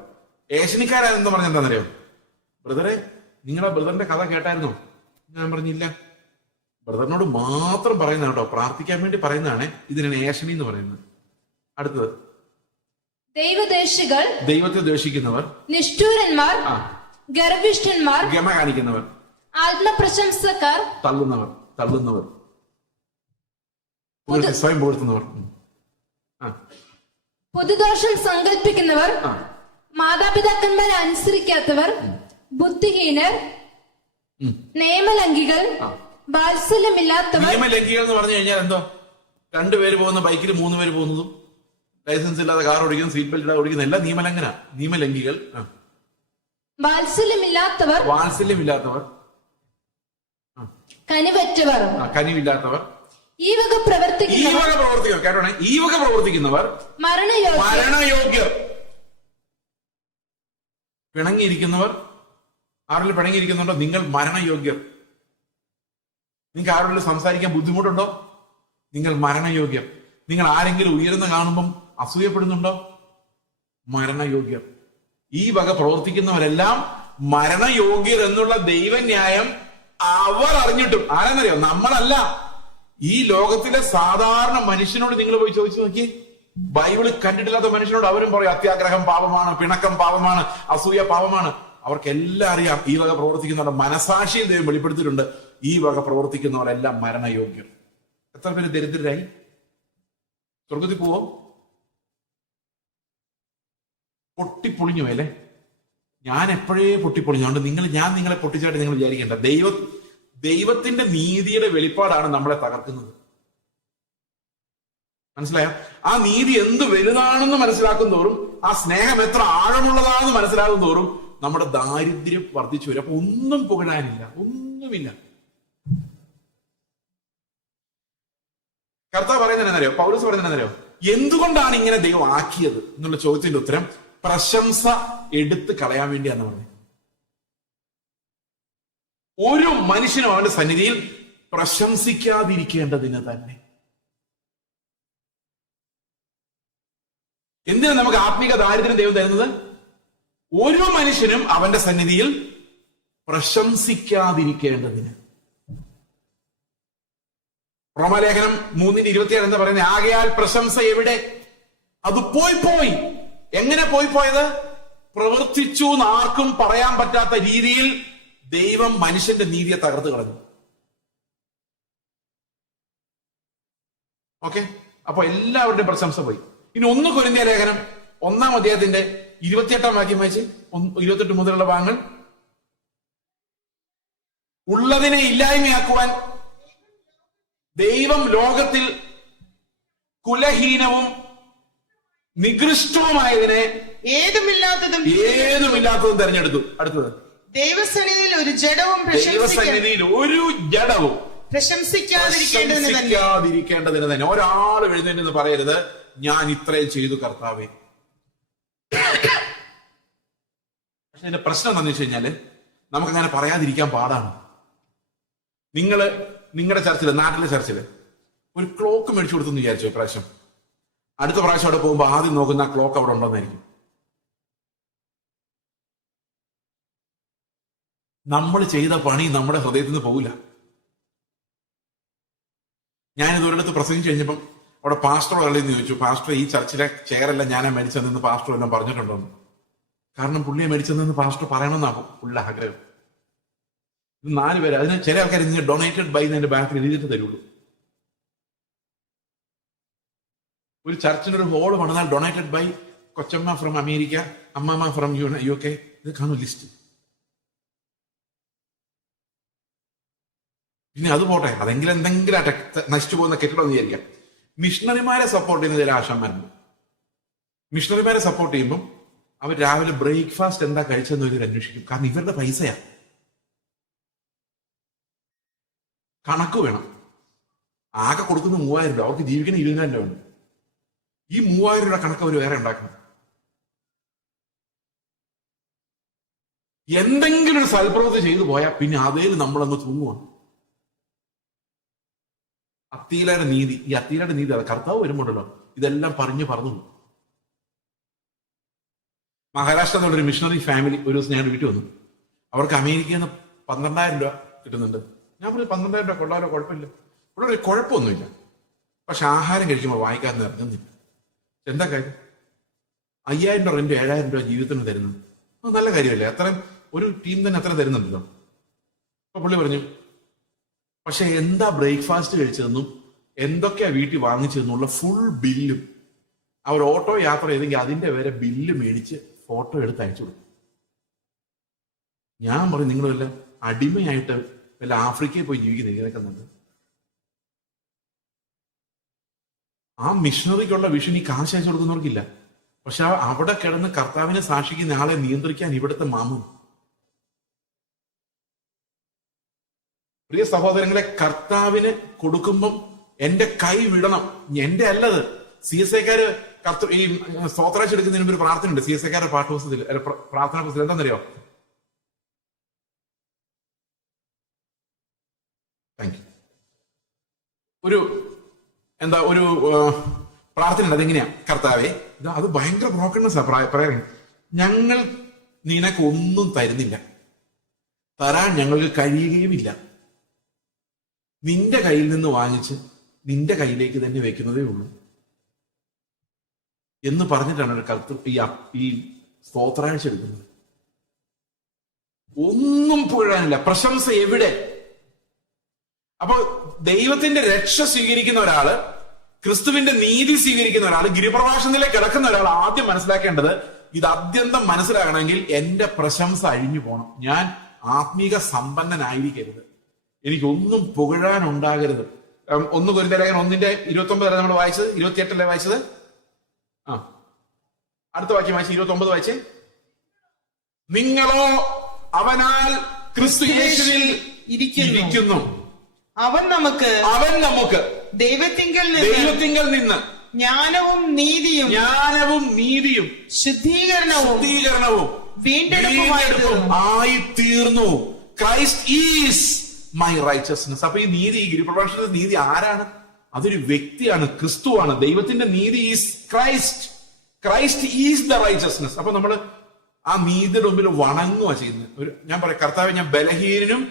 ഏഷണിക്കാരെന്ന് പറഞ്ഞാൽ എന്താണെന്നറിയോ? ബ്രദറെ, നിങ്ങളെ ബ്രദറിന്റെ കഥ കേട്ടായിരുന്നോ? ഞാൻ പറഞ്ഞില്ല. ബ്രദറിനോട് മാത്രം പറയുന്ന കേട്ടോ, പ്രാർത്ഥിക്കാൻ വേണ്ടി പറയുന്നതാണ്. ഇതിനാണ് ഏഷണി എന്ന് പറയുന്നത്. അടുത്തത് ദൈവദ്വേഷികൾ, ദൈവത്തെ ദ്വേഷിക്കുന്നവർ, നിഷ്ഠൂരന്മാർ, ഗർവിഷ്ഠന്മാർ, ഗമ കാണിക്കുന്നവർ, ആത്മപ്രശംസക്കാർ, തള്ളുന്നവർ, സ്വയം പുകഴ്ത്തുന്നവർ, പൊതുദോഷം സങ്കല്പിക്കുന്നവർ, മാതാപിതാക്കന്മാരെ അനുസരിക്കാത്തവർ, ബുദ്ധിഹീനർ, നിയമലംഘികൾ, വാത്സല്യമില്ലാത്തവർ. നിയമലംഘികൾ എന്ന് പറഞ്ഞു കഴിഞ്ഞാൽ എന്തോ? 2 പേര് പോകുന്ന ബൈക്കിൽ 3 പേര് പോകുന്നതും, ലൈസൻസ് ഇല്ലാതെ കാർ ഓടിക്കുന്നു, സീറ്റ് ബെൽറ്റ് ഇല്ലാതെ ഓടിക്കുന്ന എല്ലാം നിയമലംഘികൾ. വാത്സല്യമില്ലാത്തവർ, കനിവില്ലാത്തവർ, ഈ വക പ്രവർത്തിക്കുന്നവർ, മരണയോഗ്യർ, പിണങ്ങിയിരിക്കുന്നവർ, ആരെങ്കിലും പിണങ്ങിയിരിക്കുന്നുണ്ടോ? നിങ്ങൾ മരണയോഗ്യർ. നിങ്ങൾക്ക് ആരോടും സംസാരിക്കാൻ ബുദ്ധിമുട്ടുണ്ടോ? നിങ്ങൾ മരണയോഗ്യർ. നിങ്ങൾ ആരെങ്കിലും ഉയർന്ന് കാണുമ്പം അസൂയപ്പെടുന്നുണ്ടോ? മരണയോഗ്യർ. ഈ വക പ്രവർത്തിക്കുന്നവരെല്ലാം മരണയോഗ്യർ എന്നുള്ള ദൈവന്യായം അവർ അറിഞ്ഞിട്ടും, ആരെന്നറിയോ? നമ്മളല്ല. ഈ ലോകത്തിലെ സാധാരണ മനുഷ്യനോട് നിങ്ങൾ പോയി ചോദിച്ചു നോക്കി. ബൈബിള് കണ്ടിട്ടില്ലാത്ത മനുഷ്യനോട് അവരും പറയും അത്യാഗ്രഹം പാപമാണ്, പിണക്കം പാപമാണ്, അസൂയ പാപമാണ്. അവർക്കെല്ലാം അറിയാം ഈ വക പ്രവർത്തിക്കുന്നവരുടെ മനസാക്ഷിയും ദൈവം വെളിപ്പെടുത്തിയിട്ടുണ്ട്. ഈ വക പ്രവർത്തിക്കുന്നവരെല്ലാം മരണയോഗ്യർ. എത്ര പേര് ദരിദ്രരായി? സ്വർഗത്തിൽ പോവോ? പൊട്ടിപ്പൊളിഞ്ഞു അല്ലേ? ഞാൻ എപ്പോഴേ പൊട്ടിപ്പൊളിഞ്ഞു. അതുകൊണ്ട് ഞാൻ നിങ്ങളെ പൊട്ടിച്ചായിട്ട് നിങ്ങൾ വിചാരിക്കേണ്ട. ദൈവത്തിന്റെ നീതിയുടെ വെളിപ്പാടാണ് നമ്മളെ തകർക്കുന്നത്. മനസ്സിലായോ? ആ നീതി എന്ത് വലുതാണെന്ന് മനസ്സിലാക്കും തോറും, ആ സ്നേഹം എത്ര ആഴമുള്ളതാണെന്ന് മനസ്സിലാകും തോറും നമ്മുടെ ദാരിദ്ര്യം വർദ്ധിച്ചു വരും. അപ്പൊ ഒന്നും പുകഴാനില്ല, ഒന്നുമില്ല. കർത്താവ് പറയുന്നത് എന്നറിയോ? പൗലോസ് പറയുന്നത് എന്നറിയോ? എന്തുകൊണ്ടാണ് ഇങ്ങനെ ദൈവം ആക്കിയത് എന്നുള്ള ചോദ്യത്തിന്റെ ഉത്തരം പ്രശംസ എടുത്ത് കളയാൻ വേണ്ടിയാന്ന് പറഞ്ഞു. ഒരു മനുഷ്യനും അവന്റെ സന്നിധിയിൽ പ്രശംസിക്കാതിരിക്കേണ്ടതിന് തന്നെ. എന്തിനാ നമുക്ക് ആത്മീക ദാരിദ്ര്യം ദൈവം തരുന്നത്? ഒരു മനുഷ്യനും അവന്റെ സന്നിധിയിൽ പ്രശംസിക്കാതിരിക്കേണ്ടതിന്. റോമാലേഖനം 3:27 എന്താ പറയുന്നത്? ആകയാൽ പ്രശംസ എവിടെ? അത് പോയി. എങ്ങനെ പോയത്? പ്രവർത്തിച്ചു എന്ന് ആർക്കും പറയാൻ പറ്റാത്ത രീതിയിൽ ദൈവം മനുഷ്യന്റെ നീതിയെ തകർത്ത് കളഞ്ഞു. ഓക്കെ, അപ്പൊ എല്ലാവരുടെയും പ്രശംസ പോയി. ഇനി 1 കൊരിന്ത്യർ ലേഖനം 1-ാം അധ്യായത്തിന്റെ 28-ാം വാക്യം വായിച്ച് 28 മുതലുള്ള ഭാഗങ്ങൾ. ഉള്ളതിനെ ഇല്ലായ്മയാക്കുവാൻ ദൈവം ലോകത്തിൽ കുലഹീനവും നികൃഷ്ടവുമായതിനെ ഏതുമില്ലാത്തതും തെരഞ്ഞെടുത്തു. അടുത്തത്, ദൈവസന്നിധിയിൽ ഒരു ജഡവും പ്രശംസിക്കാതിരിക്കേണ്ടതിന് തന്നെ. ഒരാൾ എഴുന്നേറ്റ് പറയരുത് ഞാൻ ഇത്രയും ചെയ്തു കർത്താവേ. പക്ഷെ ഇതിന്റെ പ്രശ്നം എന്താണെന്ന് വെച്ച് കഴിഞ്ഞാല് നമുക്കങ്ങനെ പറയാതിരിക്കാൻ പാടാണ്. നിങ്ങളുടെ ചർച്ചില്, നാട്ടിലെ ചർച്ചില് ഒരു ക്ലോക്ക് മേടിച്ചു കൊടുത്തെന്ന് വിചാരിച്ചു. ഇപ്രാവശ്യം അടുത്ത പ്രാവശ്യം അവിടെ പോകുമ്പോൾ ആദ്യം നോക്കുന്ന ആ ക്ലോക്ക് അവിടെ ഉണ്ടോന്നായിരിക്കും. നമ്മൾ ചെയ്ത പണി നമ്മുടെ ഹൃദയത്തിൽ നിന്ന് പോകില്ല. ഞാനിത് ഒരിടത്ത് പ്രസംഗിച്ചു കഴിഞ്ഞപ്പം അവിടെ പാസ്റ്റർ അല്ലെന്ന് ചോദിച്ചു. പാസ്റ്റർ, ഈ ചർച്ചിലെ ചെയറെല്ലാം ഞാനാ മേടിച്ചതെന്ന് പാസ്റ്റർ എല്ലാം പറഞ്ഞിട്ടുണ്ടോന്ന്. കാരണം പുള്ളിയെ മേടിച്ചതെന്ന് പാസ്റ്റർ പറയണമെന്നാകും പുള്ള ആഗ്രഹം. 4 പേര്, അതിന് ചില ആൾക്കാർ ഇങ്ങനെ ഡൊണേറ്റഡ് ബൈ എന്നതിന്റെ ബാക്കിൽ എഴുതിയിട്ട് തരുള്ളൂ. ഒരു ചർച്ചിനൊരു ഹോള് പണിതാൽ ഡൊണേറ്റഡ് ബൈ കൊച്ചമ്മ ഫ്രം അമേരിക്ക, അമ്മമ്മ ഫ്രം UK, ഇത് കാണും ലിസ്റ്റ്. പിന്നെ അത് പോട്ടെ, അതെങ്കിലും എന്തെങ്കിലും നശിച്ചു പോകുന്ന കെട്ടിടം എന്ന് വിചാരിക്കാം. മിഷണറിമാരെ സപ്പോർട്ട് ചെയ്യുന്ന ചില ആശാന്മാരുണ്ട്. മിഷണറിമാരെ സപ്പോർട്ട് ചെയ്യുമ്പോൾ അവർ രാവിലെ ബ്രേക്ക്ഫാസ്റ്റ് എന്താ കഴിച്ചെന്ന് ഇവർ അന്വേഷിക്കും. കാരണം ഇവരുടെ പൈസയാ, കണക്ക് വേണം. ആകെ കൊടുക്കുന്ന 3000 രൂപ, അവർക്ക് ജീവിക്കുന്ന 20,000 രൂപ ഉണ്ട്. ഈ 3000 രൂപ കണക്ക് അവർ വേറെ ഉണ്ടാക്കണം. എന്തെങ്കിലും ഒരു സൽപ്രവൃത്തി ചെയ്തു പോയാൽ പിന്നെ അതേൽ നമ്മളങ്ങ് തൂങ്ങുവാണ്. അത്തീലയുടെ നീതി, ഈ അത്തീലയുടെ നീതി അത് കർത്താവ് വരുമ്പോഴല്ലോ ഇതെല്ലാം പറഞ്ഞു. മഹാരാഷ്ട്ര എന്നുള്ളൊരു മിഷണറി ഫാമിലി ഒരു ദിവസം ഞാൻ വീട്ടിൽ വന്നു. അവർക്ക് അമേരിക്കയിൽ നിന്ന് 12,000 രൂപ കിട്ടുന്നുണ്ട്. ഞാൻ പറഞ്ഞു 12,000 രൂപ കൊള്ളാലോ, കുഴപ്പമില്ല. ഇവിടെ ഒരു കുഴപ്പമൊന്നുമില്ല. പക്ഷെ ആഹാരം കഴിക്കുമ്പോൾ വായിക്കാതെ ഇറങ്ങുന്നില്ല. എന്താ കാര്യം? 5,000 രൂപ റെന്റ്, 7,000 രൂപ ജീവിതത്തിന് തരുന്നത്. നല്ല കാര്യമല്ലേ? അത്രയും ഒരു ടീം തന്നെ അത്ര തരുന്നുണ്ടല്ലോ. അപ്പൊ പുള്ളി പറഞ്ഞു, പക്ഷെ എന്താ ബ്രേക്ക്ഫാസ്റ്റ് കഴിച്ചതെന്നും എന്തൊക്കെയാ വീട്ടിൽ വാങ്ങിച്ചതെന്നുള്ള ഫുൾ ബില്ലും അവർ ഓട്ടോ യാത്ര ചെയ്തെങ്കിൽ അതിന്റെ വരെ ബില്ല് മേടിച്ച് ഫോട്ടോ എടുത്ത് അയച്ചു കൊടുക്കും. ഞാൻ പറയും, നിങ്ങൾ വല്ല അടിമയായിട്ട് വല്ല ആഫ്രിക്കയിൽ പോയി ജീവിക്കുന്നത് ഇങ്ങനെയൊക്കെ. ആ മിഷണറിക്കുള്ള വിഷൻ ഈ കാശ് അയച്ചു കൊടുക്കുന്നവർക്കില്ല. പക്ഷെ അവിടെ കിടന്ന് കർത്താവിനെ സാക്ഷിക്കുന്ന ആളെ നിയന്ത്രിക്കാൻ ഇവിടുത്തെ മാമൻ. പ്രിയ സഹോദരങ്ങളെ, കർത്താവിന് കൊടുക്കുമ്പം എന്റെ കൈ വിടണം. എന്റെ അല്ലത്. CSIക്കാര് ഈ സ്തോത്രാഴ്ച എടുക്കുന്നതിന് ഒരു പ്രാർത്ഥന ഉണ്ട്. CSIക്കാരുടെ പാഠപുസ്തകത്തിൽ, പ്രാർത്ഥനാ പുസ്തകത്തിൽ എന്താണെന്നറിയോ? ഒരു പ്രാർത്ഥന ഉണ്ട്. അതെങ്ങനെയാ? കർത്താവേ, അത് ഭയങ്കര ബ്രോക്കൺനെസ് പറയാൻ, ഞങ്ങൾ നിനക്കൊന്നും തരുന്നില്ല, തരാൻ ഞങ്ങൾക്ക് കഴിയുകയുമില്ല, നിന്റെ കയ്യിൽ നിന്ന് വാങ്ങിച്ച് നിന്റെ കയ്യിലേക്ക് തന്നെ വെക്കുന്നതേ ഉള്ളൂ എന്ന് പറഞ്ഞിട്ടാണ് ഒരു ഈ സ്തോത്രാഴ്ച എടുക്കുന്നത്. ഒന്നും പുകഴാനില്ല, പ്രശംസ എവിടെ? അപ്പൊ ദൈവത്തിന്റെ രക്ഷ സ്വീകരിക്കുന്ന ഒരാള്, ക്രിസ്തുവിന്റെ നീതി സ്വീകരിക്കുന്ന ഒരാൾ, ഗിരിപ്രഭാഷണത്തിലേക്ക് കിടക്കുന്ന ഒരാൾ ആദ്യം മനസ്സിലാക്കേണ്ടത്, ഇത് അത്യന്തം മനസ്സിലാകണമെങ്കിൽ എന്റെ പ്രശംസ അഴിഞ്ഞു പോകണം. ഞാൻ ആത്മീക സമ്പന്നനായിരിക്കരുത്, എനിക്കൊന്നും പുകഴാനുണ്ടാകരുത്. 1 കൊരിന്ത്യർ 1:29 നമ്മൾ വായിച്ചത്, 28 വായിച്ചത്. അടുത്ത വാക്യം വായിച്ച് 29 വായിച്ചേ. നിങ്ങളോ അവനാൽ ക്രിസ്തു യേശുവിൽ ഇരിക്കുന്നു, അവൻ നമുക്ക് ദൈവത്തിങ്കൽ നിന്ന് ജ്ഞാനവും നീതിയും ശുദ്ധീകരണവും വീണ്ടെടുപ്പും ആയി തീർന്നു. Christ is my righteousness. അപ്പൊ ഈ നീതി, ഈ ഗിരിപ്രഭാഷണത്തിന്റെ നീതി ആരാണ്? അതൊരു വ്യക്തിയാണ്, ക്രിസ്തുവാണ്. ദൈവത്തിന്റെ നീതി is Christ. Christ is the righteousness. അപ്പൊ നമ്മള് ആ നീതിയുടെ മുമ്പിൽ വണങ്ങുക ചെയ്യുന്നത്. ഞാൻ പറയാം, കർത്താവേ, ഞാൻ ബലഹീനനും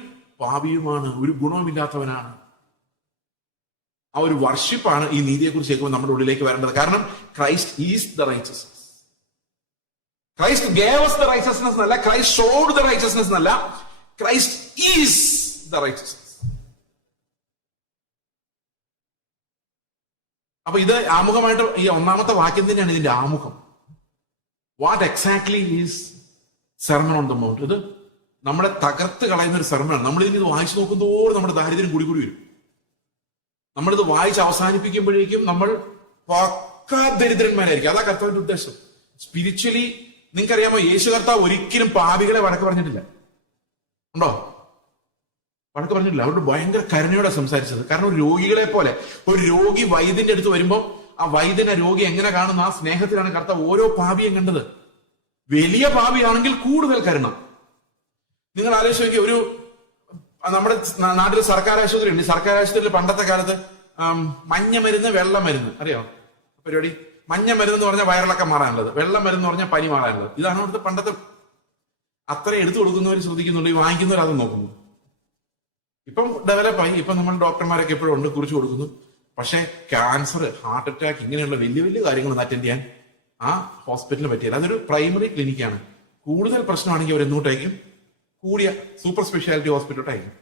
പാപിയുമാണ്, ഒരു ഗുണവുമില്ലാത്തവനാണ്. ആ ഒരു വർഷിപ്പാണ് ഈ നീതിയെ കുറിച്ച് കേൾക്കുമ്പോൾ നമ്മുടെ ഉള്ളിലേക്ക് വരേണ്ടത്. കാരണം Christ is the righteousness. Christ gave us the righteousness എന്നല്ല, ക്രൈസ്റ്റ് ഷോഡ് ദ റൈച്ചസ്നെസ് എന്നല്ല, ക്രൈസ്റ്റ് ഈസ് ദ റൈച്ചസ്നെസ്. അപ്പൊ ഇത് ആമുഖമായിട്ട് ഈ 1ാമത്തെ വാക്യം തന്നെയാണ് ഇതിന്റെ ആമുഖം. What exactly is sermon on the mount? ഇത് നമ്മളെ തകർത്ത് കളയുന്ന ഒരു സെർമണാണ്. നമ്മളിത് വായിച്ചു നോക്കുന്തോറും നമ്മുടെ ദാരിദ്ര്യം കൂടി വരും. നമ്മളിത് വായിച്ച് അവസാനിപ്പിക്കുമ്പോഴേക്കും നമ്മൾ പക്കാ ദരിദ്രന്മാരായിരിക്കും. അതാ കർത്താവിന്റെ ഉദ്ദേശം. സ്പിരിച്വലി നിങ്ങൾക്കറിയാമോ, യേശു കർത്താവ് ഒരിക്കലും പാപികളെ വഴക്ക് പറഞ്ഞിട്ടില്ല. ഉണ്ടോ? വഴക്ക് പറഞ്ഞിട്ടില്ല. അവരോട് ഭയങ്കര കരുണയോടെ സംസാരിച്ചത്. കാരണം ഒരു രോഗികളെ പോലെ, ഒരു രോഗി വൈദ്യന്റെ അടുത്ത് വരുമ്പോൾ ആ വൈദ്യനെ രോഗി എങ്ങനെ കാണുന്നു, ആ സ്നേഹത്തിലാണ് കർത്താവ് ഓരോ പാപിയും കണ്ടത്. വലിയ പാപിയാണെങ്കിൽ കൂടുതൽ കരുണ. നിങ്ങൾ ആലോചിച്ച് നോക്കിയ, ഒരു നമ്മുടെ നാട്ടിൽ സർക്കാർ ആശുപത്രി ഉണ്ട്. സർക്കാർ ആശുപത്രിയിൽ പണ്ടത്തെ കാലത്ത് മഞ്ഞ മരുന്ന്, വെള്ള മരുന്ന്, അറിയോ പരിപാടി? മഞ്ഞ മരുന്ന് എന്ന് പറഞ്ഞാൽ വയറിളക്കം മാറാനുള്ളത്, വെള്ള മരുന്ന് എന്ന് പറഞ്ഞാൽ പനി മാറാനുള്ളത്. ഇതാണ് അവിടുത്തെ പണ്ടത്തെ. അത്ര എടുത്തു കൊടുക്കുന്നവർ ശ്രദ്ധിക്കുന്നുണ്ട്, ഈ വാങ്ങിക്കുന്നവർ അത് നോക്കുന്നു. ഇപ്പം ഡെവലപ്പായി. ഇപ്പം നമ്മൾ ഡോക്ടർമാരൊക്കെ എപ്പോഴും ഉണ്ട്, കുറിച്ച് കൊടുക്കുന്നു. പക്ഷെ ക്യാൻസർ, ഹാർട്ട് അറ്റാക്ക്, ഇങ്ങനെയുള്ള വലിയ വലിയ കാര്യങ്ങൾ അറ്റൻഡ് ചെയ്യാൻ ആ ഹോസ്പിറ്റലിന് പറ്റിയില്ല. അതൊരു പ്രൈമറി ക്ലിനിക്കാണ്. കൂടുതൽ പ്രശ്നമാണെങ്കിൽ അവർ എന്നോട്ടേക്കും കൂടിയ സൂപ്പർ സ്പെഷ്യാലിറ്റി ഹോസ്പിറ്റലോട്ടയക്കും.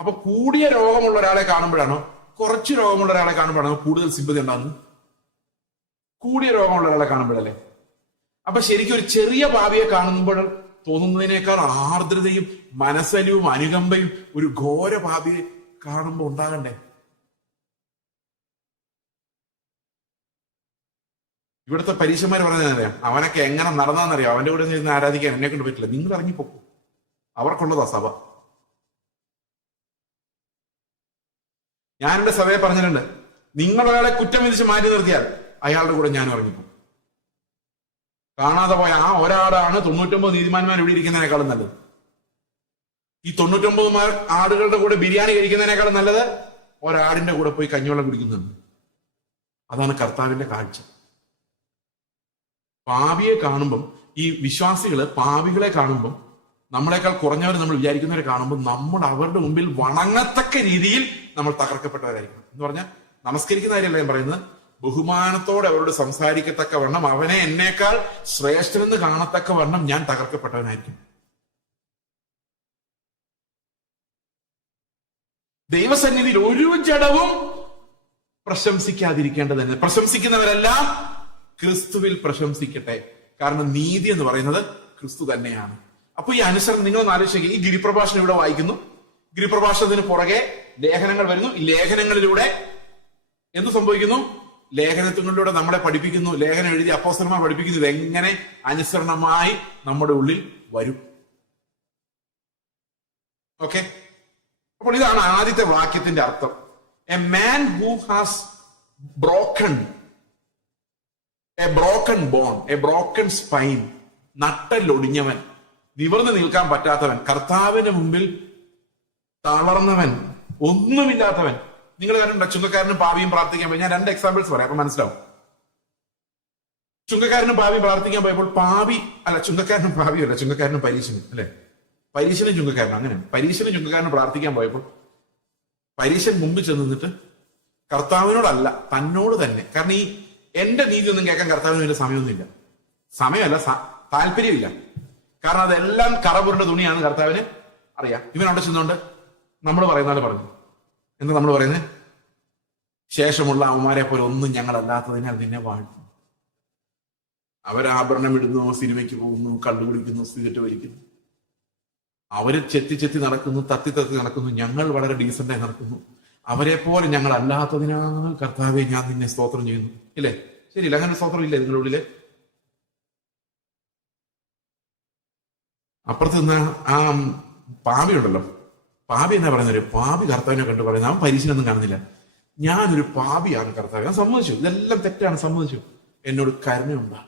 അപ്പൊ കൂടിയ രോഗമുള്ള ഒരാളെ കാണുമ്പോഴാണോ, കുറച്ച് രോഗമുള്ള ഒരാളെ കാണുമ്പോഴാണോ കൂടുതൽ സിമ്പതി ഉണ്ടാകുന്നത്? കൂടിയ രോഗമുള്ള ഒരാളെ കാണുമ്പോഴല്ലേ. അപ്പൊ ശരിക്കും ഒരു ചെറിയ പാപിയെ കാണുമ്പോൾ തോന്നുന്നതിനേക്കാൾ ആർദ്രതയും മനസ്സലിവും അനുകമ്പയും ഒരു ഘോര പാപിയെ കാണുമ്പോൾ ഉണ്ടാകണ്ടേ? ഇവിടുത്തെ പരീക്ഷന്മാർ പറഞ്ഞതറിയാം, അവനൊക്കെ എങ്ങനെ നടന്നാന്നറിയാം, അവന്റെ കൂടെ നിന്ന് ആരാധിക്കാൻ എന്നെ കൊണ്ട് പറ്റില്ല. നിങ്ങൾ ഇറങ്ങിപ്പോക്കും, അവർക്കുള്ളതാ സഭ. ഞാൻ എന്റെ സഭയെ പറഞ്ഞിട്ടുണ്ട്, നിങ്ങളൊരാളെ കുറ്റം വിധിച്ച് മാറ്റി നിർത്തിയാൽ അയാളുടെ കൂടെ ഞാനും ഇറങ്ങിപ്പോകും. കാണാതെ പോയ ആ ഒരാടാണ് 99 നീതിമാന്മാർ ഇവിടെ ഇരിക്കുന്നതിനേക്കാളും നല്ലത്. ഈ 99 ആടുകളുടെ കൂടെ ബിരിയാണി കഴിക്കുന്നതിനേക്കാളും നല്ലത് ഒരാടിന്റെ കൂടെ പോയി കഞ്ഞിവെള്ളം കുടിക്കുന്നുണ്ട്. അതാണ് കർത്താവിന്റെ കാഴ്ച. പാപിയെ കാണുമ്പം, ഈ വിശ്വാസികള് പാപികളെ കാണുമ്പം, നമ്മളെക്കാൾ കുറഞ്ഞവർ നമ്മൾ വിചാരിക്കുന്നവരെ കാണുമ്പോൾ നമ്മൾ അവരുടെ മുമ്പിൽ വണങ്ങത്തക്ക രീതിയിൽ നമ്മൾ തകർക്കപ്പെട്ടവരായിരിക്കണം. എന്ന് പറഞ്ഞാൽ നമസ്കരിക്കുന്ന കാര്യമല്ല ഞാൻ പറയുന്നത്, ബഹുമാനത്തോടെ അവരോട് സംസാരിക്കത്തക്ക വണ്ണം, അവനെ എന്നേക്കാൾ ശ്രേഷ്ഠനെന്ന് കാണത്തക്ക വണ്ണം ഞാൻ തകർക്കപ്പെട്ടവനായിരിക്കും. ദൈവസന്നിധിയിൽ ഒരു ജഡവും പ്രശംസിക്കാതിരിക്കേണ്ടത് തന്നെ. പ്രശംസിക്കുന്നവരെല്ലാം ക്രിസ്തുവിൽ പ്രശംസിക്കട്ടെ. കാരണം നീതി എന്ന് പറയുന്നത് ക്രിസ്തു തന്നെയാണ്. അപ്പൊ ഈ അനുസരണം നിങ്ങളൊന്ന് ആലോചിക്കുക. ഈ ഗിരിപ്രഭാഷണം ഇവിടെ വായിക്കുന്നു, ഗിരിപ്രഭാഷണത്തിന് പുറകെ ലേഖനങ്ങൾ വരുന്നു. ഈ ലേഖനങ്ങളിലൂടെ എന്ത് സംഭവിക്കുന്നു? ലേഖനങ്ങളിലൂടെ നമ്മളെ പഠിപ്പിക്കുന്നു, ലേഖനം എഴുതി അപ്പോസ്തലന്മാർ പഠിപ്പിക്കുന്നു ഇതെങ്ങനെ അനുസരണമായി നമ്മുടെ ഉള്ളിൽ വരും. ഓക്കെ, അപ്പോൾ ഇതാണ് ആദ്യത്തെ വാക്യത്തിന്റെ അർത്ഥം. A man who has broken bone, a broken spine, നട്ടലൊടിഞ്ഞവൻ, നിവർന്നു നിൽക്കാൻ പറ്റാത്തവൻ, കർത്താവിന് മുമ്പിൽ തളർന്നവൻ, ഒന്നുമില്ലാത്തവൻ, നിങ്ങൾ കണ്ടിട്ടുണ്ടോ ചുങ്കക്കാരനും പാവിയും പ്രാർത്ഥിക്കാൻ പോയി? ഞാൻ 2 എക്സാമ്പിൾസ് പറയാം, അപ്പൊ മനസ്സിലാവും. ചുങ്കക്കാരനും പാവി പ്രാർത്ഥിക്കാൻ പോയപ്പോൾ ചുങ്കക്കാരനും പാവിയല്ല, ചുങ്കക്കാരനും പരീശനും അല്ലെ, പരീശനും ചുങ്കക്കാരനും, അങ്ങനെ പരീശനും ചുങ്കക്കാരനും പ്രാർത്ഥിക്കാൻ പോയപ്പോൾ പരീശൻ മുമ്പിൽ ചെന്ന് നിന്നിട്ട് കർത്താവിനോടല്ല തന്നോട് തന്നെ, കാരണം ഈ എന്റെ നീതി ഒന്നും കേൾക്കാൻ കർത്താവിന് വലിയ സമയമൊന്നുമില്ല, സമയമല്ല താല്പര്യമില്ല, കാരണം അതെല്ലാം കറപുരണ്ട തുണിയാണ് കർത്താവിന് അറിയാം. ഇവനവിടെ ചെന്നുകൊണ്ട് നമ്മൾ പറയുന്ന പോലെ പറഞ്ഞു. എന്താ നമ്മൾ പറയുന്നത്? ശേഷമുള്ള അവന്മാരെ പോലെ ഒന്നും ഞങ്ങളല്ലാത്തതിനാൽ നിന്നെ വാഴ്ത്തും. അവരാഭരണം ഇടുന്നു, സിനിമയ്ക്ക് പോകുന്നു, കള്ളുകുടിക്കുന്നു, സിഗരറ്റ് വലിക്കുന്നു, അവര് ചെത്തി നടക്കുന്നു, തത്തി നടക്കുന്നു, ഞങ്ങൾ വളരെ ഡീസന്റായി നടക്കുന്നു. അവരെ പോലെ ഞങ്ങൾ അല്ലാത്തതിനാൽ കർത്താവെ ഞാൻ നിന്നെ സ്തോത്രം ചെയ്യുന്നു. ഇല്ലേ? ശരിയില്ല, അങ്ങനെ സ്തോത്രം ഇല്ലേ നിങ്ങളുടെ ഉള്ളില്? അപ്പുറത്ത് നിന്ന് ആ പാവി ഉണ്ടല്ലോ, പാവി എന്നാ പറയുന്നത്, പാവി കർത്താവിനെ കണ്ടു പറയുന്നത്, അവൻ പരീക്ഷനൊന്നും കാണുന്നില്ല. ഞാനൊരു പാപിയാണ് കർത്താവ്, ഞാൻ സമ്മതിച്ചു, ഇതെല്ലാം തെറ്റാണ്, സമ്മതിച്ചു, എന്നോട് കരുണയുണ്ടാകും.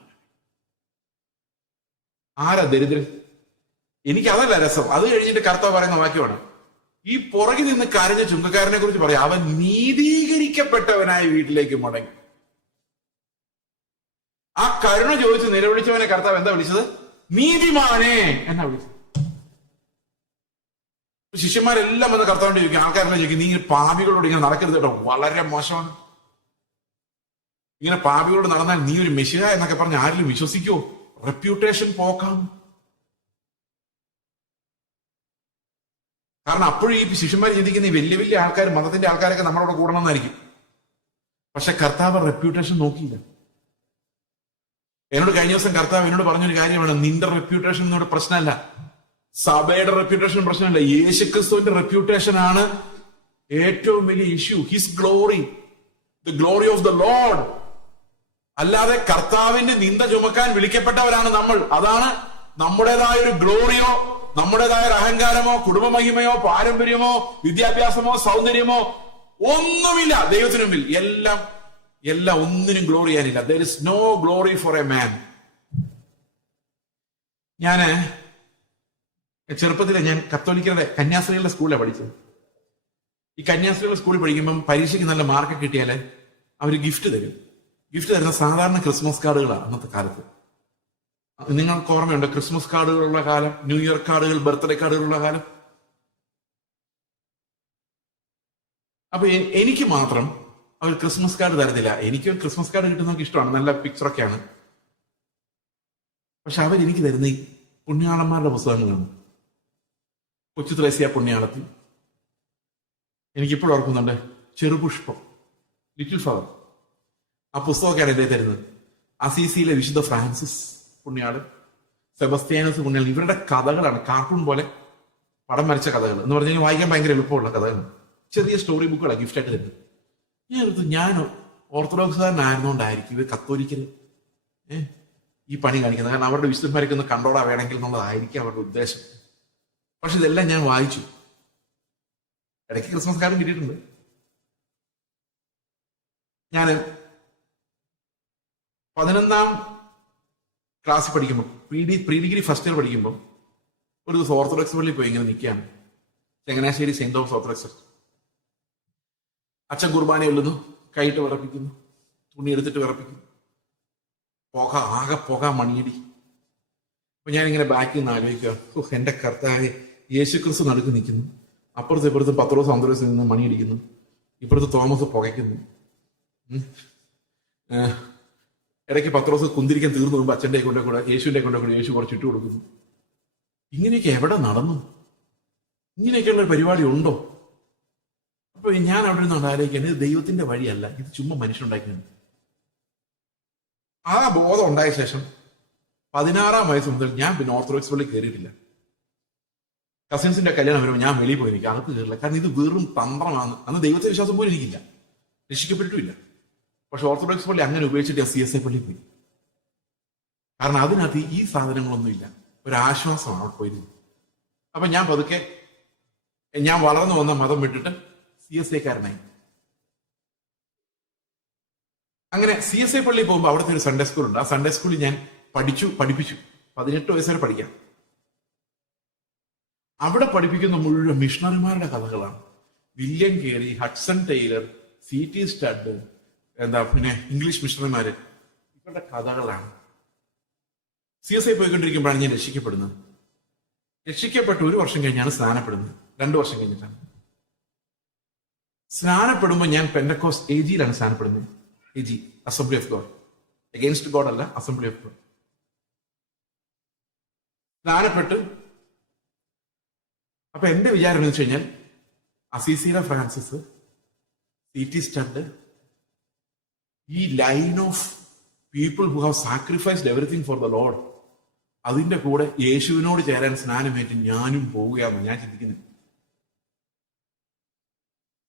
ആരാ ദരിദ്രൻ? എനിക്ക് അതല്ല രസം. അത് കഴിഞ്ഞിട്ട് കർത്താവ് പറയുന്ന വാക്യമാണ്, ഈ പുറകിൽ നിന്ന് കരഞ്ഞ ചുങ്കക്കാരനെ കുറിച്ച് പറയാം, അവൻ നീതീകരിക്കപ്പെട്ടവനായി വീട്ടിലേക്ക് മടങ്ങി. ആ കരുണ ചോദിച്ച് നിലവിളിച്ചവനെ കർത്താവ് എന്താ വിളിച്ചത്? നീതിമാനെ എന്നാ വിളിച്ചത്. ശിഷ്യന്മാരെല്ലാം വന്ന് കർത്താവിന്റെ ചോദിക്കും, ആൾക്കാരെല്ലാം ചോദിക്കും, നീ ഇങ്ങനെ പാപികളോട് ഇങ്ങനെ നടക്കരുത് കേട്ടോ, വളരെ മോശമാണ്. ഇങ്ങനെ പാപികളോട് നടന്നാൽ നീ ഒരു മെശിഹ എന്നൊക്കെ പറഞ്ഞ് ആരെങ്കിലും വിശ്വസിക്കുവോ? റെപ്യൂട്ടേഷൻ പോക്കാം. കാരണം അപ്പോഴും ഈ ശിഷ്യന്മാർ ചിന്തിക്കുന്ന ഈ വലിയ വലിയ ആൾക്കാർ, മതത്തിന്റെ ആൾക്കാരൊക്കെ നമ്മളോട് കൂടണമെന്നായിരിക്കും. പക്ഷെ കർത്താവ് റെപ്യൂട്ടേഷൻ നോക്കിയില്ല. എന്നോട് കഴിഞ്ഞ ദിവസം കർത്താവ് എന്നോട് പറഞ്ഞൊരു കാര്യമാണ്, നിന്റെ റെപ്യൂട്ടേഷൻ എന്നോട് പ്രശ്നമല്ല, സഭയുടെ റെപ്യൂട്ടേഷൻ പ്രശ്നമല്ല, യേശുക്രിസ്തുവിന്റെ റെപ്യൂട്ടേഷൻ ആണ് ഏറ്റവും വലിയ issue. His glory, the glory of the Lord. അല്ലാതെ കർത്താവിന്റെ നിന്ദ ചുമക്കാൻ വിളിക്കപ്പെട്ടവരാണ് നമ്മൾ. അതാണ് നമ്മുടേതായ ഒരു ഗ്ലോറിയോ, നമ്മുടേതായ ഒരു അഹങ്കാരമോ, കുടുംബമഹിമയോ, പാരമ്പര്യമോ, വിദ്യാഭ്യാസമോ, സൗന്ദര്യമോ ഒന്നുമില്ല ദൈവത്തിനു മുമ്പിൽ. എല്ലാം ഒന്നിനും ഗ്ലോറി ചെയ്യാനില്ല. There is no glory for a man. ഞാന് ചെറുപ്പത്തിലെ ഞാൻ കത്തോലിക്കരുടെ കന്യാസ്ത്രീകളുടെ സ്കൂളിലാണ് പഠിച്ചത്. ഈ കന്യാസ്ത്രീകളുടെ സ്കൂളിൽ പഠിക്കുമ്പം പരീക്ഷയ്ക്ക് നല്ല മാർക്ക് കിട്ടിയാൽ അവർ ഗിഫ്റ്റ് തരും. ഗിഫ്റ്റ് തരുന്ന സാധാരണ ക്രിസ്മസ് കാർഡുകളാണ് അന്നത്തെ കാലത്ത്. നിങ്ങൾക്ക് ഓർമ്മയുണ്ട് ക്രിസ്മസ് കാർഡുകളുള്ള കാലം, ന്യൂ ഇയർ കാർഡുകൾ, ബർത്ത്ഡേ കാർഡുകളുള്ള കാലം? അപ്പൊ എനിക്ക് മാത്രം അവർ ക്രിസ്മസ് കാർഡ് തരത്തില്ല. എനിക്ക് ക്രിസ്മസ് കാർഡ് കിട്ടുന്നവർക്ക് ഇഷ്ടമാണ്, നല്ല പിക്ചറൊക്കെയാണ്. പക്ഷെ അവരെനിക്ക് തരുന്ന ഈ പുണ്യാളന്മാരുടെ പുസ്തകങ്ങളാണ്. കൊച്ചു ത്രേസ്യ പുണ്യാളത്തിൽ എനിക്കിപ്പോഴും ഓർക്കുന്നുണ്ട്, ചെറുപുഷ്പം, ലിറ്റിൽ ഫ്ലവർ, ആ പുസ്തകമൊക്കെയാണ് എന്റെ തരുന്നത്. അസീസിയിലെ വിശുദ്ധ ഫ്രാൻസിസ് പുണ്യാളൻ, സെബസ്ത്യാനോസ് പുണ്യാളൻ, ഇവരുടെ കഥകളാണ്, കാർട്ടൂൺ പോലെ പടം വരച്ച കഥകൾ എന്ന് പറഞ്ഞു കഴിഞ്ഞാൽ വായിക്കാൻ ഭയങ്കര എളുപ്പമുള്ള കഥകൾ. ചെറിയ സ്റ്റോറി ബുക്കുകളാണ് ഗിഫ്റ്റായിട്ട് തരുന്നത്. ഞാൻ ഓർത്തഡോക്സുകാരനായിരുന്നോണ്ടായിരിക്കും ഇവർ കത്തോലിക്കൽ ഈ പണി കാണിക്കുന്നത്. കാരണം അവരുടെ വിശുദ്ധന്മാരൊക്കെ ഒന്ന് കണ്ടോടാ വേണമെങ്കിൽ എന്നുള്ളതായിരിക്കും അവരുടെ ഉദ്ദേശം. പക്ഷെ ഇതെല്ലാം ഞാൻ വായിച്ചു. ഇടയ്ക്ക് ക്രിസ്മസ് കാർഡും കിട്ടിയിട്ടുണ്ട്. ഞാൻ 11ാം ക്ലാസ്സിൽ പഠിക്കുമ്പോൾ, പ്രീ ഡിഗ്രി ഫസ്റ്റ് ഇയർ പഠിക്കുമ്പോൾ ഒരു ദിവസം ഓർത്തഡോക്സ് പള്ളിയിൽ പോയി ഇങ്ങനെ നിൽക്കുകയാണ്. Changanassery saint Thomas orthodox church. അച്ഛൻ കുർബാന ചൊല്ലുന്നു, കൈയിട്ട് വിറപ്പിക്കുന്നു, തുണി എടുത്തിട്ട് വിറപ്പിക്കുന്നു, ആകെ പുക, മണിയടി. അപ്പൊ ഞാനിങ്ങനെ ബാക്കിൽ നിന്ന് ആലോചിക്കുക, എന്റെ കർത്താവേ, യേശുക്രിസ്തു നടുക്ക് നിൽക്കുന്നു, അപ്പുറത്ത് ഇപ്പുറത്ത് പത്രോസ് അന്ത്രോസ് നിന്ന് മണിയടിക്കുന്നു, ഇപ്പുറത്ത് തോമസ് പുകയ്ക്കുന്നു. ഇടയ്ക്ക് പത്രോസ് കുന്തിരിക്കാൻ തീർന്നു പോകുമ്പോൾ അച്ഛൻ്റെ കൂടെ യേശുവിന്റെ കൂടെ യേശു കുറച്ച് ഇട്ട് കൊടുക്കുന്നു. ഇങ്ങനെയൊക്കെ എവിടെ നടന്നു? ഇങ്ങനെയൊക്കെയുള്ള ഒരു പരിപാടി ഉണ്ടോ? അപ്പൊ ഞാൻ അവിടെ നിന്ന് ആലോചിക്കാൻ, ഇത് ദൈവത്തിന്റെ വഴിയല്ല, ഇത് ചുമ്മാ മനുഷ്യനുണ്ടാക്കിയാണ്. ആ ബോധം ഉണ്ടായ ശേഷം 16ാം വയസ്സ് മുതൽ ഞാൻ പിന്നെ ഓർത്തഡോക്സ് പള്ളി കയറിയിട്ടില്ല. കസിൻസിന്റെ കല്യാണം വരുമ്പോൾ ഞാൻ വെളിയിൽ പോയി എനിക്ക് അകത്ത് കയറില്ല. കാരണം ഇത് വെറും തന്ത്രമാണ്. അന്ന് ദൈവത്തെ വിശ്വാസം പോലും എനിക്കില്ല, രക്ഷിക്കപ്പെട്ടിട്ടില്ല. പക്ഷെ ഓർത്തഡോക്സ് പള്ളി അങ്ങനെ ഉപയോഗിച്ചിട്ട് CSI പള്ളിയിൽ പോയി. കാരണം അതിനകത്ത് ഈ സാധനങ്ങളൊന്നുമില്ല, ഒരാശ്വാസമാണ് അവിടെ പോയിരുന്നത്. അപ്പൊ ഞാൻ പതുക്കെ ഞാൻ വളർന്നു വന്ന മതം വിട്ടിട്ട് CSI-കാരനായി. അങ്ങനെ CSI പള്ളിയിൽ പോകുമ്പോൾ അവിടുത്തെ ഒരു സൺഡേ സ്കൂൾ ഉണ്ട്. ആ സൺഡേ സ്കൂളിൽ ഞാൻ പഠിപ്പിച്ചു 18 വയസ്സ് വരെ പഠിക്കാം. അവിടെ പഠിപ്പിക്കുന്ന മുഴുവൻ മിഷണറിമാരുടെ കഥകളാണ്. William Carey, Hudson Taylor, CT Studd, പിന്നെ ഇംഗ്ലീഷ് മിഷണറിമാര്, ഇവരുടെ കഥകളാണ്. CSI പോയിക്കൊണ്ടിരിക്കുമ്പോഴാണ് ഞാൻ രക്ഷിക്കപ്പെടുന്നത്. രക്ഷിക്കപ്പെട്ട് 1 വർഷം കഴിഞ്ഞാണ് സ്നാനപ്പെടുന്നത്. 2 വർഷം കഴിഞ്ഞിട്ടാണ് സ്നാനപ്പെടുമ്പോൾ ഞാൻ പെന്തക്കോസ്റ്റ് AGയിലാണ് സ്നാനപ്പെടുന്നത്. AG, assembly of God. Against God അല്ല, അസംബ്ലി ഓഫ് ഗോഡ്. സ്നാനപ്പെട്ട് അപ്പൊ എന്റെ വിചാരം എന്ന് വെച്ച് കഴിഞ്ഞാൽ അസീസിയിലെ ഫ്രാൻസിസ്, CT സ്റ്റഡ്, ഈ line of people who have sacrificed everything for the Lord, അതിന്റെ കൂടെ യേശുവിനോട് ചേരാൻ സ്നാനമേറ്റ് ഞാനും പോവുകയാണെന്ന് ഞാൻ ചിന്തിക്കുന്നത്.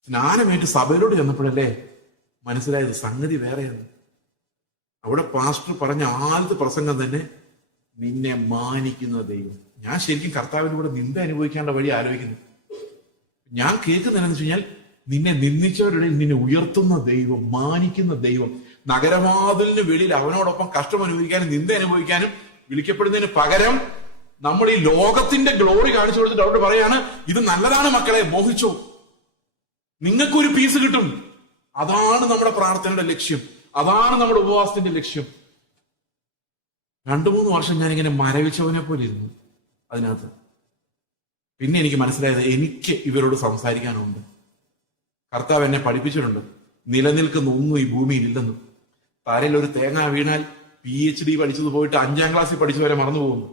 സ്നാനമേറ്റ് സഭയിലോട് ചെന്നപ്പോഴല്ലേ മനസ്സിലായത് സംഗതി വേറെയാണ്. അവിടെ പാസ്റ്റർ പറഞ്ഞ ആദ്യത്തെ പ്രസംഗം തന്നെ നിന്നെ മാനിക്കുന്ന ദൈവം. ഞാൻ ശരിക്കും കർത്താവിന്റെ കൂടെ നിന്ദ അനുഭവിക്കേണ്ട വഴി ആലോചിക്കുന്നു. ഞാൻ കേൾക്കുന്നതെന്ന് വെച്ച് കഴിഞ്ഞാൽ നിന്നെ നിന്ദിച്ചവരുടെ നിന്നെ ഉയർത്തുന്ന ദൈവം, മാനിക്കുന്ന ദൈവം. നഗരവാതിലിന് വെളിയിൽ അവനോടൊപ്പം കഷ്ടം അനുഭവിക്കാനും നിന്ദ അനുഭവിക്കാനും വിളിക്കപ്പെടുന്നതിന് പകരം നമ്മൾ ഈ ലോകത്തിന്റെ ഗ്ലോറി കാണിച്ചു കൊടുത്തിട്ട് അവരോട് പറയാണ്, ഇത് നല്ലതാണ് മക്കളെ, മോഹിച്ചോ, നിങ്ങൾക്കൊരു പീസ് കിട്ടും. അതാണ് നമ്മുടെ പ്രാർത്ഥനയുടെ ലക്ഷ്യം, അതാണ് നമ്മുടെ ഉപവാസത്തിന്റെ ലക്ഷ്യം. 2-3 വർഷം ഞാനിങ്ങനെ മരവിച്ചവനെ പോലെ ഇരുന്നു അതിനകത്ത്. പിന്നെ എനിക്ക് മനസ്സിലായത് എനിക്ക് ഇവരോട് സംസാരിക്കാനുണ്ട്. കർത്താവ് എന്നെ പഠിപ്പിച്ചിട്ടുണ്ട്, നിലനിൽക്കുന്ന ഒന്നും ഈ ഭൂമിയിൽ ഇല്ലെന്നും. തലയിൽ ഒരു തേങ്ങ വീണാൽ PhD പഠിച്ചത് പോയിട്ട് 5ാം ക്ലാസ്സിൽ പഠിച്ചവരെ മറന്നു പോകുന്നു.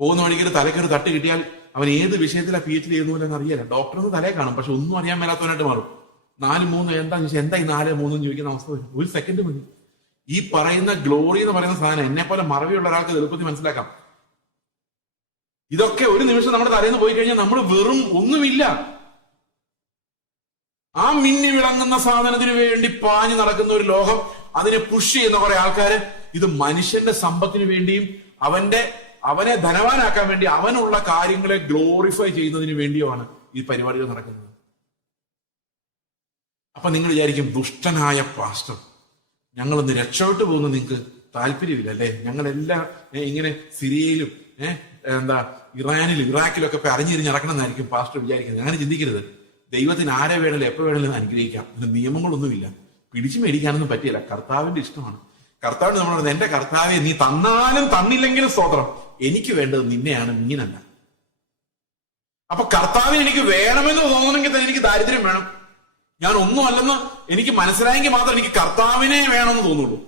പോകുന്ന വഴിക്കൊരു തലക്കൊരു തട്ട് കിട്ടിയാൽ അവൻ ഏത് വിഷയത്തിലാണ് PhD ചെയ്യുന്നവരെന്ന് അറിയില്ല. ഡോക്ടറിന് തലയെ കാണും, പക്ഷെ ഒന്നും അറിയാൻ മേലാത്തവനായിട്ട് മാറും. 4-3 എന്താന്ന് ചോദിച്ചാൽ എന്താ ഈ 4-3 ചോദിക്കുന്ന അവസ്ഥ വരും. 1 സെക്കൻഡ് മതി. ഈ പറയുന്ന ഗ്ലോറി എന്ന് പറയുന്ന സാധനം എന്നെ പോലെ മറവിയുള്ള ഒരാൾക്ക് എളുപ്പത്തിൽ മനസ്സിലാക്കാം. ഇതൊക്കെ ഒരു നിമിഷം നമ്മുടെ തലേന്ന് പോയി കഴിഞ്ഞാൽ നമ്മൾ വെറും ഒന്നുമില്ല. ആ മിന്നി വിളങ്ങുന്ന സാധനത്തിന് വേണ്ടി പാഞ്ഞു നടക്കുന്ന ഒരു ലോകം, അതിനെ പുഷ് ചെയ്യുന്ന കുറെ ആൾക്കാര്, ഇത് മനുഷ്യന്റെ സമ്പത്തിന് വേണ്ടിയും അവനെ ധനവാനാക്കാൻ വേണ്ടി അവനുള്ള കാര്യങ്ങളെ ഗ്ലോറിഫൈ ചെയ്യുന്നതിന് വേണ്ടിയുമാണ് ഈ പരിപാടികൾ നടക്കുന്നത്. അപ്പൊ നിങ്ങൾ വിചാരിക്കും, ദുഷ്ടനായ പാസ്റ്റർ, ഞങ്ങളൊന്ന് രക്ഷപ്പെട്ടു പോകുന്ന നിങ്ങൾക്ക് താല്പര്യമില്ല അല്ലേ? ഞങ്ങളെല്ലാം ഇങ്ങനെ സിറിയയിലും ഇറാനിലും ഇറാഖിലൊക്കെ ഇപ്പൊ അറിഞ്ഞിരിഞ്ഞ് നടക്കണം എന്നായിരിക്കും പാസ്റ്റർ വിചാരിക്കുന്നത്. അങ്ങനെ ചിന്തിക്കരുത്. ദൈവത്തിന് ആരെ വേണമല്ലോ എപ്പോ വേണമല്ലോ അനുഗ്രഹിക്കാം. അതിന് നിയമങ്ങളൊന്നുമില്ല, പിടിച്ചു മേടിക്കാനൊന്നും പറ്റില്ല. കർത്താവിന്റെ ഇഷ്ടമാണ്. കർത്താവിന് നമ്മൾ പറയുന്നത്, എന്റെ കർത്താവെ നീ തന്നാലും തന്നില്ലെങ്കിലും സ്തോത്രം, എനിക്ക് വേണ്ടത് നിന്നെയാണ്, മീനല്ല. അപ്പൊ കർത്താവിന് എനിക്ക് വേണമെന്ന് തോന്നണമെങ്കിൽ തന്നെ എനിക്ക് ദാരിദ്ര്യം വേണം. ഞാൻ ഒന്നും അല്ലെന്ന് എനിക്ക് മനസ്സിലായെങ്കിൽ മാത്രം എനിക്ക് കർത്താവിനെ വേണമെന്ന് തോന്നുള്ളൂ.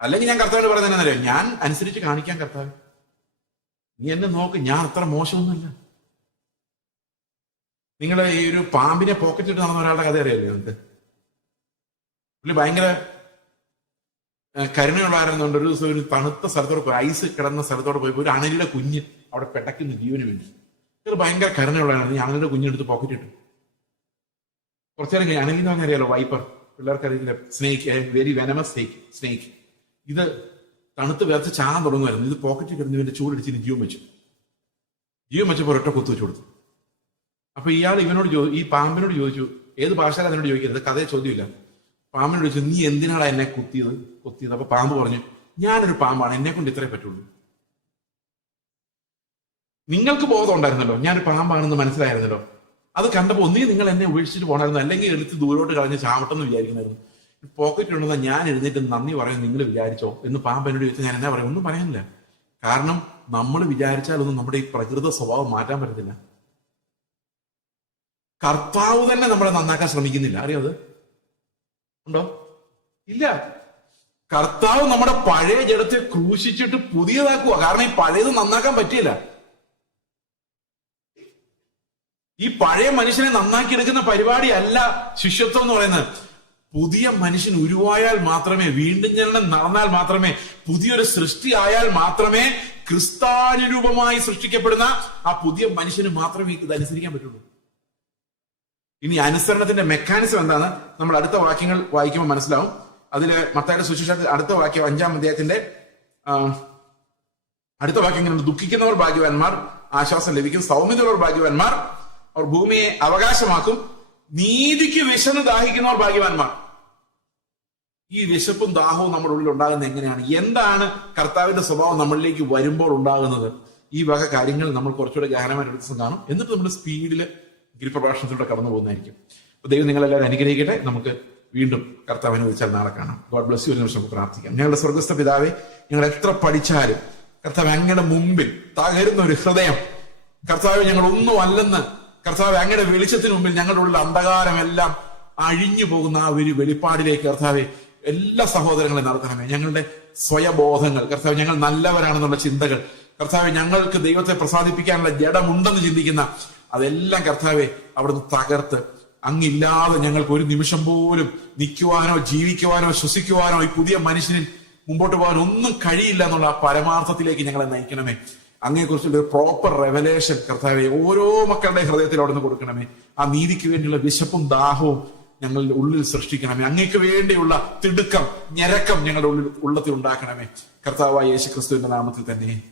അല്ലെങ്കിൽ ഞാൻ കർത്താവിന് പറയുന്നത് എന്നറിയാം, ഞാൻ അനുസരിച്ച് കാണിക്കാൻ കർത്താവ്, നീ എന്നെ നോക്ക്, ഞാൻ അത്ര മോശമൊന്നുമില്ല. നിങ്ങൾ ഈ ഒരു പാമ്പിനെ പോക്കറ്റിട്ട് നടന്ന ഒരാളുടെ കഥ അറിയാമല്ലോ നിങ്ങൾക്ക്? പുള്ളി ഭയങ്കര കരുണയുള്ളവരുന്നുണ്ട്. ഒരു ദിവസം ഒരു തണുത്ത സ്ഥലത്തോടെ പോയി, ഐസ് കിടന്ന സ്ഥലത്തോടെ പോയപ്പോൾ ഒരു അണലിയുടെ കുഞ്ഞ് അവിടെ പെടയ്ക്കുന്നു ജീവന് വേണ്ടി. ഇത് ഭയങ്കര കരുണയുള്ളവരാണ്. ഈ അണലിയുടെ കുഞ്ഞെടുത്ത് പോക്കറ്റിട്ടു. കുറച്ചേരം കഴിഞ്ഞ്, അണലി എന്ന് പറഞ്ഞാൽ അറിയാലോ, വൈപ്പർ, പിള്ളേർക്ക് അറിയില്ല, സ്നേക്ക്, വെരി വെനമസ് സ്നേക്ക്. ഇത് തണുത്ത് വേർത്ത് ചാകാൻ തുടങ്ങുമായിരുന്നു. ഇത് പോക്കറ്റിൽ കിടന്ന് ഇവന്റെ ചൂടടിച്ചിന് ജീവൻ വെച്ചപ്പോൾ ഒരൊറ്റ കുത്തു വെച്ചു കൊടുത്തു. അപ്പൊ ഇയാൾ ഈ പാമ്പിനോട് ചോദിച്ചു, ഏത് ഭാഷയിൽ അതിനോട് ചോദിക്കരുത്, കഥയെ ചോദ്യമില്ല. പാമ്പിനോട് ചോദിച്ചു, നീ എന്തിനാണ് എന്നെ കുത്തിയത്? അപ്പൊ പാമ്പ് പറഞ്ഞു, ഞാനൊരു പാമ്പാണ്, എന്നെ കൊണ്ട് ഇത്രേ പറ്റുള്ളൂ. നിങ്ങൾക്ക് ബോധം ഉണ്ടായിരുന്നല്ലോ, ഞാനൊരു പാമ്പാണെന്ന് മനസ്സിലായിരുന്നല്ലോ. അത് കണ്ടപ്പോൾ ഒന്നീ നിങ്ങൾ എന്നെ ഉപേക്ഷിച്ചിട്ട് പോകണമായിരുന്നു, അല്ലെങ്കിൽ എടുത്ത് ദൂരോട്ട് കളഞ്ഞ് ചാവട്ടെന്ന് വിചാരിക്കുന്നായിരുന്നു. പോക്കറ്റ് ഉണ്ടെന്ന് ഞാൻ എഴുന്നേറ്റ് നന്ദി പറയാൻ നിങ്ങൾ വിചാരിച്ചോ എന്ന് പാമ്പ് എന്നോട് ചോദിച്ചാൽ ഞാൻ എന്നാ പറയാം? ഒന്നും പറയാനില്ല. കാരണം നമ്മൾ വിചാരിച്ചാലൊന്നും നമ്മുടെ ഈ പ്രകൃത സ്വഭാവം മാറ്റാൻ പറ്റത്തില്ല. കർത്താവ് തന്നെ നമ്മളെ നന്നാക്കാൻ ശ്രമിക്കുന്നില്ല, അറിയാത് ഉണ്ടോ? ഇല്ല. കർത്താവ് നമ്മുടെ പഴയ ജഡത്തെ ക്രൂശിച്ചിട്ട് പുതിയതാക്കുക. കാരണം ഈ പഴയത് നന്നാക്കാൻ പറ്റിയില്ല. ഈ പഴയ മനുഷ്യനെ നന്നാക്കിയെടുക്കുന്ന പരിപാടി അല്ല ശിഷ്യത്വം എന്ന് പറയുന്നത്. പുതിയ മനുഷ്യൻ ഉരുവായാൽ മാത്രമേ, വീണ്ടും ജനനം നടന്നാൽ മാത്രമേ, പുതിയൊരു സൃഷ്ടി ആയാൽ മാത്രമേ, ക്രിസ്താനുരൂപമായി സൃഷ്ടിക്കപ്പെടുന്ന ആ പുതിയ മനുഷ്യന് മാത്രമേ ഇത് അനുസരിക്കാൻ പറ്റുള്ളൂ. ഇനി അനുസരണത്തിന്റെ മെക്കാനിസം എന്താണ് നമ്മൾ അടുത്ത വാക്യങ്ങൾ വായിക്കുമ്പോൾ മനസ്സിലാവും. അതില് മത്തായിയുടെ സുവിശേഷത്തിൽ അടുത്ത വാക്യം 5-ാം അധ്യായത്തിന്റെ അടുത്ത വാക്യങ്ങളുണ്ട്. ദുഃഖിക്കുന്നവർ ഭാഗ്യവാന്മാർ, ആശ്വാസം ലഭിക്കും. സൗമ്യതയുള്ളവർ ഭാഗ്യവാന്മാർ, അവർ ഭൂമിയെ അവകാശമാക്കും. നീതിക്ക് വിശന്ന് ദാഹിക്കുന്നവർ ഭാഗ്യവാന്മാർ. ഈ വിശപ്പും ദാഹവും നമ്മുടെ ഉള്ളിൽ ഉണ്ടാകുന്നത് എങ്ങനെയാണ്? എന്താണ് കർത്താവിന്റെ സ്വഭാവം നമ്മളിലേക്ക് വരുമ്പോൾ ഉണ്ടാകുന്നത്? ഈ വക കാര്യങ്ങൾ നമ്മൾ കുറച്ചുകൂടെ ഗഹനമായിട്ട് എടുത്ത് കാണും. എന്നിട്ട് നമ്മൾ സ്പീഡിൽ ഗിരിപ്രഭാഷണത്തിലൂടെ കടന്നു പോകുന്നതായിരിക്കും. അപ്പൊ ദൈവം നിങ്ങളെല്ലാവരും അനുഗ്രഹിക്കട്ടെ. നമുക്ക് വീണ്ടും കർത്താവിനെ വിളിച്ചാൽ നാളെ കാണാം. God bless you. ഒരു നിമിഷം നമുക്ക് പ്രാർത്ഥിക്കാം. ഞങ്ങളുടെ സ്വർഗസ്ഥ പിതാവേ, ഞങ്ങൾ എത്ര പഠിച്ചാലും കർത്താവ് അങ്ങയുടെ മുമ്പിൽ തകരുന്ന ഒരു ഹൃദയം, കർത്താവ് ഞങ്ങൾ ഒന്നും അല്ലെന്ന്, കർത്താവ് അങ്ങയുടെ വെളിച്ചത്തിന് മുമ്പിൽ ഞങ്ങളുടെ ഉള്ള അന്ധകാരമെല്ലാം അഴിഞ്ഞു പോകുന്ന ആ ഒരു വെളിപ്പാടിലേക്ക് കർത്താവെ എല്ലാ സഹോദരങ്ങളെ നടത്തണമേ. ഞങ്ങളുടെ സ്വയബോധങ്ങൾ കർത്താവ്, ഞങ്ങൾ നല്ലവരാണെന്നുള്ള ചിന്തകൾ കർത്താവെ, ഞങ്ങൾക്ക് ദൈവത്തെ പ്രസാദിപ്പിക്കാനുള്ള ജഡമുണ്ടെന്ന് ചിന്തിക്കുന്ന അതെല്ലാം കർത്താവെ അവിടുന്ന് തകർത്ത്, അങ്ങില്ലാതെ ഞങ്ങൾക്ക് ഒരു നിമിഷം പോലും നിൽക്കുവാനോ ജീവിക്കുവാനോ ശ്വസിക്കുവാനോ ഈ പുതിയ മനുഷ്യനിൽ മുമ്പോട്ട് പോകാൻ ഒന്നും കഴിയില്ല എന്നുള്ള ആ പരമാർത്ഥത്തിലേക്ക് ഞങ്ങളെ നയിക്കണമേ. അങ്ങയെക്കുറിച്ചുള്ള ഒരു പ്രോപ്പർ റെവലേഷൻ കർത്താവെ ഓരോ മക്കളുടെ ഹൃദയത്തിൽ അവിടുന്ന് കൊടുക്കണമേ. ആ നീതിക്ക് വേണ്ടിയുള്ള വിശപ്പും ദാഹവും ഞങ്ങളുടെ ഉള്ളിൽ സൃഷ്ടിക്കണമേ. അങ്ങയ്ക്ക് വേണ്ടിയുള്ള തിടുക്കം, ഞരക്കം ഞങ്ങളുടെ ഉള്ളത്തിൽ ഉണ്ടാക്കണമേ. കർത്താവായ യേശുക്രിസ്തുവിന്റെ നാമത്തിൽ തന്നെ.